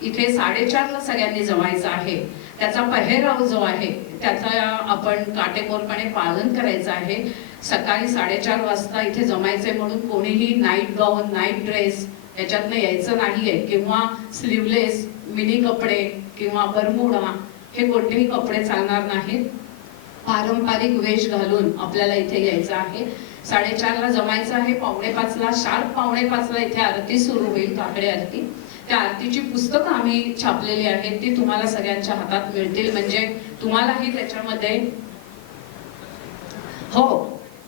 इथे 4:30ला सगळ्यांनी जमायचं आहे. त्याचा पेहराव जो आहे त्याचा आपण काटेकोरपणे पालन करायचं आहे. सकाळी 4:30 वाजता इथे जमायचे म्हणून कोणीही नाईट गाऊन नाईट ड्रेस याच्यातनं यायचं नाहीये, किंवा स्लीवलेस मिनी कपडे किंवा बरमुडा हे कोणतेही कपडे चालणार नाहीत. पारंपरिक वेश घालून आपल्याला इथे यायचं आहे. 4:30ला जमायचं आहे. 4:45ला शार्प 4:45ला इथे आरती सुरू होईल, काकडे आरती. त्या आरतीची पुस्तकं आम्ही छापलेली आहेत, ती तुम्हाला सगळ्यांच्या हातात मिळतील, म्हणजे तुम्हालाही त्याच्यामध्ये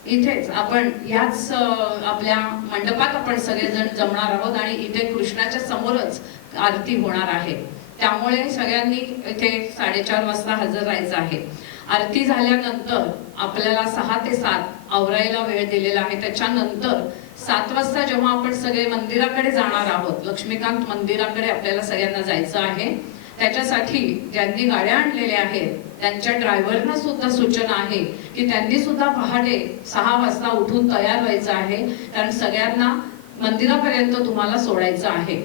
इथेच आपण याच आपल्या मंडपात आपण सगळेजण जमणार आहोत आणि इथे कृष्णाच्या समोरच आरती होणार आहे. त्यामुळे सगळ्यांनी इथे 4:30 वाजता हजर राहायचं आहे. आरती झाल्यानंतर आपल्याला 6 ते 7 आवरायला वेळ दिलेला आहे. त्याच्यानंतर 7 वाजता जेव्हा आपण सगळे मंदिराकडे जाणार आहोत, लक्ष्मीकांत मंदिराकडे आपल्याला सगळ्यांना जायचं आहे. त्याच्यासाठी ज्यांनी गाड्या आणलेल्या आहेत त्यांच्या ड्रायव्हरना सुद्धा सूचना आहे की त्यांनी सुद्धा पहाटे 6 वाजता उठून तयार व्हायचं आहे, कारण सगळ्यांना मंदिरापर्यंत तुम्हाला सोडायचं आहे.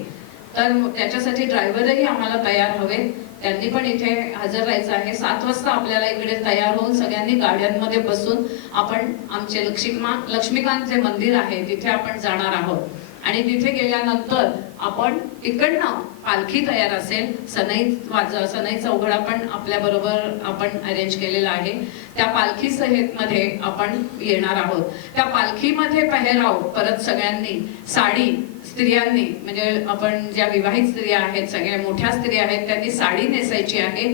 तर त्याच्यासाठी ड्रायव्हरही आम्हाला तयार हवे, त्यांनी पण इथे हजर राहायचं आहे. 7 वाजता आपल्याला इकडे तयार होऊन सगळ्यांनी गाड्यांमध्ये बसून आपण आमचे लक्ष्मीकांत जे मंदिर आहे तिथे आपण जाणार आहोत. आणि तिथे गेल्यानंतर आपण इकडनं पालखी तयार असेल, सनई चौघडा पण आपल्या बरोबर आपण अरेंज केलेला आहे. त्या पालखी सहितमध्ये आपण येणार आहोत. त्या पालखीमध्ये पेहराव परत सगळ्यांनी साडी, स्त्रियांनी म्हणजे आपण ज्या विवाहित स्त्रिया आहेत, सगळ्या मोठ्या स्त्रिया आहेत, त्यांनी साडी नेसायची आहे.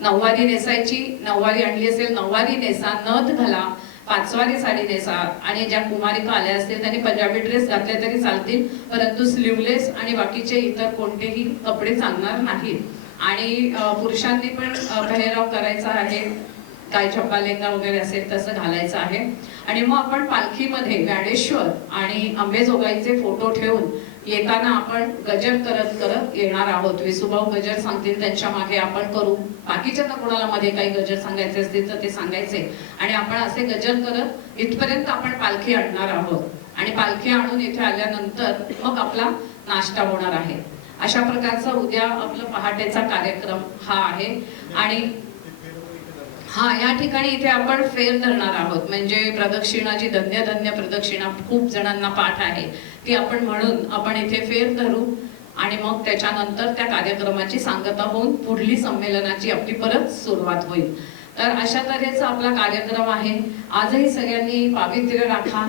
नऊवारी नेसायची, नऊवारी आणली असेल नऊवारी नेसा, नथ घाला, 5वारी साडी नेसा. आणि ज्या कुमारिका आल्या असतील त्यांनी पंजाबी ड्रेस घातले तरी चालतील, परंतु स्लीवलेस आणि बाकीचे इतर कोणतेही कपडे चालणार नाहीत. आणि पुरुषांनी पण पेहराव करायचा आहे, काय छप्पा लेंगा वगैरे असेल तसं घालायचं आहे. आणि मग आपण पालखीमध्ये व्याडेश्वर आणि अंबेजोगाईचे फोटो ठेवून येताना आपण गजर करत करत येणार आहोत. विसुभाऊ गजर सांगतील त्यांच्या मागे आपण करू. बाकीच्यांना कोणाला मध्ये काही गजर सांगायचे असतील तर ते सांगायचे. आणि आपण असे गजर करत इथपर्यंत आपण पालखी आणणार आहोत. आणि पालखी आणून इथे आल्यानंतर मग आपला नाश्ता होणार आहे. अशा प्रकारचा उद्या आपला पहाटेचा कार्यक्रम हा आहे. आणि या ठिकाणी इथे आपण फेर धरणार आहोत, म्हणजे प्रदक्षिणाची धन्य धन्य प्रदक्षिणा खूप जणांना पाठ आहे ती आपण म्हणून आपण इथे फेर धरू. आणि मग त्याच्यानंतर त्या कार्यक्रमाची सांगता होऊन पुढली संमेलनाची आपली परत सुरुवात होईल. तर अशा तऱ्हेचा आपला कार्यक्रम आहे. आजही सगळ्यांनी पावित्र्य राखा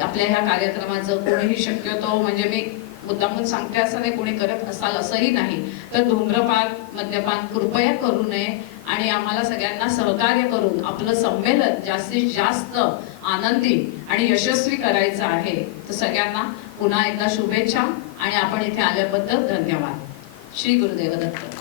आपल्या ह्या कार्यक्रमाचं. कोणीही शक्यतो, म्हणजे मी मुद्दामून सांगते असं नाही कोणी करत असाल असंही नाही, तर धूम्रपान मद्यपान कृपया करू नये. आणि आम्हाला सगळ्यांना सहकार्य करून आपलं संमेलन जास्तीत जास्त आनंदी आणि यशस्वी करायचं आहे. तर सगळ्यांना पुन्हा एकदा शुभेच्छा आणि आपण इथे आल्याबद्दल धन्यवाद. श्री गुरुदेव दत्त.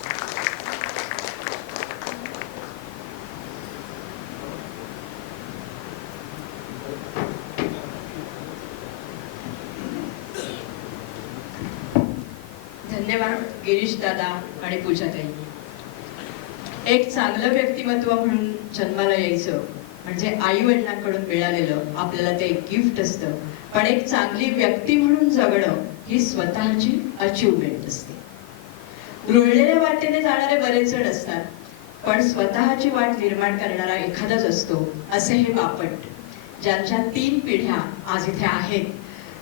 धन्यवाद गिरीश दादा आणि पूजाताई. एक चांगलं व्यक्तिमत्व म्हणून जन्माला यायचं म्हणजे आई वडिलांकडून मिळालेलं आपल्याला ते एक गिफ्ट असतं. पण एक चांगली व्यक्ती म्हणून जगणं ही स्वतःची अचिव्हमेंट असते. रुळलेल्या वाटेने जाणारे बरेच जण असतात, पण स्वतःची वाट निर्माण करणारा एखादाच असतो. असे हे बापट, ज्यांच्या 3 पिढ्या आज इथे आहेत,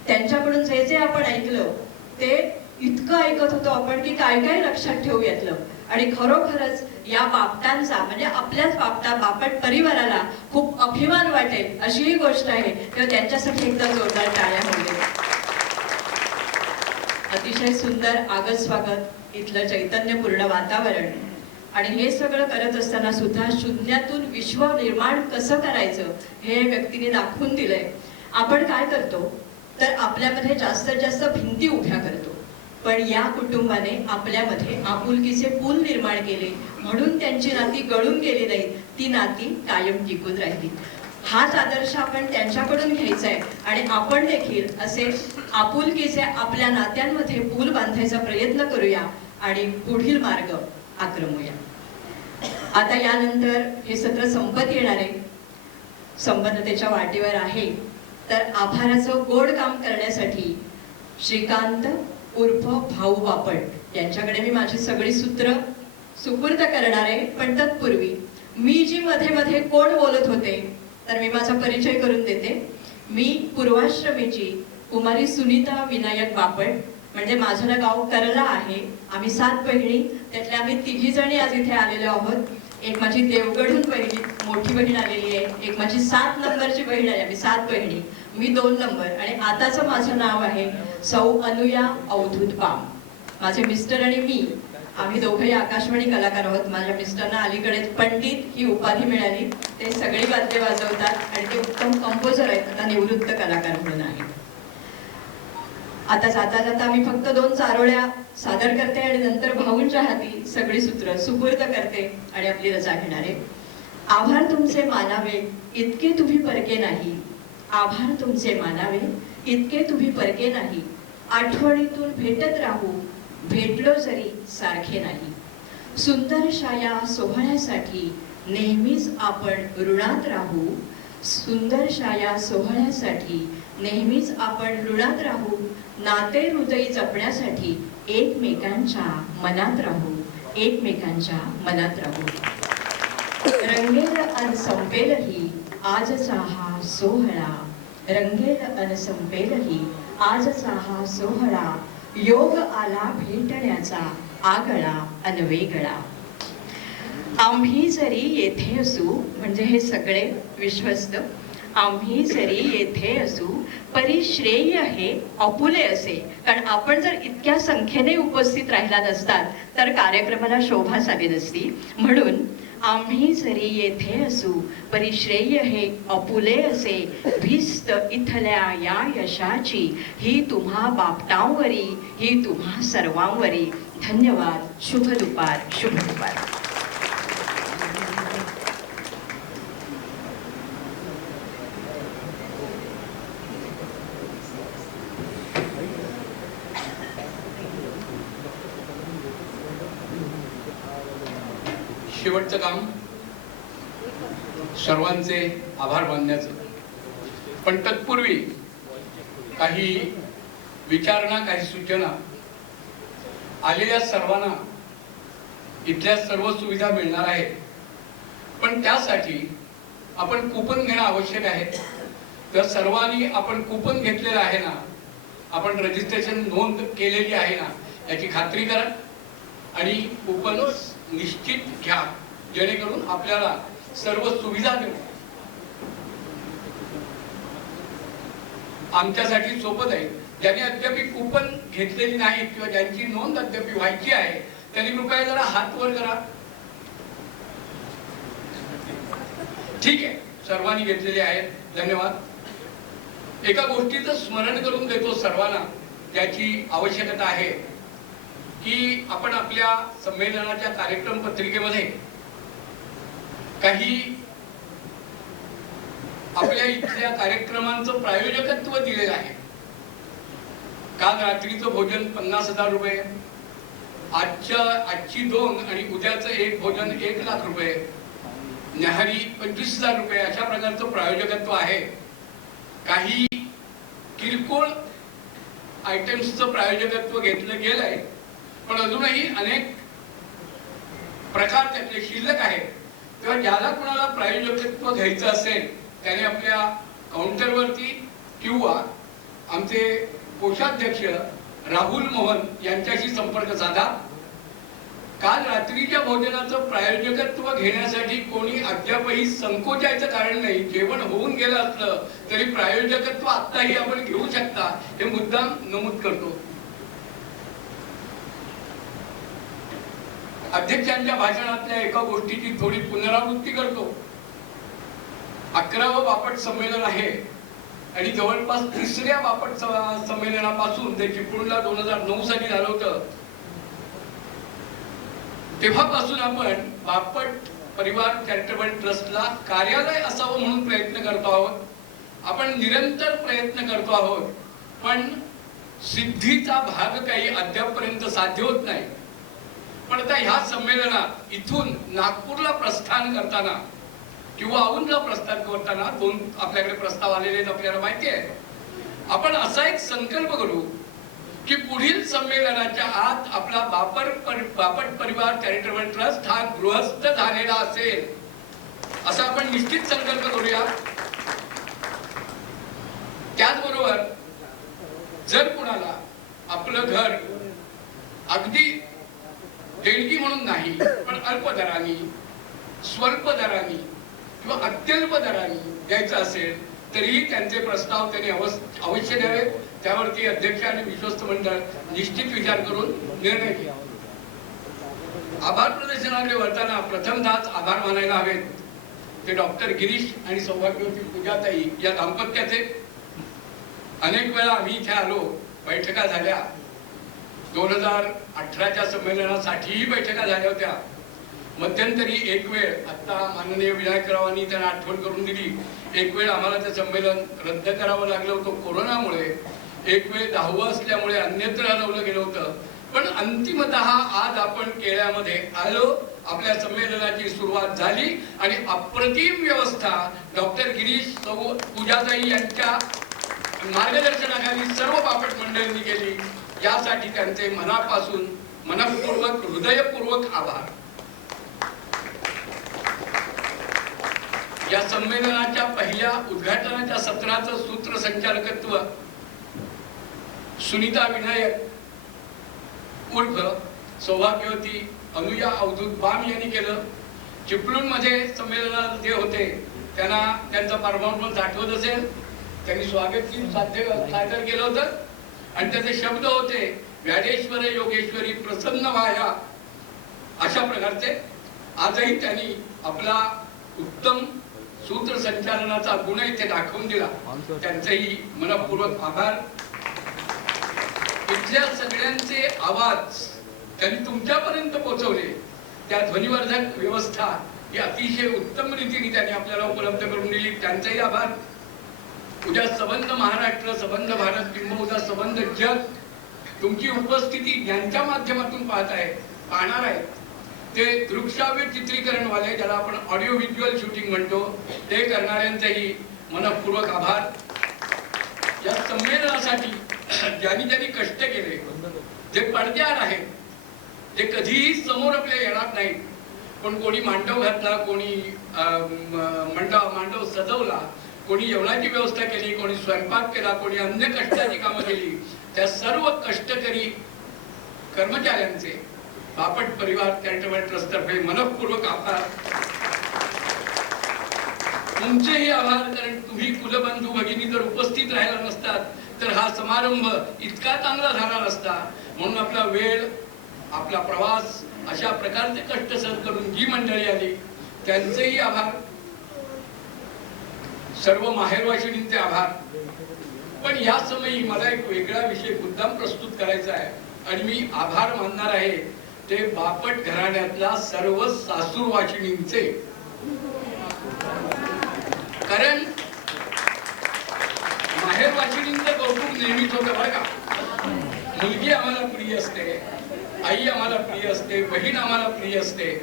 त्यांच्याकडून जे जे आपण ऐकलं ते इतकं ऐकत होतो आपण की काय काय लक्षात ठेवू यातलं. आणि खरोखरच या बापटांचा म्हणजे आपल्याच बापट परिवाराला खूप अभिमान वाटेल अशी ही गोष्ट आहे. तेव्हा त्यांच्यासाठी एकदा जोरदार टाळ्या होऊ दे. अतिशय सुंदर आगत स्वागत, इथलं चैतन्यपूर्ण वातावरण आणि हे सगळं करत असताना सुद्धा शून्यातून विश्व निर्माण कसं करायचं हे व्यक्तीने दाखवून दिलंय. आपण काय करतो तर आपल्यामध्ये जास्तीत जास्त भिंती उभ्या करतो, पण या कुटुंबाने आपल्यामध्ये आपुलकीचे पूल निर्माण केले, म्हणून त्यांची नाती गळून गेली नाही, ती नाती कायम टिकून राहिली. हाच आदर्श आपण त्यांच्याकडून घ्यायचा आहे आणि आपण देखील असे आपुलकीचे आपल्या नात्यांमध्ये पूल बांधायचा प्रयत्न करूया आणि पुढील मार्ग आक्रमूया. आता यानंतर हे सत्र संपत येणार आहे, संपन्नतेच्या वाटेवर आहे. तर आभाराचं गोड काम करण्यासाठी श्रीकांत उर्फ भाऊ बापट यांच्याकडे मी माझी सगळी सूत्र सुपूर्द करणार आहे. पण तत्पूर्वी मी जी मध्ये मध्ये कोण बोलत होते तर मी माझा परिचय करून देते. मी पूर्वाश्रमीची कुमारी सुनीता विनायक बापट, म्हणजे माझं गाव करला आहे. आम्ही 7 बहिणी, त्यातल्या आम्ही 3 जणी आज इथे आलेलो आहोत. एक माझी देवगडहून पहिली मोठी बहीण आलेली आहे, एक माझी 7 नंबरची बहीण आहे. आम्ही 7 बहिणी, मी 2 नंबर आणि आताचं माझं नाव आहे सौ अनुया अवधूत पाम. माझे मिस्टर आणि मी आम्ही दोघंही आकाशवाणी कलाकार आहोत. माझ्या मिस्टरना अलीकडेच पंडित ही उपाधी मिळाली. ते सगळी वाद्य वाजवतात आणि ते उत्तम कंपोजर आहेत, आता निवृत्त कलाकार म्हणून आहेत. आता जाता जाता आम्ही फक्त 2 चारोळ्या सादर करते आणि नंतर भाऊंच्या हाती सगळी सूत्र सुपूर्द करते आणि आपली रजा घेणार आहे. आभार तुमचे मानावे इतके तुम्ही परके नाही, आभार तुमचे मानावे इतके तुम्ही परके नाही, आठवणीतून भेटत राहू भेटलो जरी सारखे नाही. सुंदर शाया सोहळ्यासाठी नेहमीच आपण ऋणात राहू, सुंदर शाया सोहळ्यासाठी नेहमीच आपण ऋणात राहू, नाते हृदयी जपण्यासाठी एकमेकांच्या मनात राहू, एकमेकांच्या मनात राहू. रंगेल अन संपेलही आजचा हा सोहळा, रंगेल अन संपेलही आजचा हा सोहळा, योग आला भेटण्याचा आगळा अन वेगळा. आम्ही जरी येथे असू, म्हणजे हे सगळे विश्वस्त, आम्ही जरी येथे असू परिश्रेय हे अपुले असे. कारण आपण जर इतक्या संख्येने उपस्थित राहिला नसतात तर कार्यक्रमाला शोभा आली नसती. म्हणून आम्ही जरी येथे असू परिश्रेय हे अपुले असे, भिस्त इथल्या या यशाची ही तुम्हा बापटांवरी, ही तुम्हा सर्वांवरी. धन्यवाद. शुभ दुपार. शुभ दुपार. शेवटचं काम सर्वांचे आभार मानण्याचं. पण तत्पूर्वी काही विचारणा, काही सूचना. आलेल्या सर्वांना इथल्या सर्व सुविधा मिळणार आहेत, पण त्यासाठी आपण कूपन घेणं आवश्यक आहे. तर सर्वांनी आपण कूपन घेतलेलं आहे ना, आपण रजिस्ट्रेशन नोंद केलेली आहे ना याची खात्री करा आणि कूपन निश्चित घ्या, जेणेकरून आपल्याला सर्व सुविधा देऊ. आमच्यासाठी सोपं जाईल. ज्यांनी अद्याप कूपन घेतलेली नाही किंवा ज्यांची नोंद अद्याप व्हायची आहे त्यांनी कृपया जरा हात वर करा. ठीक आहे, सर्वांनी घेतलेले आहेत, धन्यवाद. एका गोष्टीचं स्मरण करून देतो सर्वांना, ज्याची आवश्यकता आहे की आपण आपल्या संमेलनाच्या कार्यक्रम पत्रिकेमध्ये काही आपल्या इथल्या कार्यक्रमांचं प्रायोजकत्व दिलेलं आहे. काल रात्रीचं भोजन 50,000 रुपये, आजची 2 आणि उद्याचं 1 भोजन 1 लाख रुपये, न्याहारी 25,000 रुपये, अशा प्रकारचं प्रायोजकत्व आहे. काही किरकोळ आयटम्सचं प्रायोजकत्व घेतलं गेलंय, पण अजूनही अनेक प्रकार त्यातले शिल्लक आहेत. तेव्हा ज्याला कुणाला प्रायोजकत्व घ्यायचं असेल त्याने आपल्या काउंटरवरती किंवा आमचे कोषाध्यक्ष राहुल मोहन यांच्याशी संपर्क साधा. काल रात्रीच्या भोजनाचं प्रायोजकत्व घेण्यासाठी कोणी अद्यापही संकोचायचं कारण नाही. जेवण होऊन गेलं असलं तरी प्रायोजकत्व आत्ताही आपण घेऊ शकता, हे मुद्दाम नमूद करतो. अध्यक्षांच्या भाषणातल्या एका गोष्टीची थोडी पुनरावृत्ती करतो. 11वं बापट संमेलन आहे आणि जवळपास 3ऱ्या बापट संमेलनापासून ते चिपळूणला 2009 साली झालं होतं, तेव्हापासून आपण बापट परिवार चॅरिटेबल ट्रस्टला कार्यालय असावं म्हणून प्रयत्न करतो आहोत. आपण निरंतर प्रयत्न करतो आहोत, पण सिद्धीचा भाग काही अद्यापपर्यंत साध्य होत नाही. पण आता ह्या संमेलनात इथून नागपूरला प्रस्थान करताना किंवा औंधला प्रस्थान करताना 2 आपल्याकडे प्रस्ताव आलेले आहेत, आपल्याला माहिती आहे. आपण असा एक संकल्प करू की पुढील संमेलनाच्या आत आपला बापट परिवार चॅरिटेबल ट्रस्ट हा गृहस्थ झालेला असेल, असा आपण निश्चित संकल्प करूया. त्याचबरोबर जर कुणाला आपलं घर अगदी देणगी म्हणून नाही पण अल्प दराने, स्वल्प दराने किंवा अत्यल्प दराने द्यायचं असेल तरीही त्यांचे प्रस्ताव त्यांनी अवश्य द्यावे. त्यावरती अध्यक्ष आणि विश्वस्त मंडळ निश्चित विचार करून निर्णय घ्या. आभार प्रदर्शनाकडे वळताना प्रथमतःच आभार मानायला हवेत ते डॉक्टर गिरीश आणि सौभाग्यवती पूजाताई या दाम्पत्याचे. अनेक वेळा आम्ही इथे आलो, बैठका झाल्या. 2018च्या संमेलनासाठीही बैठका झाल्या होत्या. मध्यंतरी एक वेळ, आता माननीय विनायकरावांनी त्यांना आठवण करून दिली, एक वेळ आम्हाला ते संमेलन रद्द करावं लागलं होतं कोरोनामुळे. एक वेळ 10वं असल्यामुळे अन्यत्र हलवलं गेलं होतं. पण अंतिमतः आज आपण केळ्यामध्ये आलो, आपल्या संमेलनाची सुरुवात झाली आणि अप्रतिम व्यवस्था डॉक्टर गिरीश पूजाताई यांच्या मार्गदर्शनाखाली सर्व बापट मंडळींनी केली. यासाठी त्यांचे मनापासून मनपूर्वक हृदयपूर्वक आभार. या संमेलनाच्या पहिल्या उद्घाटनाच्या सत्राचं सूत्रसंचालकत्व सुनीता विनायक उर्फ सौभाग्यवती अनुया अवधूत बाम यांनी केलं. चिपळूणमध्ये संमेलनात जे होते त्यांना त्यांचा परफॉर्मन्स आठवत असेल. त्यांनी स्वागत गीत सादर केलं होतं आणि त्याचे शब्द होते, व्याडेश्वर योगेश्वरी प्रसन्न व्हाया, अशा प्रकारचे. आजही त्यांनी आपला उत्तम सूत्रसंचालनाचा गुण इथे दाखवून दिला. त्यांचेही मनपूर्वक आभार. इथल्या सगळ्यांचे आवाज त्यांनी तुमच्यापर्यंत पोहोचवले. त्या ध्वनिवर्धक व्यवस्था ही अतिशय उत्तम रीतीने त्यांनी आपल्याला उपलब्ध करून दिली. त्यांचेही आभार. उद्या सबंध महाराष्ट्र, सबंध भारत, किंबहुना सबंध जग तुमची उपस्थिती ज्यांच्या माध्यमातून पाहणार आहे ते दृकश्राव्य चित्रीकरणवाले, ज्याला आपण ऑडिओ व्हिज्युअल शूटिंग म्हणतो, ते करणाऱ्यांचेही मनपूर्वक आभार. या संमेलनासाठी ज्यांनी कष्ट केले, जे पडद्याआड आहेत, जे कधीही समोर आपल्या येणार नाहीत, पण कोणी मांडव घातला, कोणी मांडव सजवला, कोणी जेवणाची व्यवस्था केली, कोणी स्वयंपाक केला, कोणी अन्य कष्टाची कामं केली, त्या सर्व कष्टकरी कर्मचाऱ्यांचे बापट परिवार चॅरिटेबल ट्रस्ट तर्फे मनपूर्वक आभार. तुमचेही आभार, कारण तुम्ही कुलबंधू भगिनी जर उपस्थित राहिला नसतात तर हा समारंभ इतका चांगला झाला नसता. म्हणून आपला वेळ, आपला प्रवास, अशा प्रकारचे कष्ट सहन करून जी मंडळी आली त्यांचेही आभार. सर्व माहेरवाशिणींचे आभार. पण या समयी मला एक वेगळा विषय मुद्दाम प्रस्तुत करायचा आहे आणि मी आभार मानणार आहे ते बापट घराण्यातल्या सर्व सासूरवाशिणींचे. कारण माहेरवाशिणींचं कौतुक नेहमीच होतं बरं का. मुलगी आम्हाला प्रिय असते, आई आम्हाला प्रिय असते, बहीण आम्हाला प्रिय असते.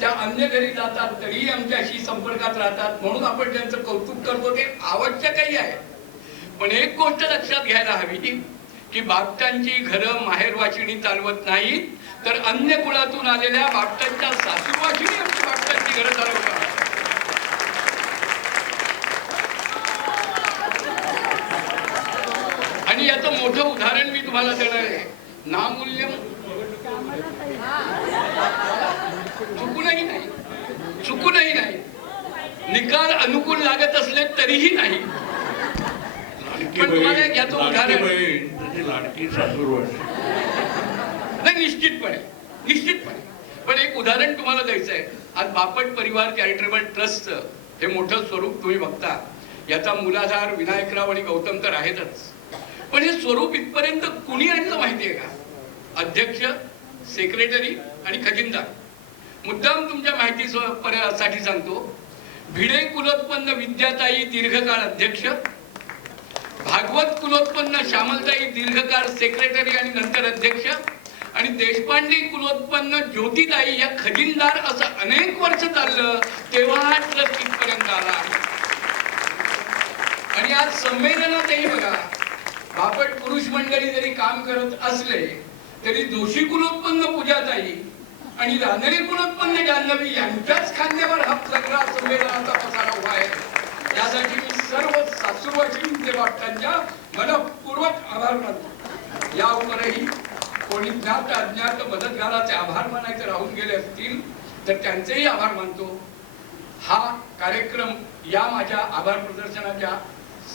त्या अन्य घरी जातात तरीही आमच्याशी संपर्कात राहतात, म्हणून आपण त्यांचं कौतुक करतो, ते आवश्यकही आहे. पण एक गोष्ट लक्षात घ्यायला हवी की बापटांची घरं माहेरवाशिणी चालवत नाहीत, तर अन्य कुळातून आलेल्या बापटांच्या सासूरवाशिणी आमची बापटांची घरं चालवतात. आणि याचं मोठं उदाहरण मी तुम्हाला देणार आहे. नामूल्य चुकूनही नाही, निकाल अनुकूल लागत असले तरीही नाही. पण तुम्हाला याचं उदाहरण नाही, निश्चितपणे पण एक उदाहरण तुम्हाला द्यायचं आहे. आज बापट परिवार चॅरिटेबल ट्रस्टचं हे मोठं स्वरूप तुम्ही बघता. याचा मूलाधार विनायकराव आणि गौतम तर आहेतच, पण हे स्वरूप इथपर्यंत कुणी आणलं माहितीये का? अध्यक्ष, सेक्रेटरी आणि खजिनदार. मुद्दाम तुमच्या माहितीसाठी सांगतो. भिडे कुलोत्पन्न विद्याताई दीर्घकाळ अध्यक्ष, भागवत कुलोत्पन्न श्यामलताई दीर्घकाळ सेक्रेटरी आणि नंतर अध्यक्ष, आणि देशपांडे कुलोत्पन्न ज्योतिताई या खजिनदार. असं अनेक वर्ष चाललं, तेव्हा हा ट्रस्ट इथपर्यंत आला. आणि आज संमेलनातही बघा, बापट पुरुष मंडळी जरी काम करत असले तरी जोशी कुलोत्पन्न पूजाताई आणि रानडे कुलोत्पन्न जान्हवी यांच्याच खांद्यावर हा सगळा संमेलनाचा पसारा उभा आहे. यासाठी मी सर्व सासूरवासी वाटतांच्या मनपूर्वक आभार मानतो. या उपरही कोणी ज्ञात अज्ञात मदतगाराचे आभार मानायचे राहून गेले असतील तर त्यांचेही आभार मानतो. हा कार्यक्रम या माझ्या आभार प्रदर्शनाच्या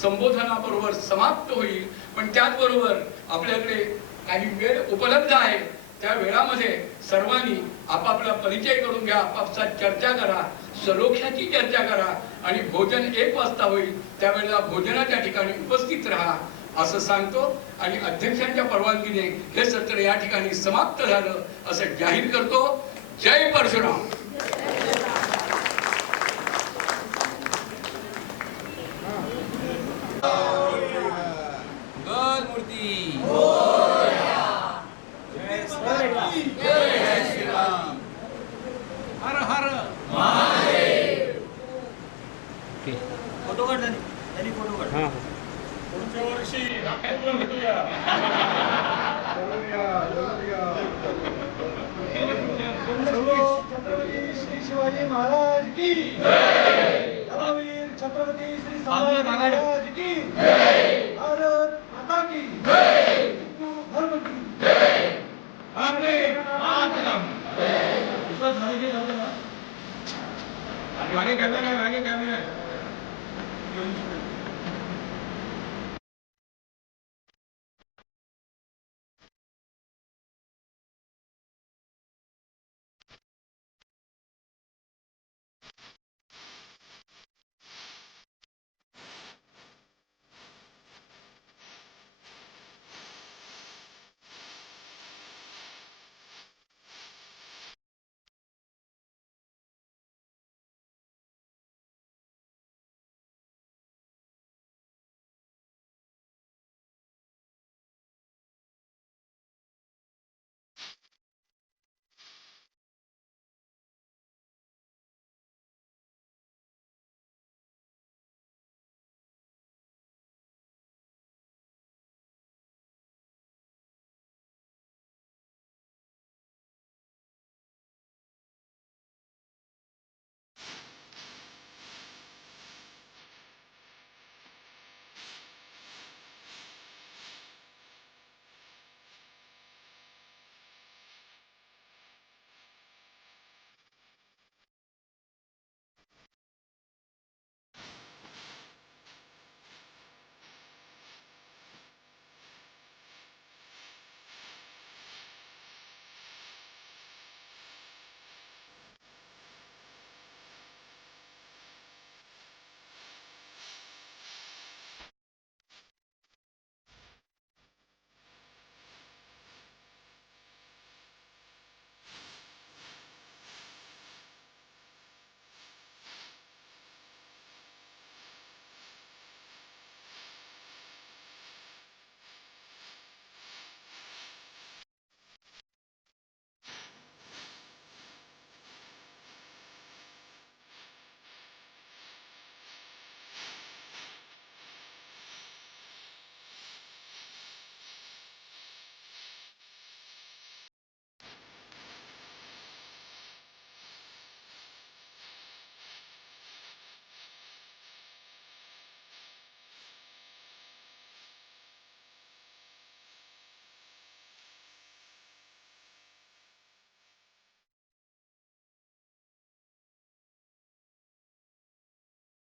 संबोधनाबरोबर समाप्त होईल, पण त्याचबरोबर आपल्याकडे काही वेळ उपलब्ध आहे. त्या वेळामध्ये सर्वांनी आपापला परिचय करून घ्या, आपापसात चर्चा करा, सलोख्याची चर्चा करा आणि भोजन 1 वाजता होईल. त्यावेळेला भोजनाच्या ठिकाणी उपस्थित राहा असं सांगतो आणि अध्यक्षांच्या परवानगीने हे सत्र या ठिकाणी समाप्त झालं असं जाहीर करतो. जय परशुराम. हर हर फोटो काढ त्यांनी फोटो काढ. पुढच्या वर्षी राखेतून भेटूया. छत्रपती श्री शिवाजी महाराज की जय. धर्मवीर छत्रपती श्री संभाजी महाराज की जय. भारत माता की जय. हिंदू धर्म की जय. वंदे मातरम. मागे कॅमेरा